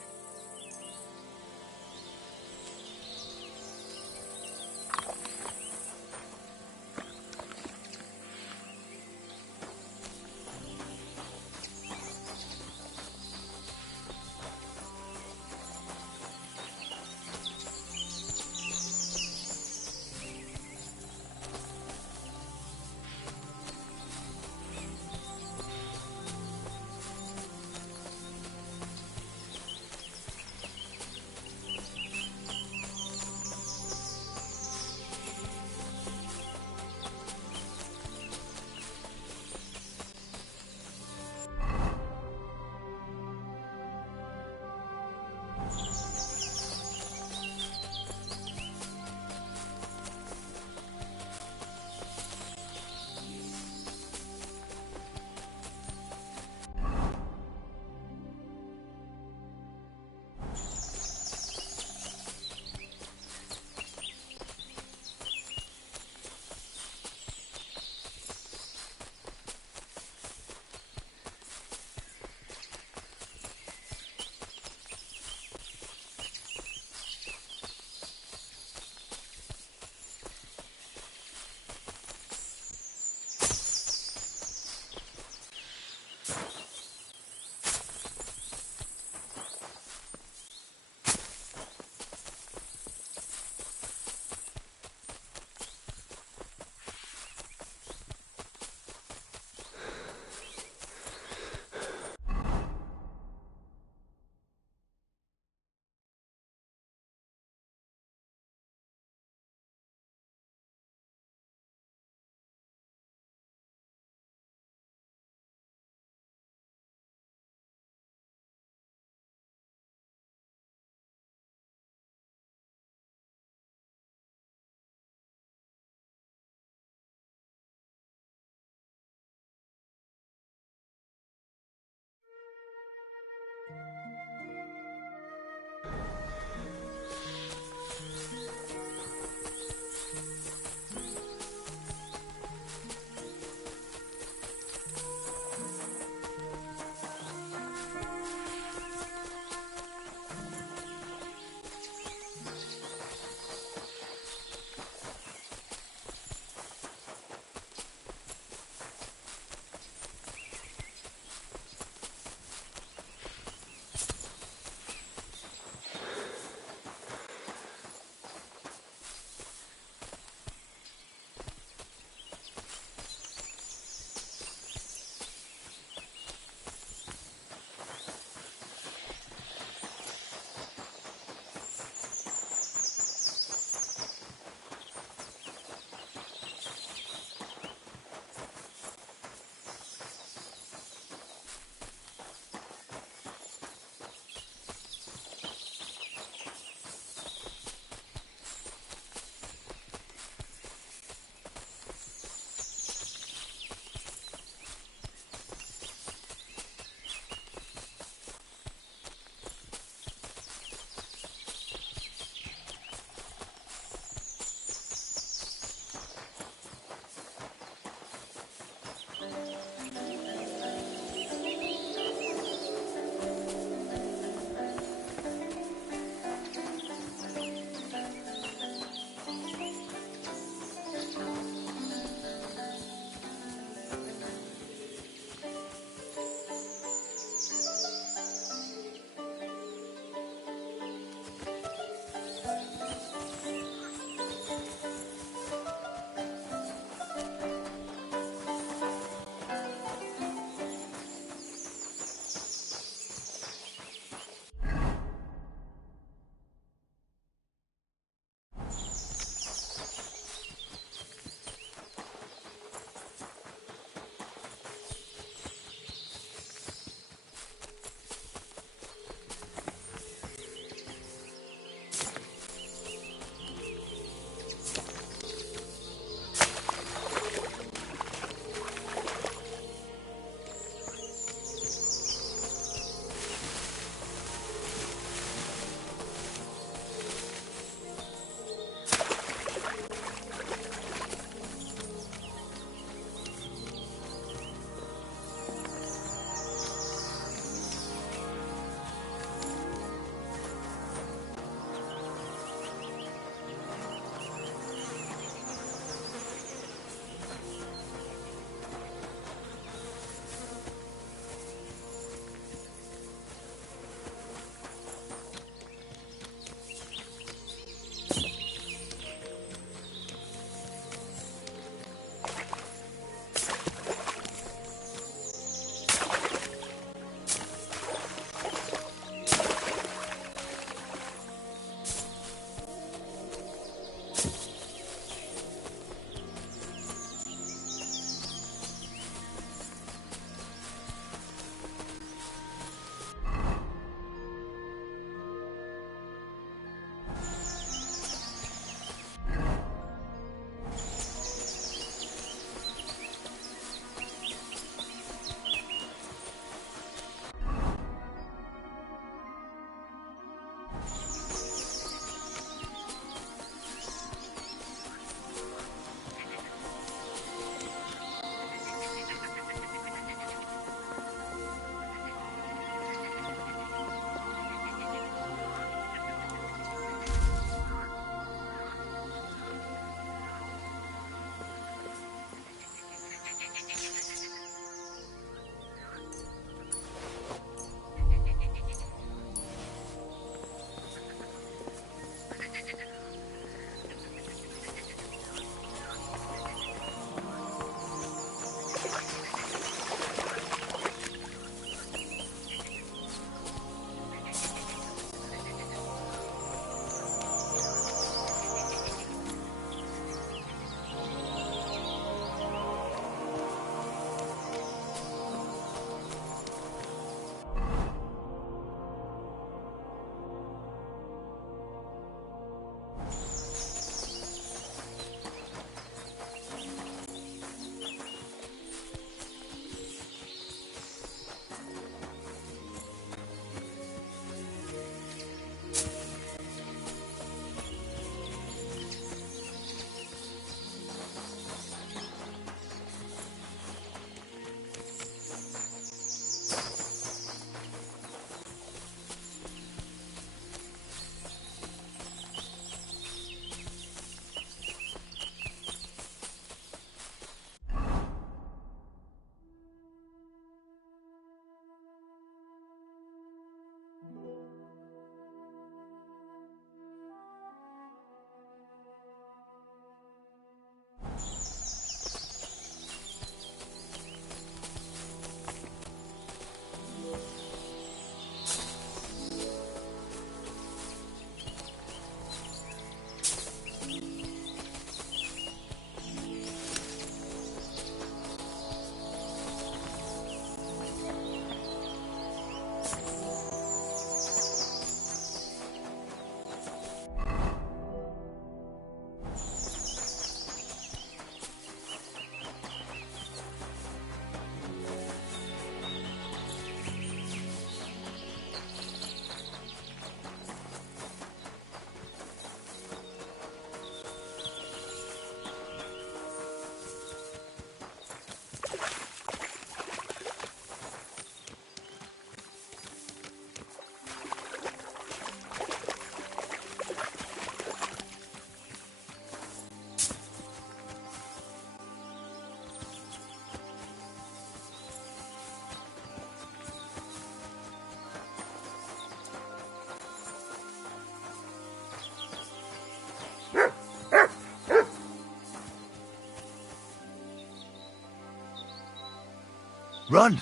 Run!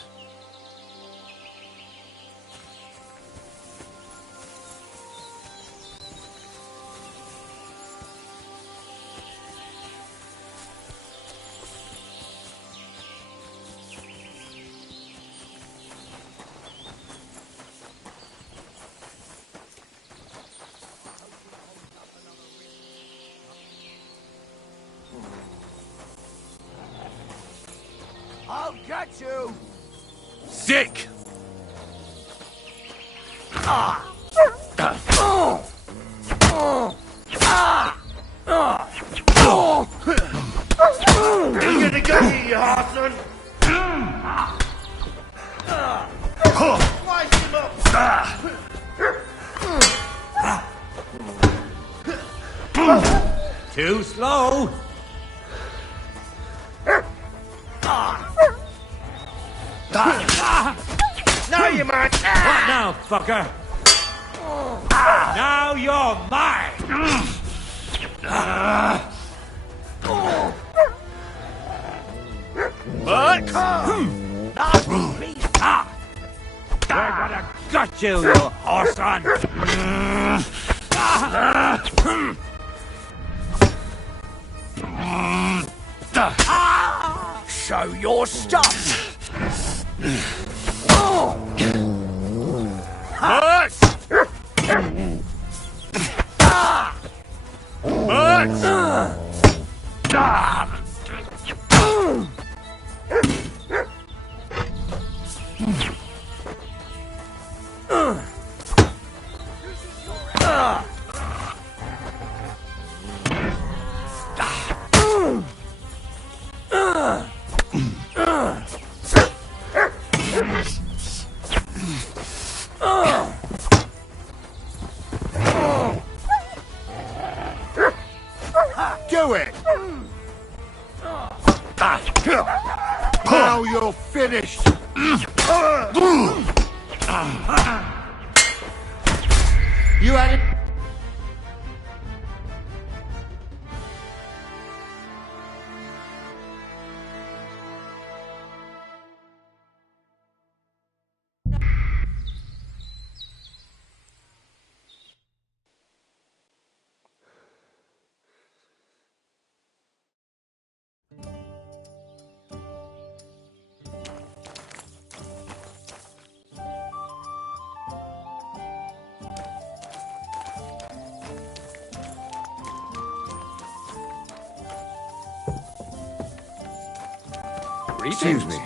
I'll get you! Sick! You're gonna go here, you Harson! Slice him up! Too slow. Now you man! What now, fucker? Now you're mine! What? We're gonna gut you, you horse-on! Show your stuff! Do it! Now you're finished! You had it. Excuse me.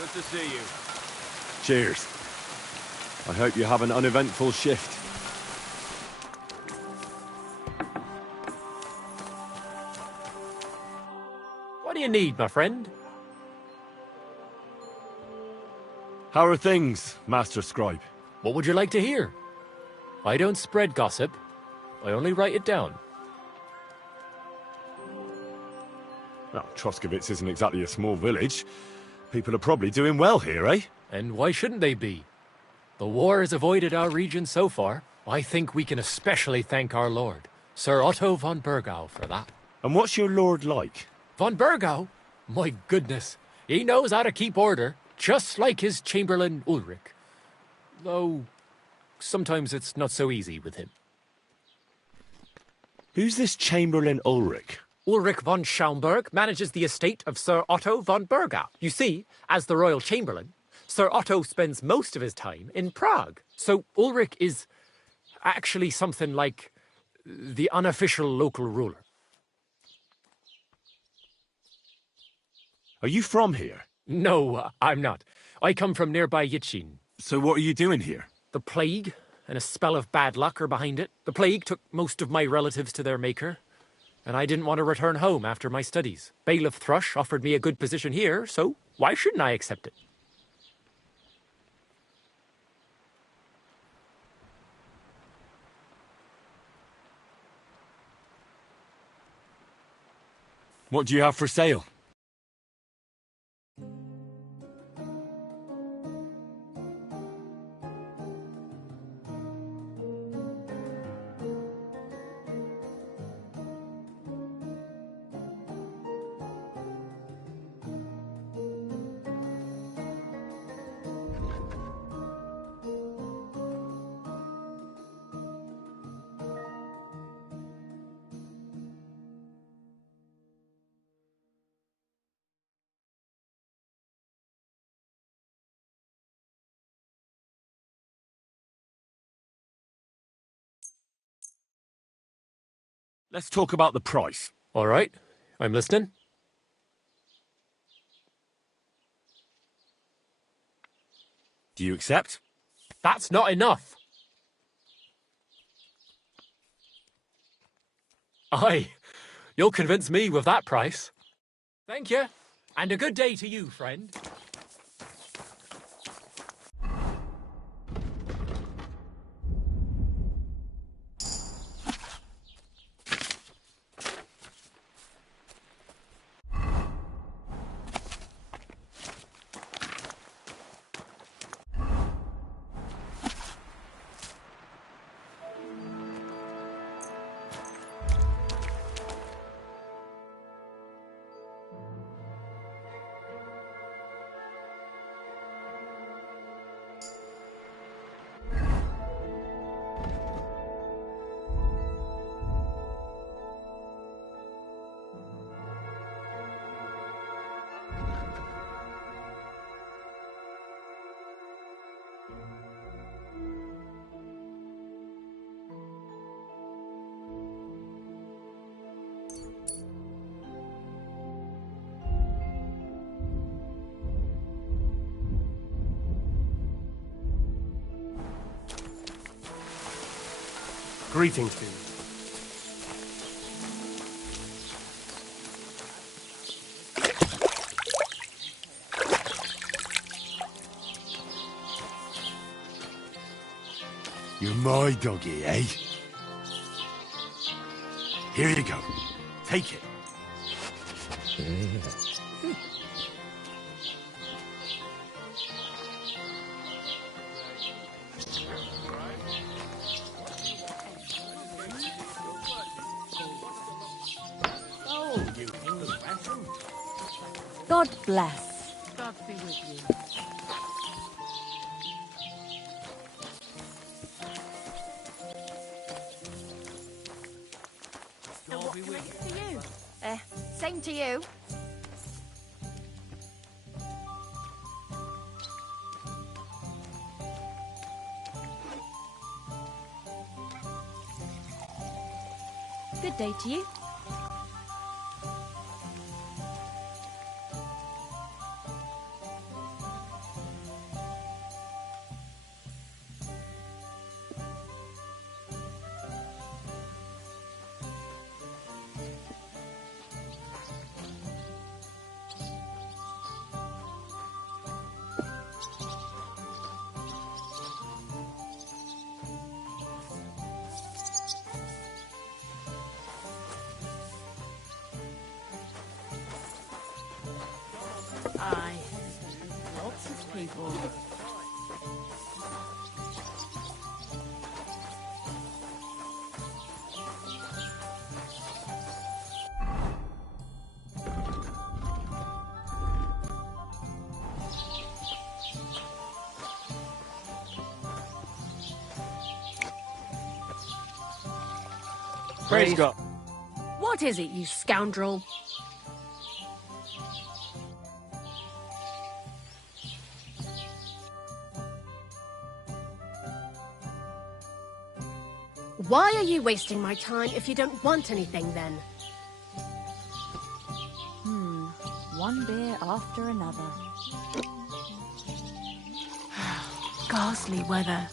Good to see you. Cheers. I hope you have an uneventful shift. What do you need, my friend? How are things, Master Scribe? What would you like to hear? I don't spread gossip. I only write it down. Well, Troskovitz isn't exactly a small village. People are probably doing well here, eh? And why shouldn't they be? The war has avoided our region so far. I think we can especially thank our lord, Sir Otto von Bergau, for that. And what's your lord like? Von Bergau? My goodness, he knows how to keep order, just like his Chamberlain Ulrich. Though, sometimes it's not so easy with him. Who's this Chamberlain Ulrich? Ulrich von Schaumburg manages the estate of Sir Otto von Bergau. You see, as the royal chamberlain, Sir Otto spends most of his time in Prague. So Ulrich is actually something like the unofficial local ruler. Are you from here? No, I'm not. I come from nearby Yitchin. So what are you doing here? The plague and a spell of bad luck are behind it. The plague took most of my relatives to their maker, and I didn't want to return home after my studies. Bailiff Thrush offered me a good position here, so why shouldn't I accept it? What do you have for sale? Let's talk about the price. All right, I'm listening. Do you accept? That's not enough. Aye, you'll convince me with that price. Thank you, and a good day to you, friend. Greetings to you. You're my doggy, eh? Here you go. Take it. God bless. God be with you. God be with you. Same to you. Good day to you. Aye. Lots of people. Praise God. What is it, you scoundrel? Why are you wasting my time if you don't want anything, then? One beer after another. Ghastly weather.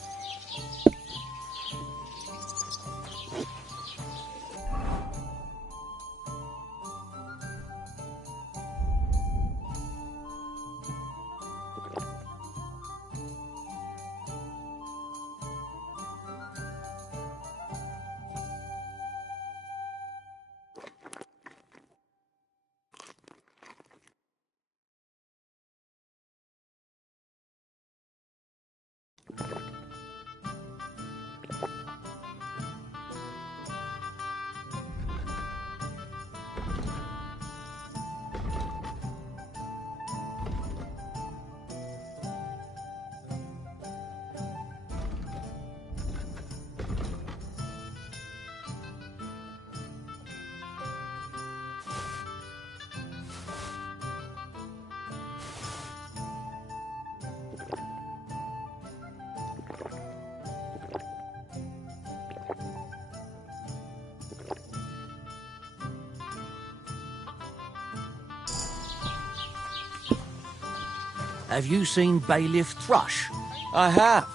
Have you seen Bailiff Thrush? I have.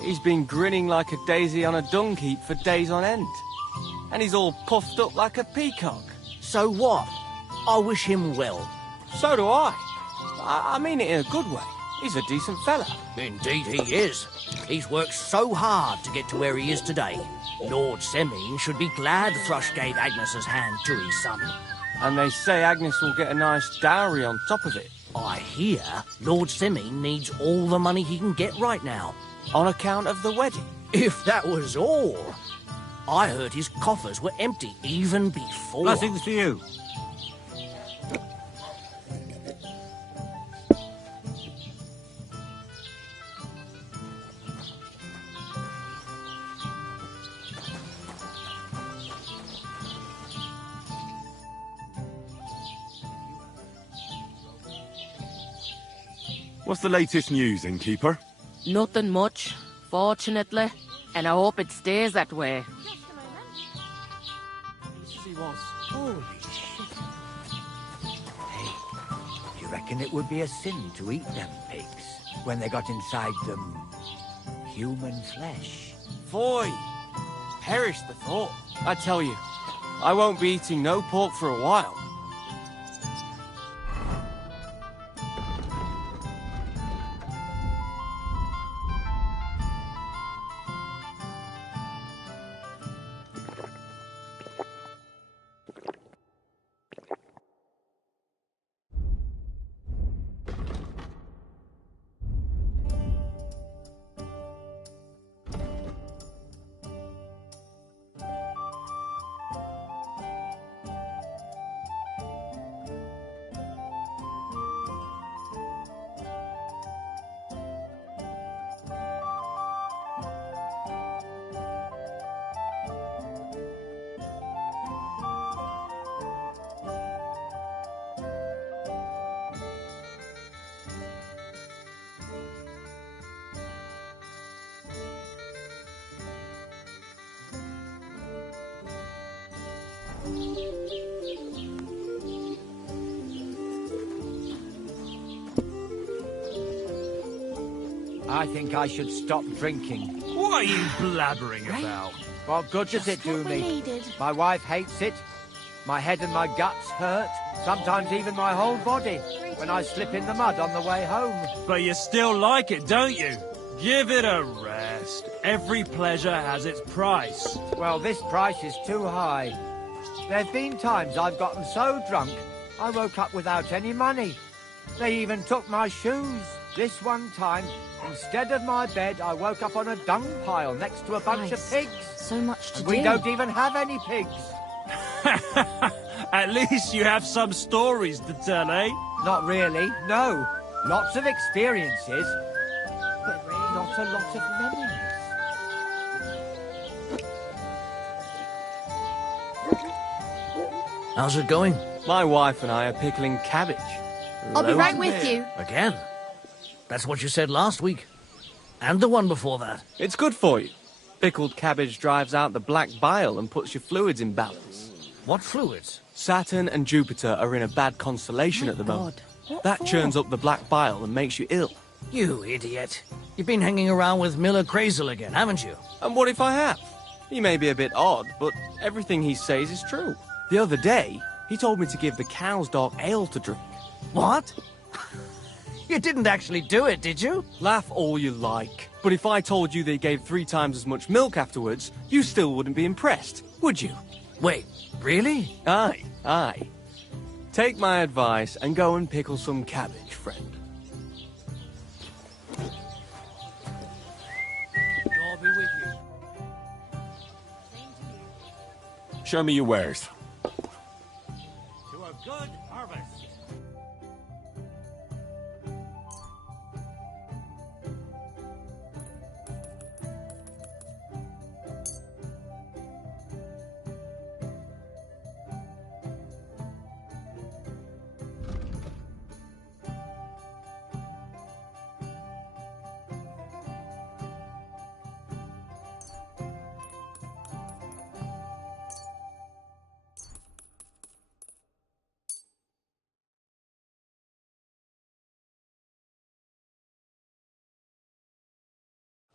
He's been grinning like a daisy on a dung heap for days on end. And he's all puffed up like a peacock. So what? I wish him well. So do I. I mean it in a good way. He's a decent fella. Indeed he is. He's worked so hard to get to where he is today. Lord Semine should be glad Thrush gave Agnes's hand to his son. And they say Agnes will get a nice dowry on top of it. I hear Lord Semine needs all the money he can get right now. On account of the wedding? If that was all. I heard his coffers were empty even before. Blessings to you. What's the latest news, innkeeper? Nothing much, fortunately. And I hope it stays that way. He was. Holy shit. Hey, do you reckon it would be a sin to eat them pigs when they got inside them human flesh? Boy, perish the thought. I tell you, I won't be eating no pork for a while. I think I should stop drinking. What are you blabbering about? What good does it do me? My wife hates it. My head and my guts hurt. Sometimes even my whole body when I slip in the mud on the way home. But you still like it, don't you? Give it a rest. Every pleasure has its price. Well, this price is too high. There've been times I've gotten so drunk, I woke up without any money. They even took my shoes. This one time, instead of my bed, I woke up on a dung pile next to a bunch of pigs. So much to And do. we don't even have any pigs. At least you have some stories to tell, eh? Not really, no. Lots of experiences, but not a lot of memories. How's it going? My wife and I are pickling cabbage. I'll be Loads right of with beer. you. Again? That's what you said last week. And the one before that. It's good for you. Pickled cabbage drives out the black bile and puts your fluids in balance. What fluids? Saturn and Jupiter are in a bad constellation at the moment. What That for? churns up the black bile and makes you ill. You idiot. You've been hanging around with Miller Crazel again, haven't you? And what if I have? He may be a bit odd, but everything he says is true. The other day, he told me to give the cows dark ale to drink. What? You didn't actually do it, did you? Laugh all you like. But if I told you they gave 3 times as much milk afterwards, you still wouldn't be impressed, would you? Wait, really? Aye, aye. Take my advice and go and pickle some cabbage, friend. God be with you. Show me your wares. To a good harvest.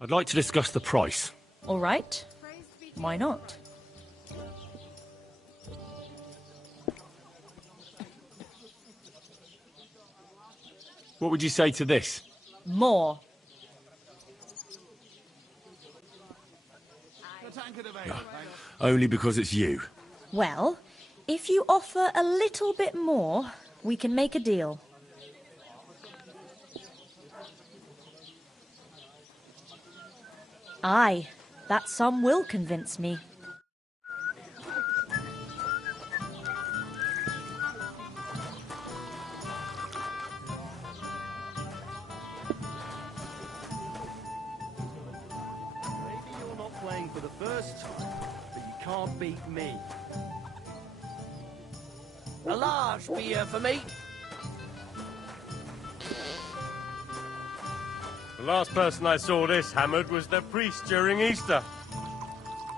I'd like to discuss the price. All right. Why not? What would you say to this? More. Only because it's you. Well, if you offer a little bit more, we can make a deal. Aye, that sum will convince me. Maybe you're not playing for the first time, but you can't beat me. A large beer for me. The last person I saw this hammered was the priest during Easter.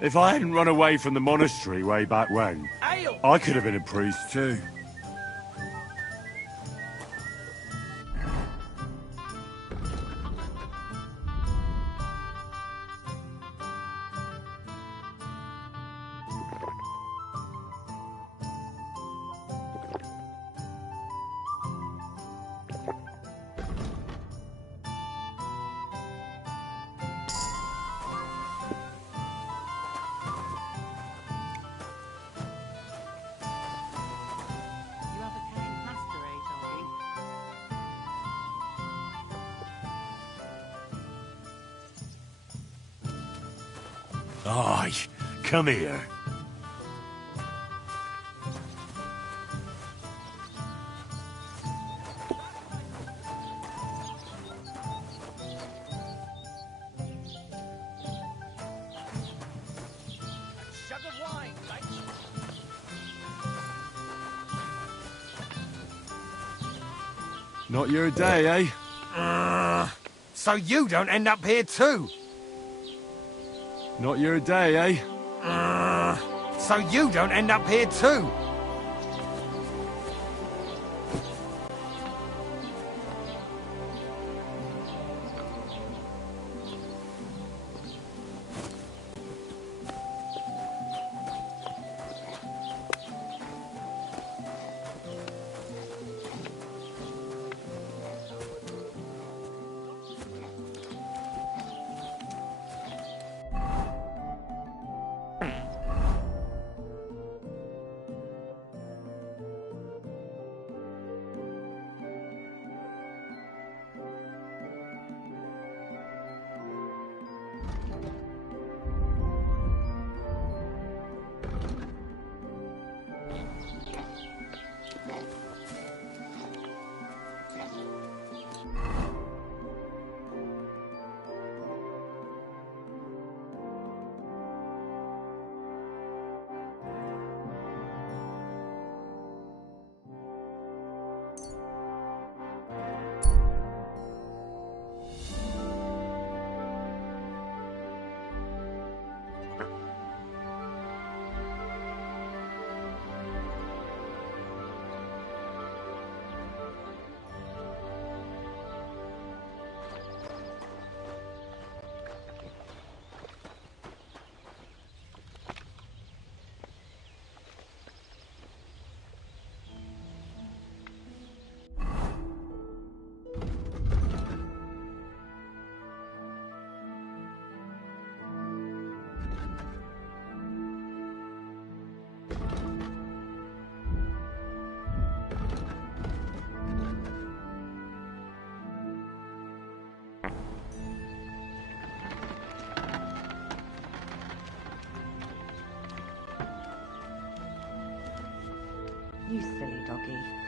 If I hadn't run away from the monastery way back when, Ale. I could have been a priest too. Aye, come here. Jug of wine, thanks. Not your day, eh? So you don't end up here too. Not your day, eh? So you don't end up here too. You silly doggy.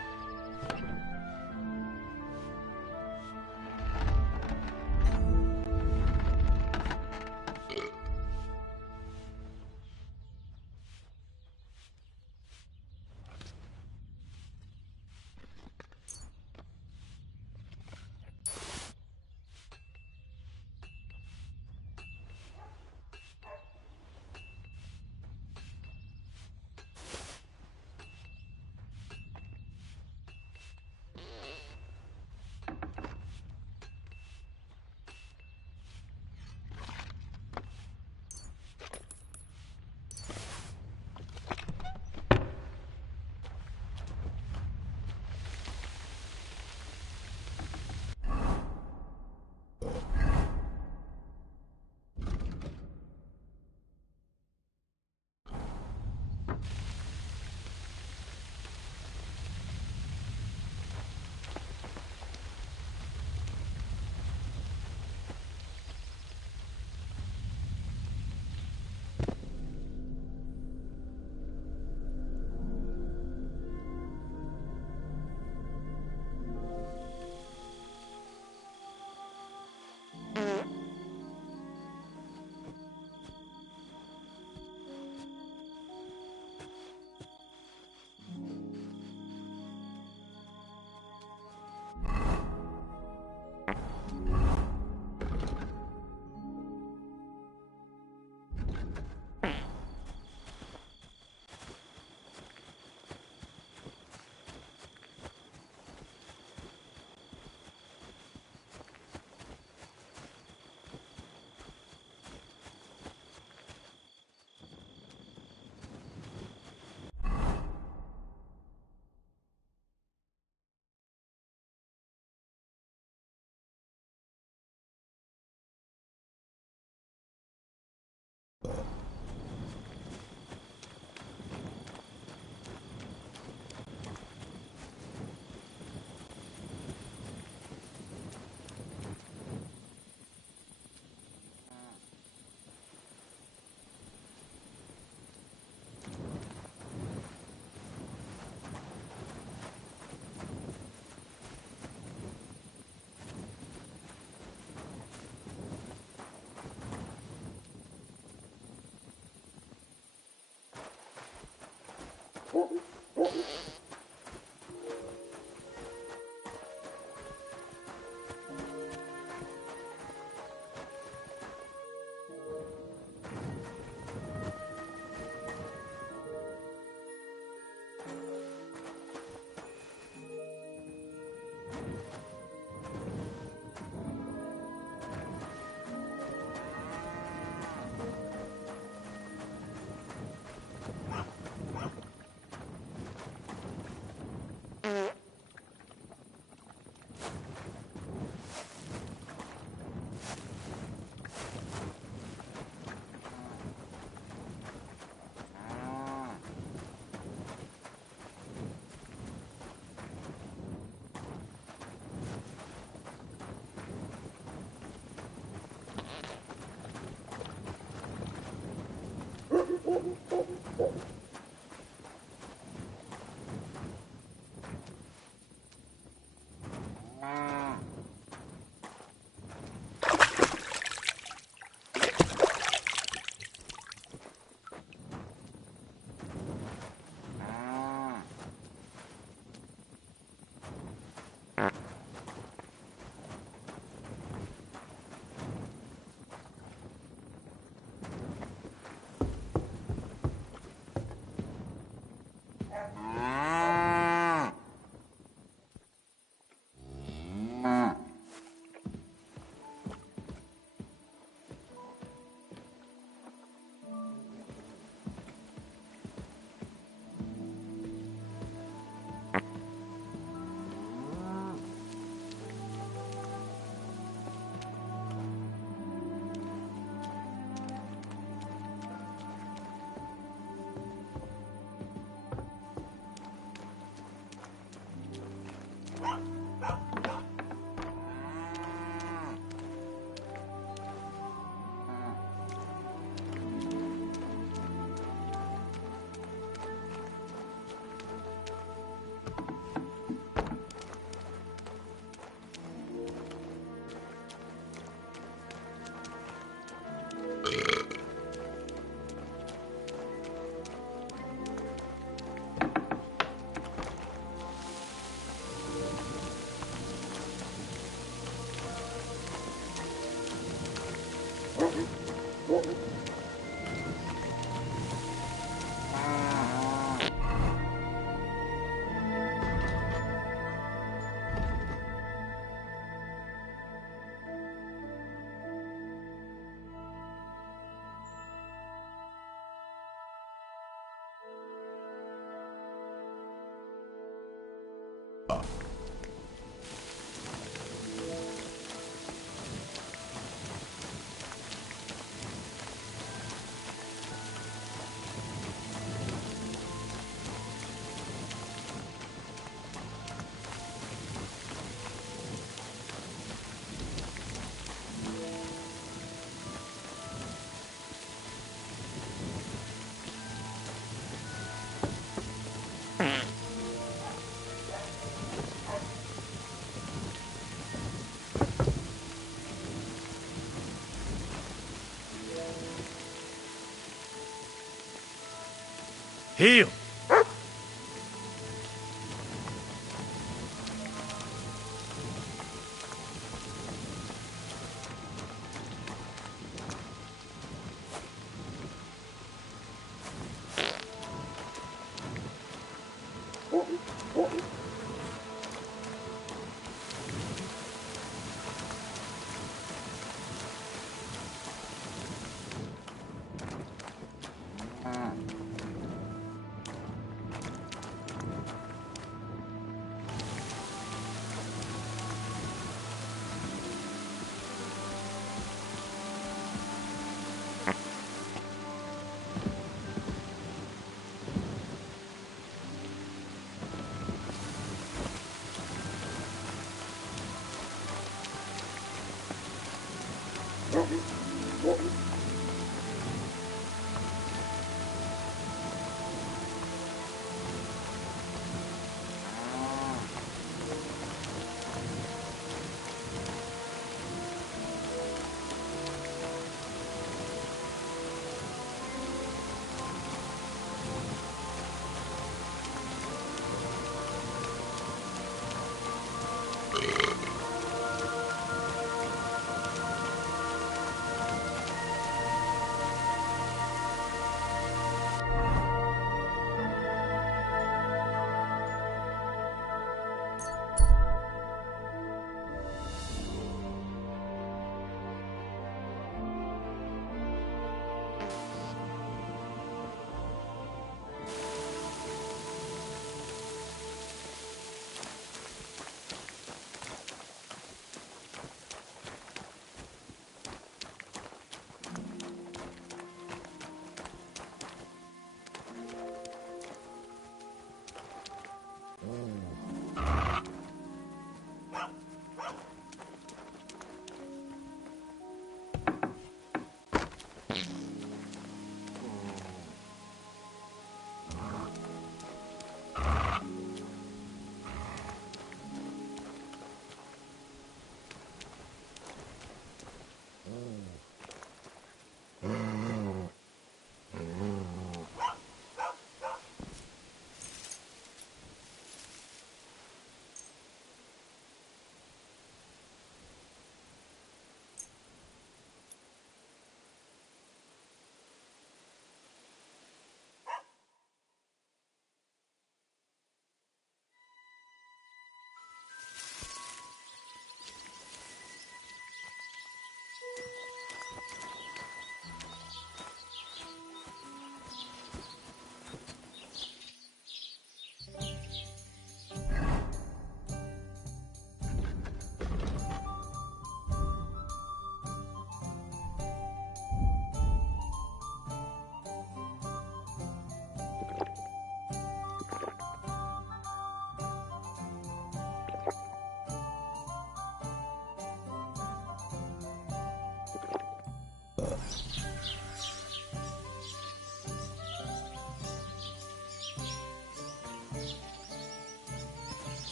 Heel!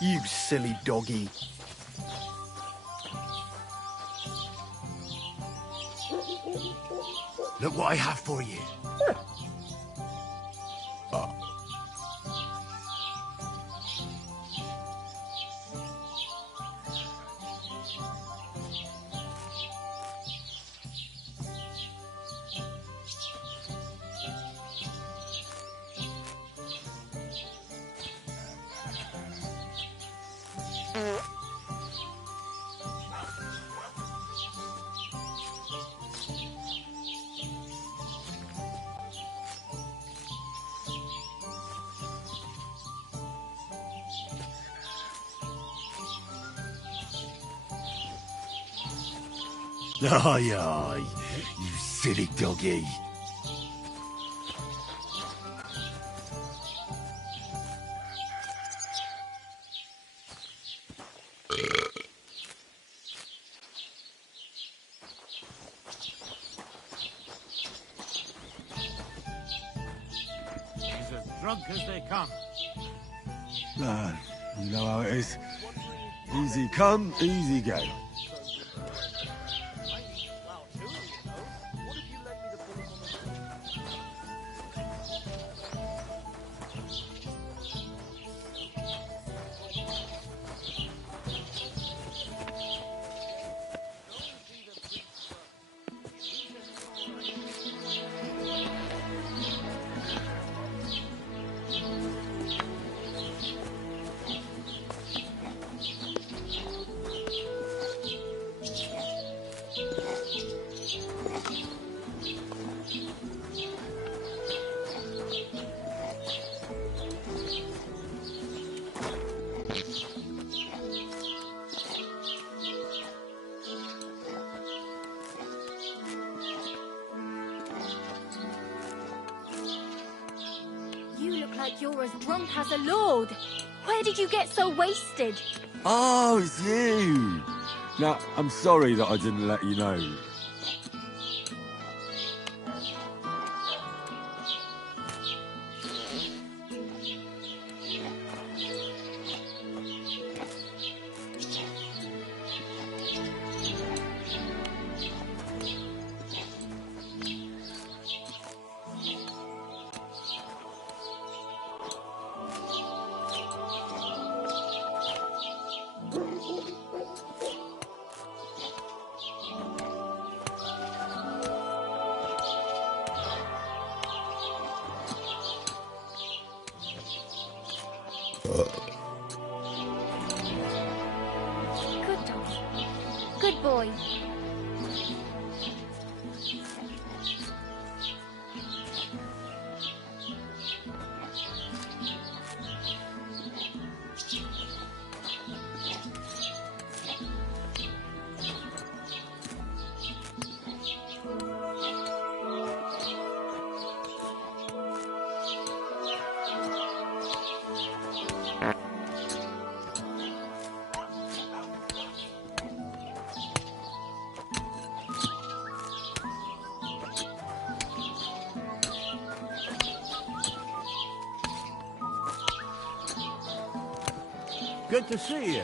You silly doggy. Look what I have for you. Aye, aye, you silly doggy. drunk as they come. Nah, you know how it is. Easy come, easy go. You look like you're as drunk as a lord. Where did you get so wasted? Oh, it's you! Now, I'm sorry that I didn't let you know. Good dog. Good boy. Good to see you.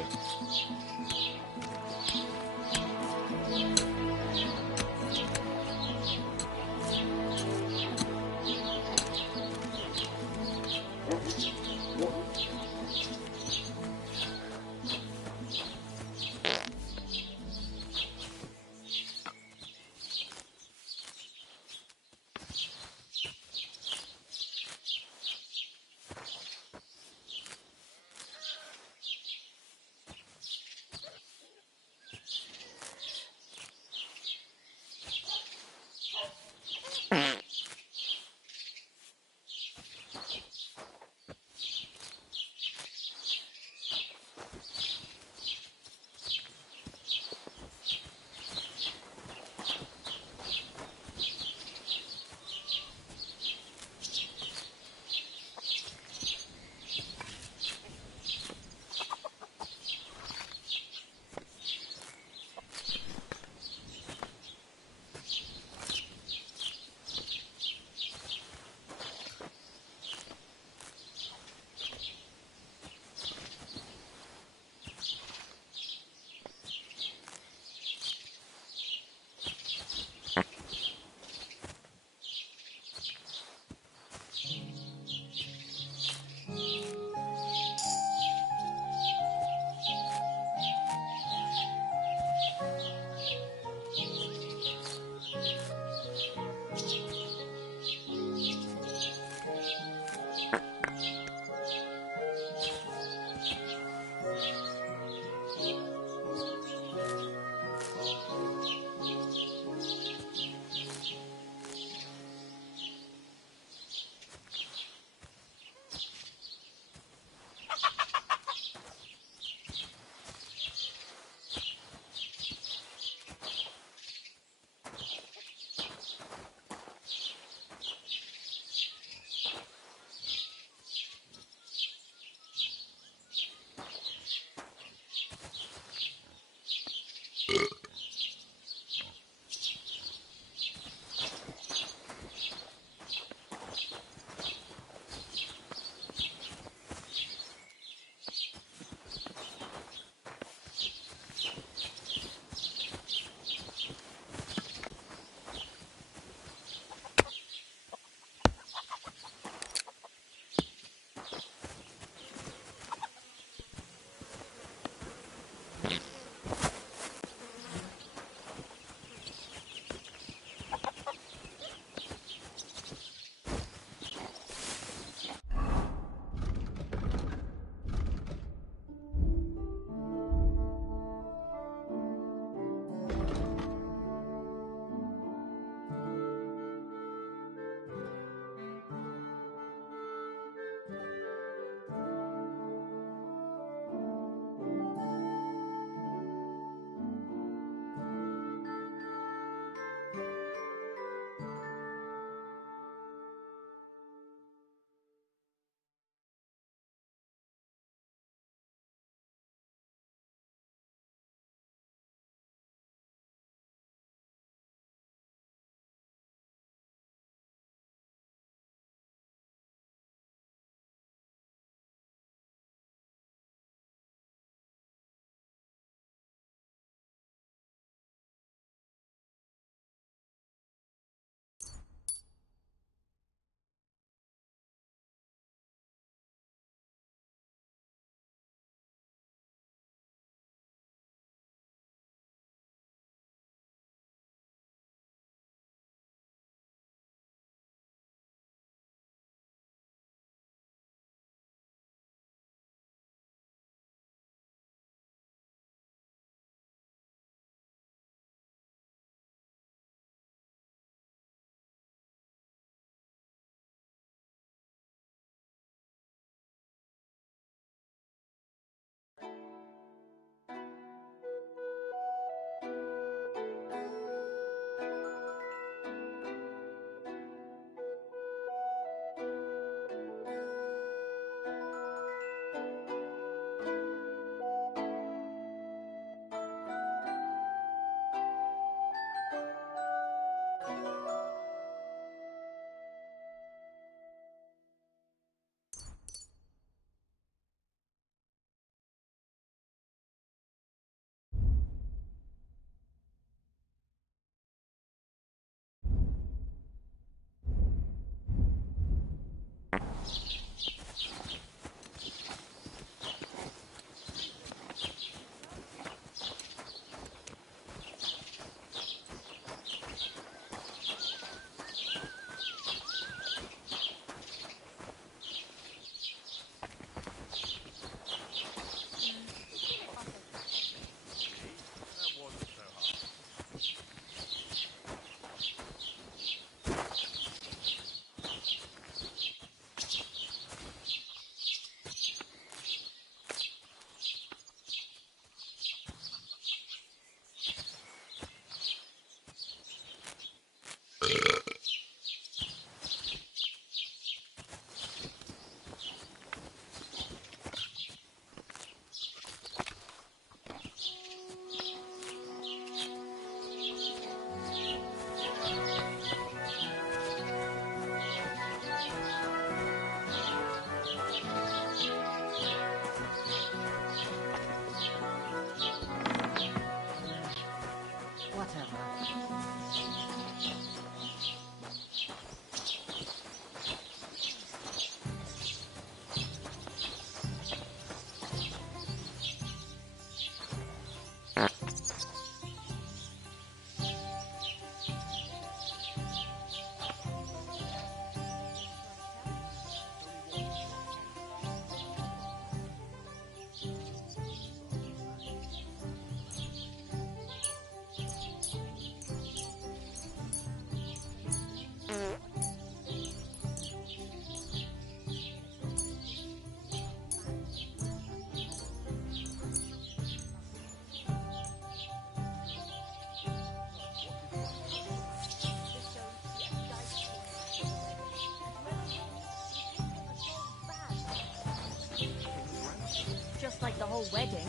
Just like the whole wedding.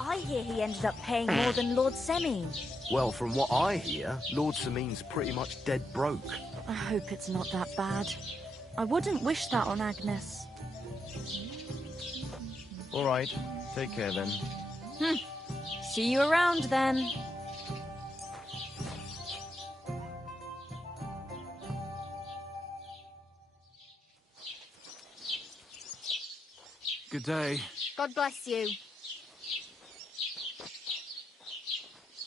I hear he ended up paying more than Lord Semine. Well, from what I hear, Lord Semine's pretty much dead broke. I hope it's not that bad. I wouldn't wish that on Agnes. All right, take care then. See you around then. Good day. God bless you.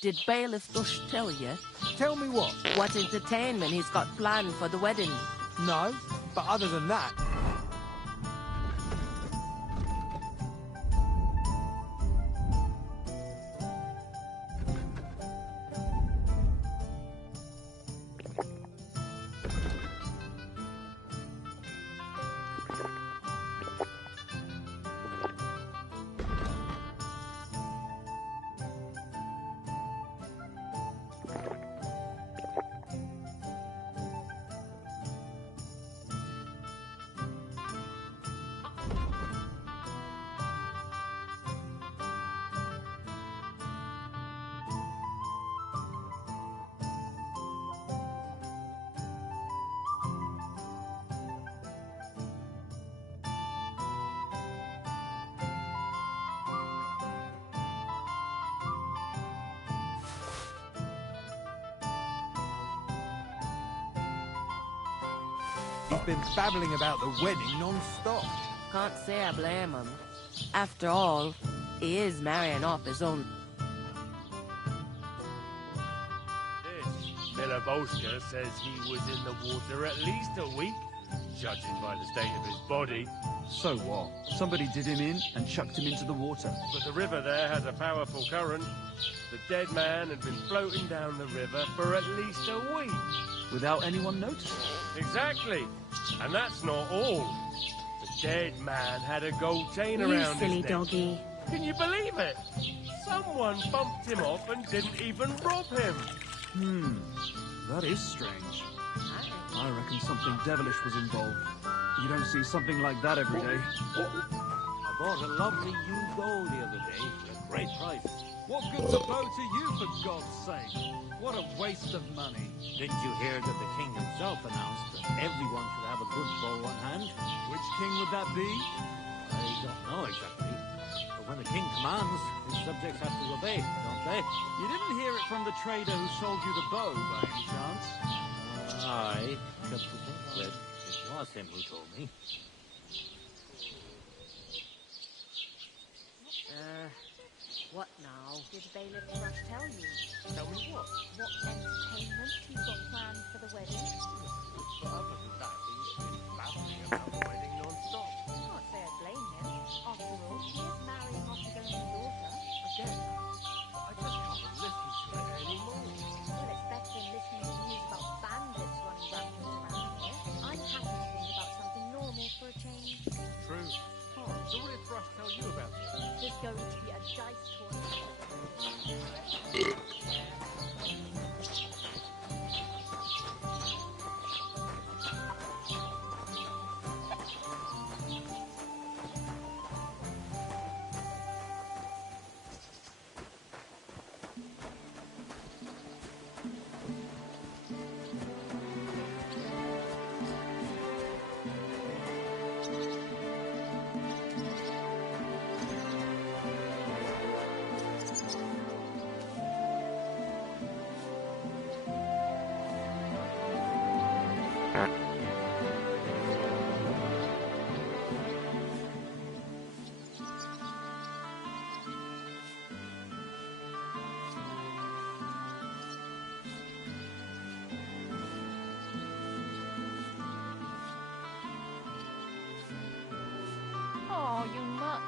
Did Bailiff Dush tell you? Tell me what? What entertainment he's got planned for the wedding? No, but other than that... He's been babbling about the wedding non-stop. Can't say I blame him. After all, he is marrying off his own. This Miller Bolsker says he was in the water at least a week, judging by the state of his body. So what? Somebody did him in and chucked him into the water. But the river there has a powerful current. The dead man had been floating down the river for at least a week. Without anyone noticing? Exactly. And that's not all. The dead man had a gold chain You around silly his neck. doggy. Can you believe it? Someone bumped him off and didn't even rob him. That is strange. I reckon something devilish was involved. You don't see something like that every day. I bought a lovely new gold the other day for a great price. What good's a bow to you, for God's sake? What a waste of money. Didn't you hear that the king himself announced that everyone should have a good bow on hand? Which king would that be? I don't know exactly. But when the king commands, his subjects have to obey, don't they? You didn't hear it from the trader who sold you the bow, by any chance? Aye, come to think of it, it It was him who told me. What now? Did Bailiff Thrush tell you? Tell me what? What entertainment you've got planned for the wedding? For others of that, he's been babbling about the wedding non-stop. I can't say I blame him. After all, he is marrying off his only daughter. Again, I just can't listen to it anymore. Well, it's better than listening to news about bandits running rampant around here. I'm happy to think about something normal for a change. True. Oh, so what did Thrush tell you about it? There's going to be a dice tournament. Oh, you mutt.